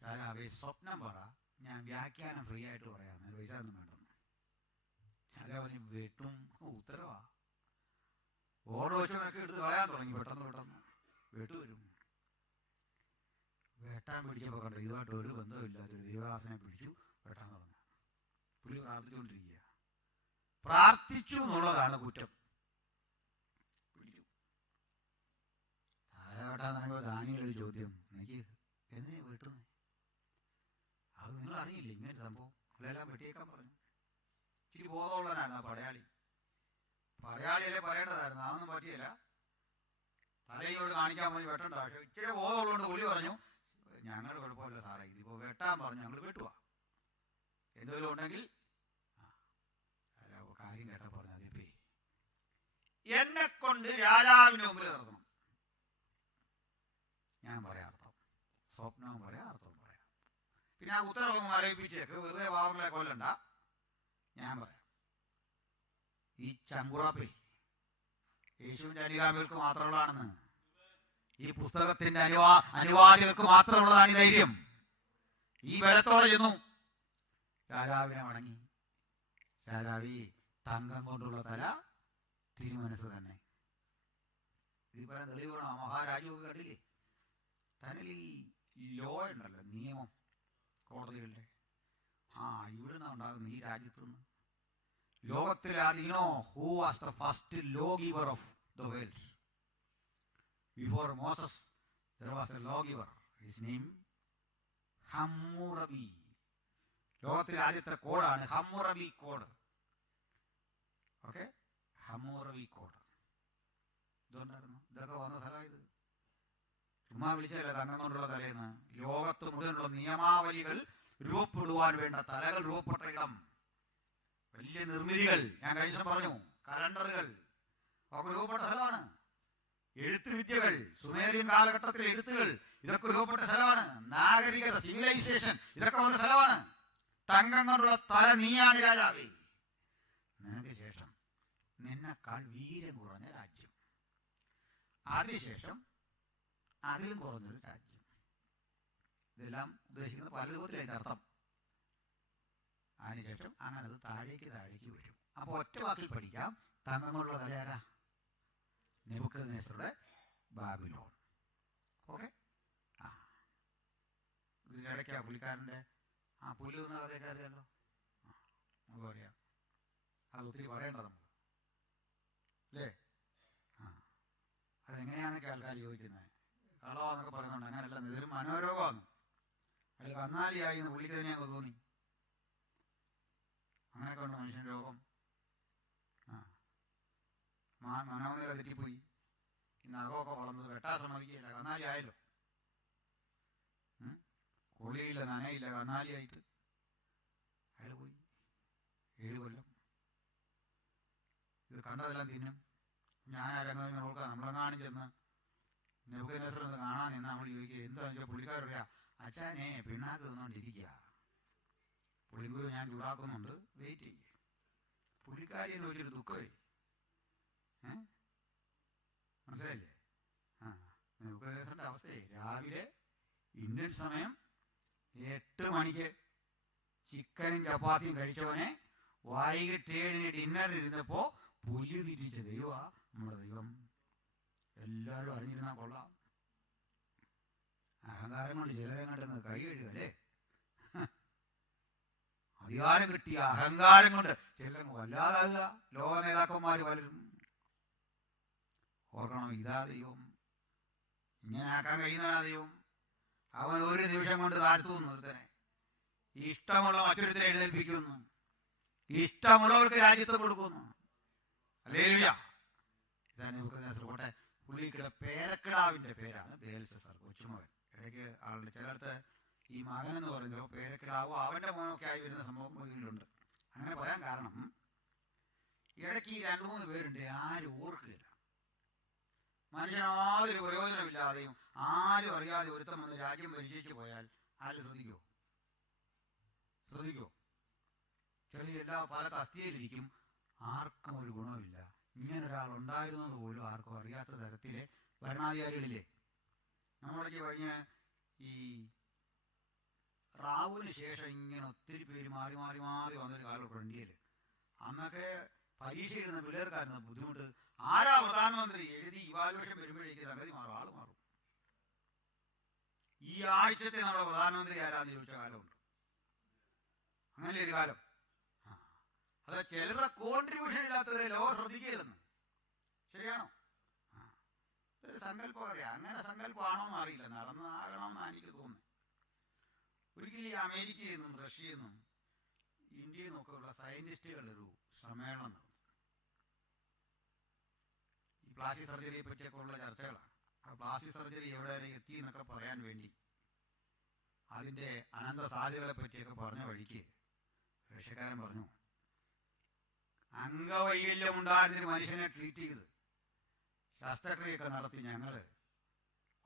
രാജാവേ സ്വപ്നം പറ, ഞാൻ വ്യാഖ്യാനം ഫ്രീ ആയിട്ട് പറയാം, പൈസ ഒന്നും വേണ്ടെന്ന്. രാജാവ് പറഞ്ഞു, വെട്ടും ഉത്തരവാ. ഓർഡർ വെച്ചവനൊക്കെ എടുത്ത് കളയാൻ തുടങ്ങി. പെട്ടെന്ന് വെട്ടു വരും. വെട്ടാൻ പിടിച്ചപ്പോൾ കണ്ടു ഇതുമായിട്ട് ഒരു ബന്ധമില്ലാത്തൊരു ദൈവദാസനെ പിടിച്ചു വെട്ടാൻ തുടങ്ങി. പുള്ളി പ്രാർത്ഥിച്ചുകൊണ്ടിരിക്കുക. പ്രാർത്ഥിച്ചു എന്നുള്ളതാണ് കുറ്റം. പിടിച്ചു. വെട്ടാൻ തുടങ്ങിയപ്പോൾ ദാനിയേലൊരു ചോദ്യം, എനിക്ക് എന്തിനാ വെട്ടുന്നത്? അത് നിങ്ങൾ അറിയില്ല ഇങ്ങനെ സംഭവം? ഇതെല്ലാം വെട്ടിയേക്കാൻ പറഞ്ഞു. ഇച്ചിരി ബോധമുള്ളവനാണ് ആ പടയാളി. പടയാളിയല്ലേ പറയേണ്ടതായിരുന്നു, അതൊന്നും പറ്റിയില്ല. തലയോട് കാണിക്കാൻ പറഞ്ഞ് വെട്ടണ്ട. പക്ഷെ ഇച്ചിരി ബോധമുള്ളതുകൊണ്ട് പുള്ളി പറഞ്ഞു, ഞങ്ങളുടെ കുഴപ്പമില്ല സാറേ, ഇതിപ്പോ വെട്ടാൻ പറഞ്ഞു, ഞങ്ങൾ വെട്ടുക. എന്തെങ്കിലും ഉണ്ടെങ്കിൽ കാര്യം കേട്ടാ പറഞ്ഞു, അതിപ്പേ എന്നെ കൊണ്ട് രാജാവിന്റെ മുമ്പിൽ നടത്തണം. ഞാൻ പറയാം അർത്ഥം, സ്വപ്നവും പറയാം, അർത്ഥവും പറയാം. പിന്നെ ആ ഉത്തരവൊന്നും ആരോപിച്ചേക്ക്, വെറുതെ പാവങ്ങളെ കൊല്ലണ്ട. ഞാൻ പറയാം. ഈ ചങ്കുറാപ്പേ യേശുവിന്റെ അനുഗാമികൾക്ക് മാത്രമുള്ളതാണെന്ന്, ഈ പുസ്തകത്തിന്റെ അനുവാദികൾക്ക് മാത്രമുള്ളതാണ് ഈ ധൈര്യം. ഈ ബലത്തോടെ ചെന്നു രാജാവിനെ വണങ്ങി. രാജാവി, തങ്കം കൊണ്ടുള്ള തല, തിരുമനസ് തന്നെ. ഇതിപ്പോ തെളിവുകണോ? മഹാരാജാവ് കണ്ടില്ലേ? തന്നിൽ ഈ ലോ ഉണ്ടല്ലോ, നിയമം, കോടതികളുടെ, ഇവിടുന്ന് ഉണ്ടാകുന്ന ഈ രാജ്യത്ത് നിന്ന്. ലോകത്തിൽ അതിനോ who was the first lawgiver of the world? Before Moses there was a lawgiver. His name Hammurabi. ലോകത്തിലെ ആദ്യത്തെ കോഡാണ് Hammurabi code. Okay, Hammurabi code. ഇതുകൊണ്ടായിരുന്നു ഇതൊക്കെ വന്ന സ്ഥലമായത്. ചുമ്മാ വിളിച്ചല്ല തങ്കം കൊണ്ടുള്ള തലേന്ന്. ലോകത്ത് മുഴുവനുള്ള നിയമാവലികൾ രൂപപ്പെടുവാൻ വേണ്ട തലകൾ രൂപപ്പെട്ട ഇടം. വലിയ നിർമ്മിതികൾ, ഞാൻ കഴിഞ്ഞ പറഞ്ഞു, കലണ്ടറുകൾ ഒക്കെ രൂപപ്പെട്ട സ്ഥലമാണ്. എഴുത്ത് വിദ്യകൾ, സുമേറിയൻ കാലഘട്ടത്തിലെ എഴുത്തുകൾ, ഇതൊക്കെ രൂപപ്പെട്ട സ്ഥലമാണ്. നാഗരികത, സിവിലൈസേഷൻ, ഇതൊക്കെ വന്ന സ്ഥലമാണ്. തങ്കം കൊണ്ടുള്ള തല നീയാണ് രാജാവേ. നിന്നെക്കാൾ വീര്യം കുറഞ്ഞ രാജ്യം, അതിനുശേഷം അതിലും കുറഞ്ഞൊരു രാജ്യം. ഇതെല്ലാം ഉദ്ദേശിക്കുന്ന പല രൂപത്തിൽ അതിൻ്റെ അർത്ഥം. അതിനുശേഷം അങ്ങനെ അത് താഴേക്ക് വരും. അപ്പോൾ ഒറ്റ വാക്കിൽ പഠിക്കാം, തങ്ങങ്ങളുള്ള തലയാരാ? നെബൂഖദ്നേസറുടെ ബാബിലോൺ. ഓക്കെ. ആ ഇതിനിടയ്ക്കാ പുള്ളിക്കാരൻ്റെ ആ പുല്ല് എന്ന കഥയൊക്കെ അറിയാമല്ലോ. നമുക്ക് പറയാം, അത് ഒത്തിരി പറയേണ്ട നമ്മൾ അല്ലേ? ആ അതെങ്ങനെയാണെന്നൊക്കെ ആൾക്കാർ ചോദിക്കുന്നത്. കളവാന്നൊക്കെ പറയുന്നുണ്ട്. അങ്ങനെയല്ല, ഇതൊരു മനോരോഗമാണ്. അതിൽ കന്നാലിയായി എന്ന് പുള്ളിക്ക് തന്നെയൊക്കെ തോന്നി. അങ്ങനെയൊക്കെ ഉണ്ട് മനുഷ്യൻ രോഗം. മനോനില തെറ്റിപ്പോയി. ഇന്ന് അകമൊക്കെ വളർന്നത് വെട്ടാൻ സമ്മതിക്കില്ല, കന്നാലി ആയല്ലോ. കൊള്ളിയില്ല, നനയില്ല, കന്നാലിയായിട്ട് അയാൾ പോയി. 7 കൊല്ലം ഇത് കണ്ടതെല്ലാം തിന്നും. ഞാൻ ആരങ്ങനെ നോക്കാം. നമ്മളെങ്ങാനും ചെന്ന് നെബൂഖദ്നേസറിനെ കാണാൻ നിന്ന് നമ്മൾ ചോദിക്കുക എന്താണെന്ന് വെച്ചാൽ പുള്ളിക്കാരറിയാ, അച്ഛനെ പിണ്ണാക്ക് തിന്നുകൊണ്ടിരിക്കുക, പുള്ളിക്കൂര് ഞാൻ ചൂടാക്കുന്നുണ്ട്, വെയിറ്റ് ചെയ്യേ. പുള്ളിക്കാരിന് വലിയൊരു ദുഃഖമേ. മനസ്സിലായില്ലേ? നെബൂഖദ്നേസറിന്റെ അവസ്ഥയെ രാവിലെ ഇന്ത്യൻ സമയം 8 മണിക്ക് ചിക്കനും ചപ്പാത്തിയും കഴിച്ചവനെ വൈകിട്ട് 7 ഡിന്നറിന് ഇരുന്നപ്പോ പുലി തിരിച്ച ദൈവമാ നമ്മുടെ ദൈവം. എല്ലാവരും അറിഞ്ഞിരുന്നാൽ കൊള്ളാം. അഹങ്കാരം കൊണ്ട് ചിലരെ കണ്ടെന്ന് കൈ കഴുകല്ലേ? അധികാരം കിട്ടിയ അഹങ്കാരം കൊണ്ട് ചിലർ വല്ലാതാകുക. ലോക നേതാക്കന്മാർ പലരും. ഓർക്കണം, ഇതാ ദൈവം. ഇങ്ങനെ ആക്കാൻ കഴിയുന്നതാ ദൈവം. അവൻ ഒരു നിമിഷം കൊണ്ട് താഴ്ത്തുന്നു ഒരുത്തനെ. ഇഷ്ടമുള്ള മറ്റൊരുത്തരെ എഴുന്നേൽപ്പിക്കുന്നു. ഇഷ്ടമുള്ളവർക്ക് രാജ്യത്ത് കൊടുക്കുന്നു. ഹല്ലേലൂയ. ഇതാണ് നെബൂഖദ്നേസർ. പുള്ളിയുടെ പേരക്കിടാവിന്റെ പേരാണ് ബേൽശസ്സർ, കൊച്ചുമകൻ. ഇടയ്ക്ക് ആളുടെ ചിലടത്ത് ഈ മകൻ എന്ന് പറയുമ്പോൾ പേരക്കിടാവോ അവന്റെ മോനൊക്കെ ആയി വരുന്ന സംഭവങ്ങളുണ്ട്. അങ്ങനെ പറയാൻ കാരണം, ഇടയ്ക്ക് ഈ 2-3 പേരുണ്ട്, ആരും ഓർക്കുകയില്ല. മനുഷ്യൻ യാതൊരു പ്രയോജനമില്ലാതെയും ആരും അറിയാതെ ഒരുത്തം വന്ന് രാജ്യം പരിചയിച്ചു പോയാൽ ആരും ശ്രദ്ധിക്കുമോ? ചെറിയ എല്ലാ പല തസ്തികയിലിരിക്കും, ആർക്കും ഒരു ഗുണമില്ല. ഇങ്ങനൊരാൾ ഉണ്ടായിരുന്നത് പോലും ആർക്കും അറിയാത്ത തരത്തിലെ ഭരണാധികാരികളില്ലേ? നമ്മളൊക്കെ കഴിഞ്ഞ ഈ റാവുവിന് ശേഷം ഇങ്ങനെ ഒത്തിരി പേര് മാറി മാറി മാറി വന്നൊരു കാലമൊക്കെ ഇന്ത്യയിൽ. അന്നൊക്കെ പരീക്ഷ എഴുതുന്ന പിള്ളേർക്കായിരുന്നു ബുദ്ധിമുട്ട്. ആരാ പ്രധാനമന്ത്രി എഴുതി ഇവാലുവേഷൻ വരുമ്പോഴേക്ക് സംഗതി മാറും, ആള് മാറും. ഈ ആഴ്ചത്തെ നമ്മുടെ പ്രധാനമന്ത്രി ആരാന്ന് ചോദിച്ച കാലമുണ്ട്. അങ്ങനെ ഒരു കാലം. അത് ചിലരുടെ കോൺട്രിബ്യൂഷൻ ഇല്ലാത്തവരെ ലോകം ശ്രദ്ധിക്കില്ലെന്ന്. ശരിയാണോ? ഇതൊരു സങ്കല്പം അറിയാം. അങ്ങനെ സങ്കല്പമാണോന്ന് അറിയില്ല, നടന്നാകണമെന്നാണ് എനിക്ക് തോന്നുന്നത്. ഒരിക്കലും ഈ അമേരിക്കയിൽ നിന്നും റഷ്യയിൽ നിന്നും ഇന്ത്യയിൽ നിന്നൊക്കെ ഉള്ള സയന്റിസ്റ്റുകളുടെ ഒരു സമ്മേളനം നടന്നു. ഈ പ്ലാസ്റ്റിക് സർജറിയെ പറ്റിയൊക്കെ ഉള്ള ചർച്ചകളാണ്. ആ പ്ലാസ്റ്റിക് സർജറി എവിടെ വരെ എത്തി എന്നൊക്കെ പറയാൻ വേണ്ടി അതിൻ്റെ അനന്ത സാധ്യതകളെ പറ്റിയൊക്കെ പറഞ്ഞ വഴിക്ക് റഷ്യക്കാരൻ പറഞ്ഞു, അംഗവൈകല്യം ഉണ്ടായിരുന്നൊരു മനുഷ്യനെ ട്രീറ്റ് ചെയ്ത് ശസ്ത്രക്രിയൊക്കെ നടത്തി ഞങ്ങൾ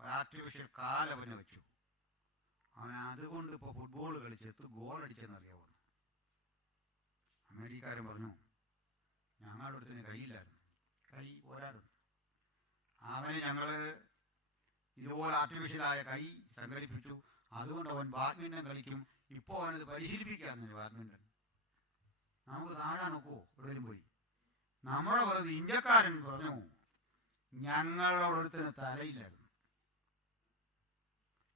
ആർട്ടിഫിഷ്യൽ കാലവനെ വെച്ചു. അവൻ അതുകൊണ്ട് ഇപ്പോൾ ഫുട്ബോൾ കളിച്ചെത്ത് ഗോളടിച്ചെന്നറിയാവുന്നു. അമേരിക്കക്കാരൻ പറഞ്ഞു, ഞങ്ങളുടെ അടുത്തിന് കൈയില്ലായിരുന്നു, കൈ പോരായിരുന്നു. അവന് ഞങ്ങൾ ഇതുപോലെ ആർട്ടിഫിഷ്യലായ കൈ സംഘടിപ്പിച്ചു, അതുകൊണ്ട് അവൻ ബാഡ്മിൻ്റൺ കളിക്കും. ഇപ്പോൾ അവനത് പരിശീലിപ്പിക്കാമെന്ന് ബാഡ്മിൻ്റൺ. നമുക്ക് താഴാൻ നോക്കുമോ? എവിടെയും പോയി നമ്മുടെ പറഞ്ഞത് ഇന്ത്യക്കാരൻ പറഞ്ഞു, ഞങ്ങളോടൊരുത്തിന് തലയില്ലായിരുന്നു,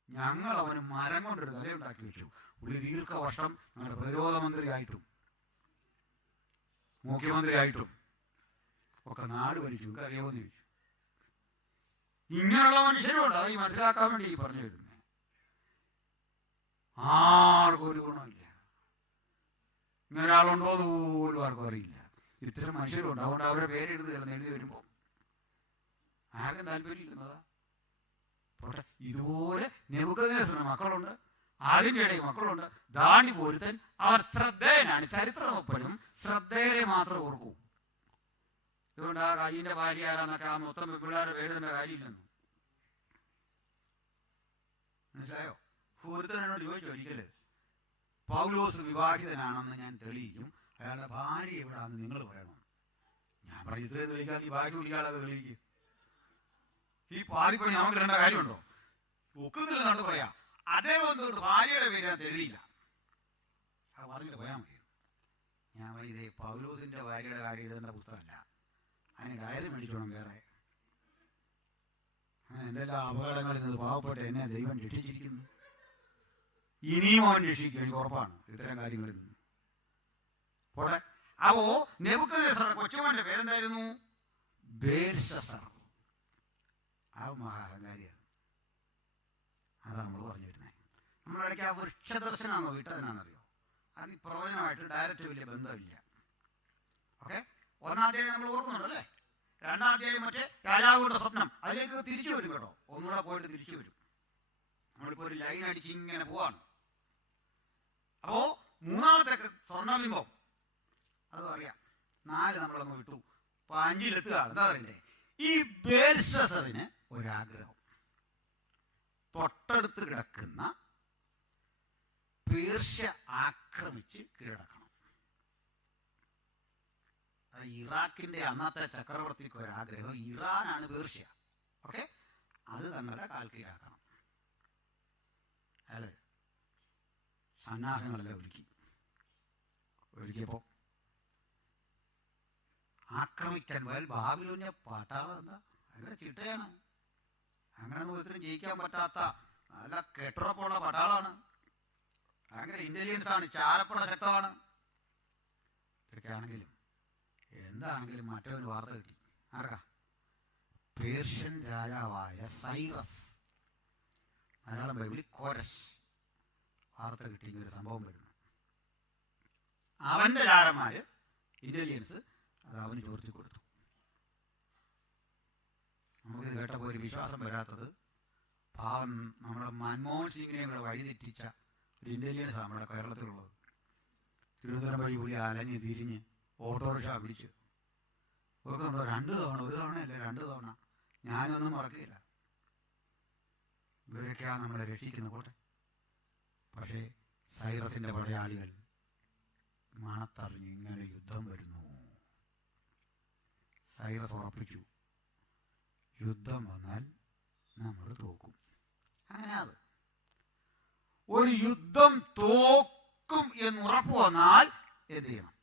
ഞങ്ങൾ അവന് മരം കൊണ്ടൊരു തലയുണ്ടാക്കി വെച്ചു. പുള്ളി ദീർഘവർഷം ഞങ്ങളുടെ പ്രതിരോധ മന്ത്രിയായിട്ടും മുഖ്യമന്ത്രിയായിട്ടും ഒക്കെ നാട് ഭരിച്ചു. നിങ്ങൾക്ക് അറിയാമെന്ന് ചോദിച്ചു. ഇങ്ങനെയുള്ള മനുഷ്യരുണ്ട്. അത് ഈ മനസ്സിലാക്കാൻ വേണ്ടി ഈ പറഞ്ഞു തരുന്നത്. ആർക്കും ഒരു ഗുണമില്ല. ഇങ്ങനെ ഒരാളുണ്ടോ എന്ന് പോലും ആർക്കും അറിയില്ല. ഇത്തരം മനുഷ്യരുണ്ട്. അതുകൊണ്ട് അവരുടെ പേരെഴുതുകയെന്ന് എഴുതി വരുമ്പോൾ ആർക്കും താല്പര്യമില്ലെന്നതാ. പോട്ടെ, ഇതുപോലെ നെബൂഖദ്നേസറിന് മക്കളുണ്ട്, അതിൻ്റെ ഇടയിൽ മക്കളുണ്ട്. ദാണ്ടി പോരുത്തൻ അവർ ശ്രദ്ധേയനാണ്. ചരിത്രമൊപ്പനും ശ്രദ്ധേയരെ മാത്രം ഓർക്കൂ. അതുകൊണ്ട് ആ കയ്യിൻ്റെ ഭാര്യ ആരാന്നൊക്കെ ആ മൊത്തം പിള്ളേരുടെ പേരുന്ന കാര്യമില്ലെന്ന് മനസ്സിലായോ? ഒരുത്തനോട് ചോദിച്ചു ഒരിക്കല്, പൗലോസ് വിവാഹിതനാണെന്ന് ഞാൻ തെളിയിക്കും, അയാളുടെ ഭാര്യ എവിടാന്ന് നിങ്ങൾ പറയണം. ഞാൻ പറഞ്ഞു ഇത്രയും തെളിയിക്കാൻ ഈ ബാക്കി വിളിക്കാതെ തെളിയിക്കും. ഈ പാതിപ്പണി നമുക്ക് ഇടേണ്ട കാര്യമുണ്ടോ? ഒക്കുന്നില്ലെന്നാണ് പറയാ. അദ്ദേഹം എന്തുകൊണ്ട് ഭാര്യയുടെ പേര് ഞാൻ എഴുതിയില്ല, അത് പറഞ്ഞിട്ട് പോയാൽ മതി. ഞാൻ പറഞ്ഞു ഇതേ പൗലോസിന്റെ ഭാര്യയുടെ കാര്യം എഴുതേണ്ട പുസ്തകമല്ല, അതിന് ഡയറി മേടിച്ചോണം വേറെ. എന്തെല്ലാം അപകടങ്ങളിൽ നിന്ന് പാവപ്പെട്ട എന്നെ ദൈവം രക്ഷിച്ചിരിക്കുന്നു. ഇനിയും അവൻ രക്ഷിക്കും, എനിക്ക് ഉറപ്പാണ് ഇത്തരം കാര്യങ്ങളിൽ നിന്ന്. പോട്ടെ. അപ്പോ നെബൂഖദ്നേസർ കൊച്ചുമോന്റെ പേരെന്തായിരുന്നു? ബേൽശസ്സർ. ആ മഹാകാരിയാണ്. അതാണ് നമ്മൾ പറഞ്ഞു വരുന്നത്. നമ്മളിടയ്ക്ക് ആ വൃക്ഷദർശനാണോ വിട്ടതിനാണെന്നറിയോ? അത് ഈ പ്രവചനമായിട്ട് ഡയറക്റ്റ് വലിയ ബന്ധമില്ല. ഓക്കെ, 1-ാം അധ്യായം നമ്മൾ ഓർക്കുന്നുണ്ടല്ലേ? 2-ാം അധ്യായം മറ്റേ രാജാവിന്റെ സ്വപ്നം, അതിലേക്ക് തിരിച്ചു വരും കേട്ടോ. ഒന്നുകൂടെ പോയിട്ട് തിരിച്ചു വരും. നമ്മളിപ്പോൾ ഒരു ലൈൻ അടിച്ച് ഇങ്ങനെ പോവാണ്. അപ്പോ 3-ാമത്തെ സ്വർണ്ണബിംബം അതും അറിയാം. 4 നമ്മളങ്ങ് വിട്ടു. 5-ലെത്തുക. എന്താ പറയണ്ടേ? ഈ ബേൽശസ്സറിന് ഒരാഗ്രഹം, തൊട്ടടുത്ത് കിടക്കുന്ന പേർഷ്യ ആക്രമിച്ച് കീഴടക്കണം. അത് ഇറാഖിന്റെ അന്നത്തെ ചക്രവർത്തിക്ക് ഒരാഗ്രഹം, ഇറാനാണ് പേർഷ്യ. ഓക്കെ, അത് തങ്ങളുടെ കാൽ കീഴാക്കണം. അയാള് സന്നാഹങ്ങളെല്ലാം ഒരുക്കിയപ്പോ ആക്രമിക്കാൻ പോയാൽ ബാബിലോണിയ പട്ടാളം എന്താ ഭയങ്കര ചിട്ടയാണ്. അങ്ങനെ ഒത്തിരി ജയിക്കാൻ പറ്റാത്ത നല്ല കെട്ടുറപ്പുള്ള പട്ടാളമാണ്. ഭയങ്കര ഇന്റലിജൻസ് ആണ്, ചാരപ്പുഴ ശക്തമാണ്. ഇതൊക്കെയാണെങ്കിലും എന്താണെങ്കിലും മറ്റൊരു വാർത്ത കിട്ടി. ആർക്കാ? പേർഷ്യൻ രാജാവായ സൈറസ്, മലയാളം ബൈബിളിൽ കോരസ്, വാർത്ത കിട്ടിയ ഒരു സംഭവം വരുന്നു. അവന്റെ ചാരന്മാര് ഇന്റലിജൻസ് അത് അവന് ചോർത്തി കൊടുത്തു. നമുക്കിത് കേട്ടപ്പോൾ ഒരു വിശ്വാസം വരാത്തത്, പാവം നമ്മുടെ മൻമോഹൻ സിംഗിനെയും കൂടെ വഴിതെറ്റിച്ച ഒരു ഇന്റലിജൻസ് നമ്മുടെ കേരളത്തിലുള്ളത്. തിരുവനന്തപുരം വഴി പുള്ളി അലഞ്ഞ് തിരിഞ്ഞ് ഓട്ടോറിക്ഷ പിടിച്ച് ഓർക്കുന്നുണ്ടോ? 2 തവണ, 1 തവണയല്ലേ, 2 തവണ. ഞാനൊന്നും മറക്കില്ല. ഇവരൊക്കെയാണ് നമ്മളെ രക്ഷിക്കുന്ന പോട്ടെ. പക്ഷേ സൈറസിന്റെ പടയാളികൾ മണത്തറിഞ്ഞ് ഇങ്ങനെ യുദ്ധം വരുന്നു. സൈറസ് ഉറപ്പിച്ചു, യുദ്ധം വന്നാൽ നമ്മൾ തോക്കും. അങ്ങനെ അത് ഒരു യുദ്ധം തോക്കും എന്ന് ഉറപ്പ് വന്നാൽ എന്ത് ചെയ്യണം?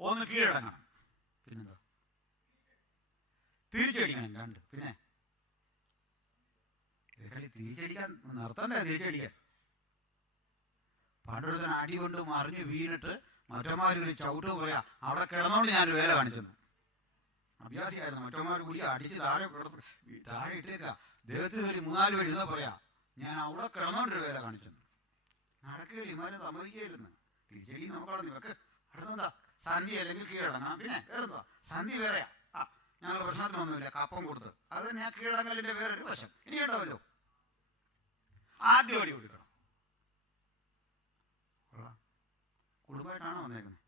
ഒന്ന് കീഴടങ്ങണം, പിന്നെന്താ? തിരിച്ചടിക്കണം. 2 പിന്നെ തിരിച്ചടിക്കാൻ നിർത്തണ്ടേ? തിരിച്ചടിക്കാൻ പണ്ടൊരുത്തൻ അടി കൊണ്ട് മറിഞ്ഞ് വീണിട്ട് മറ്റന്മാർ ഒരു ചവിട്ട് പറയാ, അവിടെ കിടന്നോണ്ട് ഞാനൊരു വേല കാണിച്ചെന്ന്. അഭ്യാസിയായിരുന്നു. മറ്റന്മാർ കൂടി അടിച്ച് താഴെ ഇട്ടേക്ക, ദേഹത്ത് കയറി 3-4 വഴി എന്താ പറയാ, ഞാൻ അവിടെ കിടന്നോണ്ടൊരു വേല കാണിച്ചെന്ന്. നടക്കുകയില്ല, ഇമാരും സമ്മതിക്കുകയില്ലെന്ന്. തിരിച്ചടി നോക്കണം. ഇവക്ക് അടുത്തെന്താ? സന്ധി അല്ലെങ്കിൽ കീഴടങ്ങണം. പിന്നെ വേറെന്താ? സന്ധി വേറെയാ. ഞങ്ങൾ പ്രശ്നത്തിനൊന്നുമില്ല, കപ്പം കൊടുത്ത്. അത് ഞാൻ കീഴടങ്ങലിന്റെ വേറൊരു വശം. ഇനി ഉണ്ടാവല്ലോ. ആദ്യം അടി കൊടുക്കണം. കുടുംബമായിട്ടാണോ വന്നേക്കുന്നത്?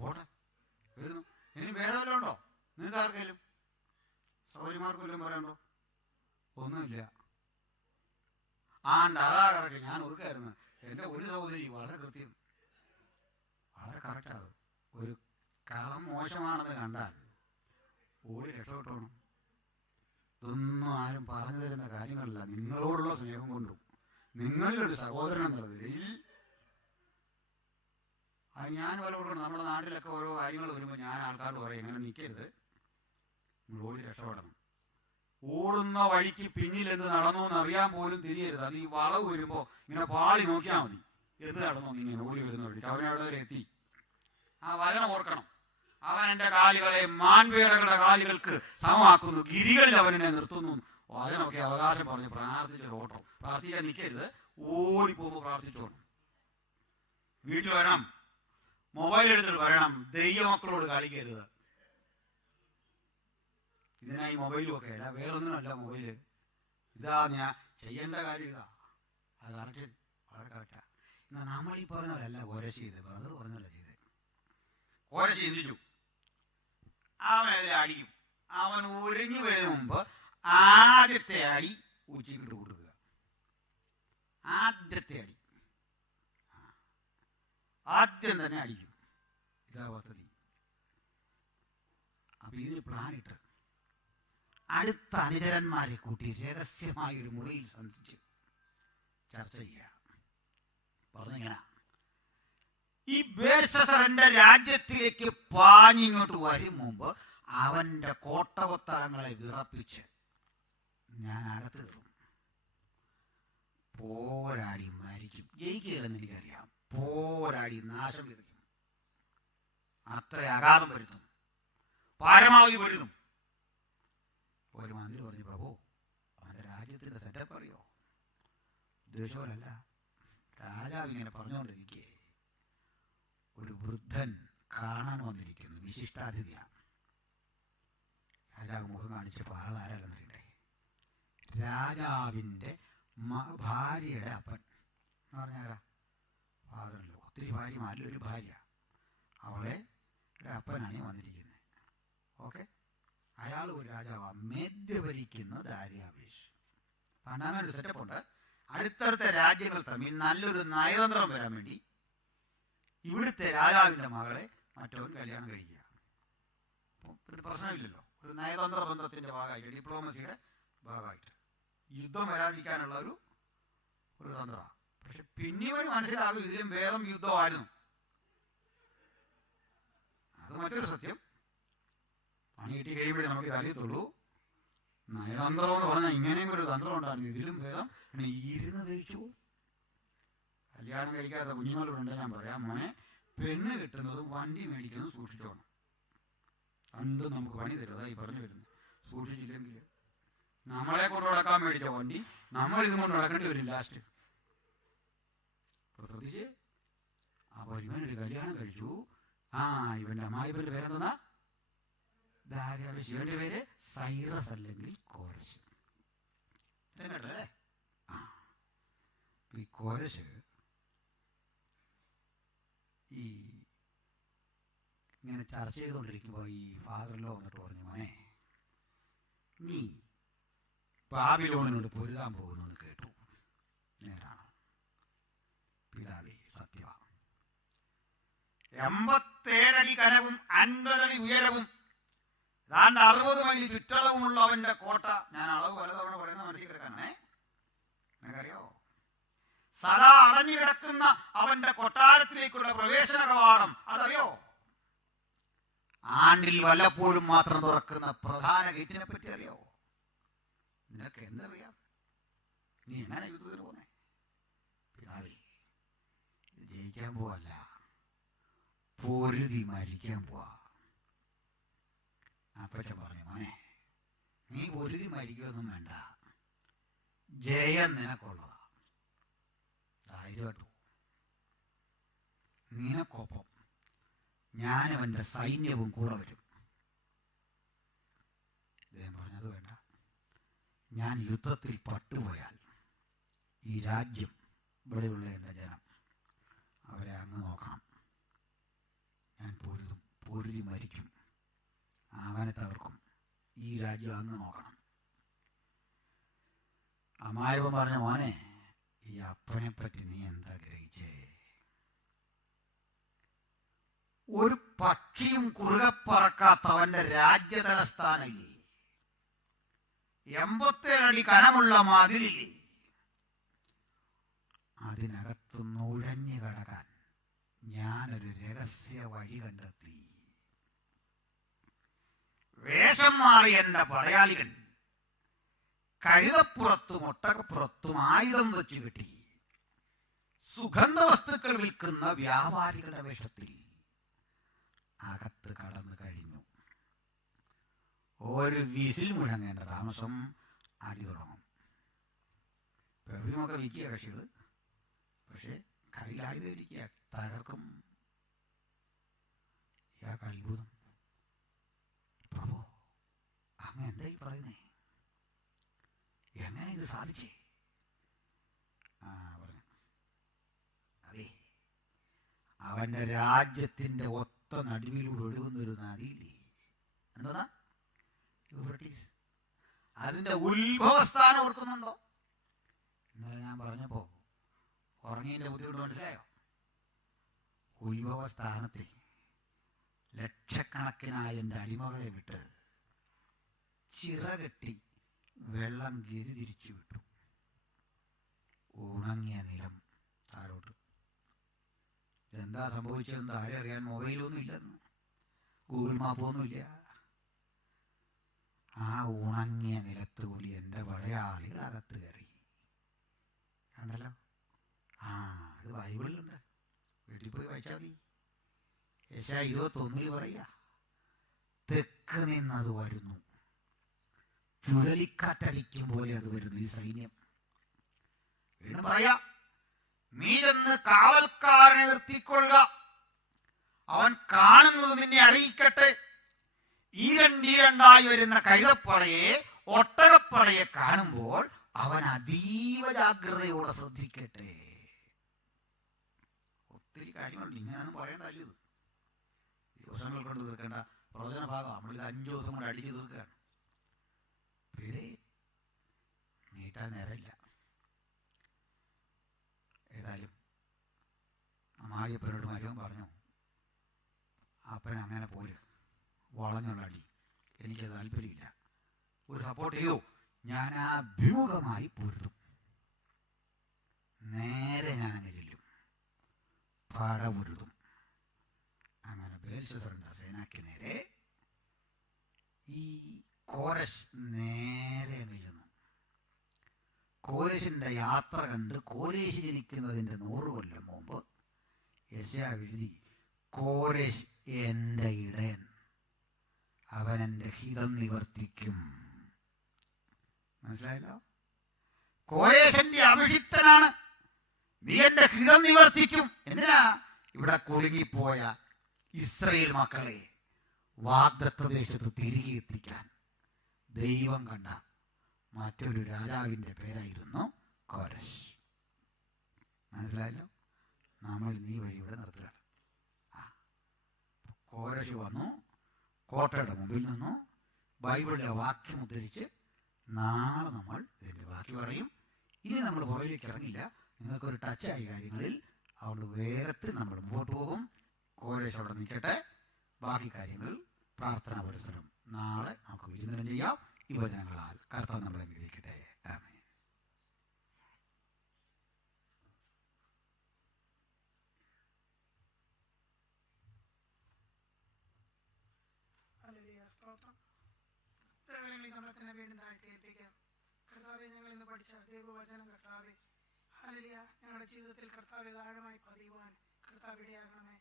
പോട്ടെ, വരുന്നു. ഇനി വേറെ വല്ലതും ഉണ്ടോ നിങ്ങൾക്ക്? ആർക്കെങ്കിലും സൗകര്യമാർക്ക് വല്ലതും പറയാനുണ്ടോ? ഒന്നുമില്ല. അതാ കറക്റ്റ്. ഞാൻ ഓർക്കായിരുന്നു, എൻ്റെ ഒരു സഹോദരി വളരെ കൃത്യം, വളരെ കറക്റ്റാണ്. ഒരു കളം മോശമാണെന്ന് കണ്ടാൽ ഓടി രക്ഷപ്പെട്ടോണം. ഇതൊന്നും ആരും പറഞ്ഞു തരുന്ന കാര്യങ്ങളല്ല. നിങ്ങളോടുള്ള സ്നേഹം കൊണ്ടും നിങ്ങളിലൊരു സഹോദരൻ എന്നുള്ള നിലയിൽ അത് ഞാൻ പലപ്പോഴും നമ്മുടെ നാട്ടിലൊക്കെ ഓരോ കാര്യങ്ങൾ വരുമ്പോൾ ഞാൻ ആൾക്കാരോട് പറയും, ഇങ്ങനെ നിൽക്കരുത്, നിങ്ങൾ ഓടി രക്ഷപ്പെടണം. ഓടുന്ന വഴിക്ക് പിന്നിൽ എന്ത് നടന്നു എന്ന് അറിയാൻ പോലും തിരിയരുത്. അത് ഈ വളവ് വരുമ്പോൾ ഇങ്ങനെ പാളി നോക്കിയാൽ മതി, എന്ത് നടന്നു ഇങ്ങനെ ഓടി വരുന്ന വഴിക്ക്. അവനവിടെ വരെ എത്തി. ആ വചനം ഓർക്കണം. അവൻ എൻ്റെ കാലുകളെ മാൻപേടകളുടെ കാലുകൾക്ക് സമമാക്കുന്നു, ഗിരികളിൽ അവനെ നിർത്തുന്നു. വചനമൊക്കെ അവകാശം പറഞ്ഞ് പ്രാർത്ഥിച്ചൊരു ഓട്ടം. പ്രാർത്ഥിക്കാൻ നിൽക്കരുത്, ഓടിപ്പോകുമ്പോൾ പ്രാർത്ഥിച്ചോണം. വീട്ടിൽ വരണം, മൊബൈൽ എടുത്തിട്ട് പറയണം, ദൈവമക്കളോട് കളിക്കരുത്. ഇതിനായി മൊബൈലും ഒക്കെ അല്ല, വേറൊന്നിനല്ല മൊബൈല്. ഇതാ ഞാൻ ചെയ്യേണ്ട കാര്യം, ഇതാ. അത് കറക്റ്റ്, വളരെ കറക്റ്റാ. എന്നാൽ നമ്മൾ ഈ പറഞ്ഞ പോലെയല്ല കോരശ് ചെയ്ത്, ബ്രദർ പറഞ്ഞല്ല ചെയ്തേ. കോരശ് ചിന്തിച്ചു, അവൻ അതിൽ അടിക്കും. അവൻ ഒരുങ്ങി വരുന്ന മുമ്പ് ആദ്യത്തെ അടി ഉച്ചക്കിട്ട് കൊടുക്കുക. ആദ്യത്തെ അടി ആദ്യം തന്നെ അടിക്കും. ഇതാ പദ്ധതി. അപ്പൊ ഇതിന് പ്ലാനിട്ട് അടുത്ത അനുചരന്മാരെ കൂട്ടി രഹസ്യമായ ഒരു മുറിയിൽ സന്ധിച്ച് ചർച്ച ചെയ്യുക. പറഞ്ഞിങ്ങനെ, ഈ ബേൽഷസ്സറിന്റെ രാജ്യത്തിലേക്ക് പാഞ്ഞിങ്ങോട്ട് വരും മുമ്പ് അവന്റെ കോട്ടകൊത്തളങ്ങളെ വിറപ്പിച്ച് ഞാൻ അകത്ത് കയറും. പോരാടി മരിക്കും. ജയിക്കുകയില്ലെന്ന് എനിക്കറിയാം. പോരാടി നാശം വിതയ്ക്കും. അത്ര അഗാധം വരുത്തും, പരമാവധി വരുത്തും. ഒരു മന്ത്രി പറഞ്ഞു, പ്രഭു അവന്റെ രാജ്യത്തിന്റെ സെറ്റപ്പ് അറിയോ? ഉദ്ദേശമല്ല, രാജാവ് ഇങ്ങനെ പറഞ്ഞുകൊണ്ടിരിക്കേ ഒരു വൃദ്ധൻ കാണാൻ വന്നിരിക്കുന്നു, വിശിഷ്ടാതിഥിയാണ്. രാജാവ് മുഖം കാണിച്ചപ്പോൾ ആളാരല്ലെന്നറിയണ്ടേ, രാജാവിൻ്റെ ഭാര്യയുടെ അപ്പൻ എന്ന് പറഞ്ഞാരാ? ഫാദറിലോ. ഒത്തിരി ഭാര്യമാരിൽ ഒരു ഭാര്യ, അവളെ അപ്പനാണ് വന്നിരിക്കുന്നത്. ഓക്കെ, അയാൾ ഒരു രാജാവാണ്. മേദ്യ ഭരിക്കുന്ന ദാര്യാവേശ്. പണ്ട് അങ്ങനെ ഒരു സെറ്റപ്പ് ഉണ്ട്. അടുത്തടുത്ത രാജ്യങ്ങൾ തമ്മിൽ നല്ലൊരു നയതന്ത്രം വരാൻ വേണ്ടി ഇവിടുത്തെ രാജാവിൻ്റെ മകളെ മറ്റവൻ കല്യാണം കഴിക്കുക. ഒരു പ്രശ്നമില്ലല്ലോ. ഒരു നയതന്ത്ര ബന്ധത്തിൻ്റെ ഭാഗമായിട്ട്, ഡിപ്ലോമസിയുടെ ഭാഗമായിട്ട് യുദ്ധം വരാതിരിക്കാനുള്ള ഒരു തന്ത്രമാണ്. പക്ഷെ പിന്നീട് മനസ്സിലാകും ഇതിലും ഭേദം യുദ്ധമായിരുന്നു. അത് മറ്റൊരു സത്യം. പണി കിട്ടി കഴിയുമ്പോഴേ നമുക്ക് അറിയത്തുള്ളൂ. നയതന്ത്രം എന്ന് പറഞ്ഞാൽ ഇങ്ങനെയും ഒരു തന്ത്രം ഉണ്ടായിരുന്നു. ഇതിലും ഭേദം ഇരുന്ന് കഴിച്ചു. കല്യാണം കഴിക്കാത്ത കുഞ്ഞുങ്ങളുണ്ട്. ഞാൻ പറയാം, മോനെ, പെണ്ണ് കിട്ടുന്നതും വണ്ടി മേടിക്കുന്നതും സൂക്ഷിച്ചോണം. രണ്ടും നമുക്ക് പണി തരും. അതായി പറഞ്ഞു വരുന്നത്. സൂക്ഷിച്ചില്ലെങ്കിൽ നമ്മളെ കൊണ്ട് നടക്കാൻ മേടിച്ച വണ്ടി നമ്മൾ ഇതും കൊണ്ട് നടക്കേണ്ടി വരും ലാസ്റ്റ്. ശ്രദ്ധിച്ച്. അപ്പോൾ ഇവനൊരു കല്യാണം കഴിച്ചു. ഇവന്റെ അമ്മായിപ്പന്റെ പേരെന്താ? ദാര്യാവേശ്. ഇവന്റെ പേര് സൈറസ് അല്ലെങ്കിൽ കോരശ്. കേട്ടല്ലേ? ഈ കോരശ് ഈ ഇങ്ങനെ ചർച്ച ചെയ്തുകൊണ്ടിരിക്കുമ്പോൾ ഈ ഫാദറിലോ വന്നിട്ട് പറഞ്ഞു, മോനെ, നീ ബാബിലോണിനോട് പൊരുതാൻ പോകുന്നു കേട്ടു. നേരാണ് പിതാവേ, സത്യമാണ്. 87 അടി കനവും 50 അടി ഉയരവും 60 മൈൽ ചുറ്റളവുമുള്ള അവന്റെ കോട്ട. ഞാൻ അളവ് പലതവണ പറയുന്ന മനസ്സിൽ കിടക്കാനേ. നിനക്കറിയോ? സദാ അടഞ്ഞു കിടക്കുന്ന അവന്റെ കൊട്ടാരത്തിലേക്കുള്ള പ്രവേശന കവാടം അതറിയോ? ആണ്ടിൽ വല്ലപ്പോഴും മാത്രം തുറക്കുന്ന പ്രധാന ഗേറ്റിനെ പറ്റി അറിയോ? നിനക്ക് എന്തറിയാം? നീ എങ്ങനെ യുദ്ധത്തിന് പോന്നെ? പിതാവേ, ഇത് ജയിക്കാൻ പോവല്ല, പൊരുതി മരിക്കാൻ പോവാ. അപ്പച്ചൻ പറഞ്ഞു, മോനെ, നീ പൊരുതി മരിക്കുകയൊന്നും വേണ്ട, ജയം നിനക്കുള്ളതാ. ധൈര്യമായിട്ടു. നിനക്കൊപ്പം ഞാനും എൻ്റെ സൈന്യവും കൂടെ വരും. അദ്ദേഹം പറഞ്ഞത് വേണ്ട, ഞാൻ യുദ്ധത്തിൽ പട്ടുപോയാൽ ഈ രാജ്യം, ഇവിടെയുള്ള എൻ്റെ ജനം, അവരെ അങ്ങ് നോക്കണം. ഞാൻ പൊരുതി മരിക്കും, അവനെ തകർക്കും. ഈ രാജ്യം അങ്ങ് നോക്കണം. അമ്മായിപ്പൻ പറഞ്ഞ, മോനെ, ഈ അപ്പനെ പറ്റി നീ എന്താ ഗ്രഹിച്ചേ? ഒരു പക്ഷിയും കുറുകെ പറക്കാത്തവന്റെ രാജ്യതലസ്ഥാനമില്ലേ? 87 അടി കനമുള്ള മതിലില്ലേ? അതിനകത്ത് നുഴഞ്ഞു കടക്കാൻ ഞാനൊരു രഹസ്യ വഴി കണ്ടെത്തി. വേഷം മാറിയ എന്റെ പടയാളികൾ കഴുതപ്പുറത്തും ഒട്ടകപ്പുറത്തും ആയുധം വെച്ചു കെട്ടി സുഗന്ധ വസ്തുക്കൾ വിൽക്കുന്ന വ്യാപാരികളുടെ വേഷത്തിൽ അകത്ത് കടന്നു കഴിഞ്ഞു. ഒരു വിസിൽ മുഴങ്ങേണ്ട താമസം അടി തുടങ്ങും. പെർഫ്യൂമൊക്കെ വിൽക്കുക കക്ഷികൾ, പക്ഷെ കയ്യിലായുധം ഇരിക്കുക, തകർക്കും. ഇയാൾക്ക് അത്ഭുതം. പ്രഭു, അങ്ങ് എന്തായി പറയുന്നേ? എങ്ങനെ ഇത് സാധിച്ചേ? പറഞ്ഞു, അതെ, അവന്റെ രാജ്യത്തിന്റെ ഒത്ത നടുവിലൂടെ ഒഴുകുന്നൊരു നദിയില്ലേ, എന്നതാ യൂഫ്രട്ടീസ്. അതിന്റെ ഉത്ഭവസ്ഥാനം ഓർക്കുന്നുണ്ടോ? ഇന്നലെ ഞാൻ പറഞ്ഞപ്പോ ഉറങ്ങിയതിന്റെ ബുദ്ധിമുട്ട് മനസ്സിലായോ? ഉത്ഭവസ്ഥാനത്തിൽ ലക്ഷക്കണക്കിനായ എൻ്റെ അടിമകളെ വിട്ട് ചിറകെട്ടി വെള്ളം ഗതി തിരിച്ചു വിട്ടു. ഉണങ്ങിയ നിലം താഴോട്ട്. എന്താ സംഭവിച്ചതെന്ന് താഴെ അറിയാൻ മൊബൈലൊന്നും ഇല്ലെന്ന്, ഗൂഗിൾ മാപ്പൊന്നുമില്ല. ആ ഉണങ്ങിയ നിലത്ത് കൂടി എൻ്റെ പടയാളികൾ അകത്ത് കയറി. കണ്ടല്ലോ, അത് ബൈബിളിലുണ്ട്, വീട്ടിൽ പോയി വായിച്ചാൽ മതി. യെശയ്യാ 21 പറയുക, തെക്ക് നിന്നത് വരുന്നു, ചുഴലിക്കാറ്റടിക്കും പോലെ അത് വരുന്നു. ഈ സൈന്യം വീണ്ടും പറയാ, നീ ചെന്ന് കാവൽക്കാരനെ നിർത്തിക്കൊള്ളുക, അവൻ കാണുന്നത് നിന്നെ അറിയിക്കട്ടെ. ഈരണ്ടീരണ്ടായി വരുന്ന കഴുതപ്പടയെ, ഒട്ടകപ്പടയെ കാണുമ്പോൾ അവൻ അതീവ ജാഗ്രതയോടെ ശ്രദ്ധിക്കട്ടെ. ഒത്തിരി കാര്യങ്ങളുണ്ട്, ഇങ്ങനെയൊന്നും പറയേണ്ടല്ലോ. ഇത് ദിവസങ്ങൾ കൊണ്ട് തീർക്കേണ്ട പ്രവചന ഭാഗം. നമ്മളിത് 5 ദിവസം കൊണ്ട് അടിച്ചു തീർക്കുകയാണ്. പേരെ നീട്ടാൻ നേരമില്ല. ഏതായാലും അമ്മായിയപ്പനോട് മരുവൻ പറഞ്ഞു, അപ്പൻ അങ്ങനെ പോര്, വളഞ്ഞുള്ള അടി എനിക്ക് താല്പര്യമില്ല, ഒരു സപ്പോർട്ട് ചെയ്യൂ, ഞാൻ ആ അഭിമുഖമായി പൊരുതും. നേരെ ഞാനങ്ങ് ചെല്ലും, പട പൊരുതും. അങ്ങനെ ബേൽശസ്സറിന്റെ സേനാക്ക് നേരെ ഈ കോരശ് നേരെ അങ്ങ് ചെന്നു. കോരശിന്റെ യാത്ര കണ്ട് കോരേശ് ജനിക്കുന്നതിൻ്റെ 100 കൊല്ലം മുമ്പ് യെശയ്യാ എഴുതി, കോരേശ് എൻ്റെ ഇടയൻ, അവൻ എൻ്റെ ഹിതം നിവർത്തിക്കും. മനസ്സിലായല്ലോ? കോരേശന്റെ അഭിഷിക്തനാണ്, നീ എൻ്റെ ഹിതം നിവർത്തിക്കും. എന്തിനാ? ഇവിടെ കുടുങ്ങിപ്പോയ ഇസ്രായേൽ മക്കളെ വാഗ്ദത്ത ദേശത്ത് തിരികെ എത്തിക്കാൻ ദൈവം കണ്ട മറ്റൊരു രാജാവിൻ്റെ പേരായിരുന്നു കോരശ്. മനസ്സിലായല്ലോ? നമ്മൾ നീ വഴി ഇവിടെ നിർത്തുകയാണ്. കോരശ് വന്നു, കോട്ടയുടെ മുമ്പിൽ നിന്നു, ബൈബിളിലെ വാക്യം ഉദ്ധരിച്ച് നാളെ നമ്മൾ ഇതിൻ്റെ ബാക്കി പറയും. ഇനി നമ്മൾ പുറകിലേക്ക് ഇറങ്ങില്ല, നിങ്ങൾക്കൊരു ടച്ചായി കാര്യങ്ങളിൽ. അതുകൊണ്ട് വേഗത്തിൽ നമ്മൾ മുമ്പോട്ട് പോകും. കോരശ് അവിടെ നിൽക്കട്ടെ, ബാക്കി കാര്യങ്ങൾ പ്രാർത്ഥനാ പരിസരം നാളെ നമുക്ക് വിചിന്തനം ചെയ്യാം. ഈ വചനങ്ങളാൽ കർത്താവ് നമ്മളെ അനുഗ്രഹിക്കട്ടെ. ആമേൻ. നമ്മളെ തന്നെ വീണ്ടും താഴ്ത്തിയേൽപ്പിക്കാം. കർത്താവെ, ഞങ്ങൾ ഇന്ന് പഠിച്ച ദൈവവചനം കർത്താവെ, ഹല്ലേലൂയ, ഞങ്ങളുടെ ജീവിതത്തിൽ കർത്താവെ ആഴമായി പതിയുവാൻ കർത്താവ് ഇടയാകണമേ.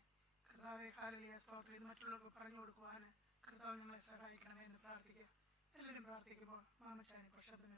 കർത്താവെ, ഹല്ലേലൂയ, സ്തോത്രം. ഇത് മറ്റുള്ളവർക്ക് പറഞ്ഞു കൊടുക്കുവാൻ കർത്താവ് ഞങ്ങളെ സഹായിക്കണമേ എന്ന് പ്രാർത്ഥിക്കുക. എല്ലാവരും പ്രാർത്ഥിക്കുമ്പോൾ മാമച്ചാനി പ്രശബ്ദം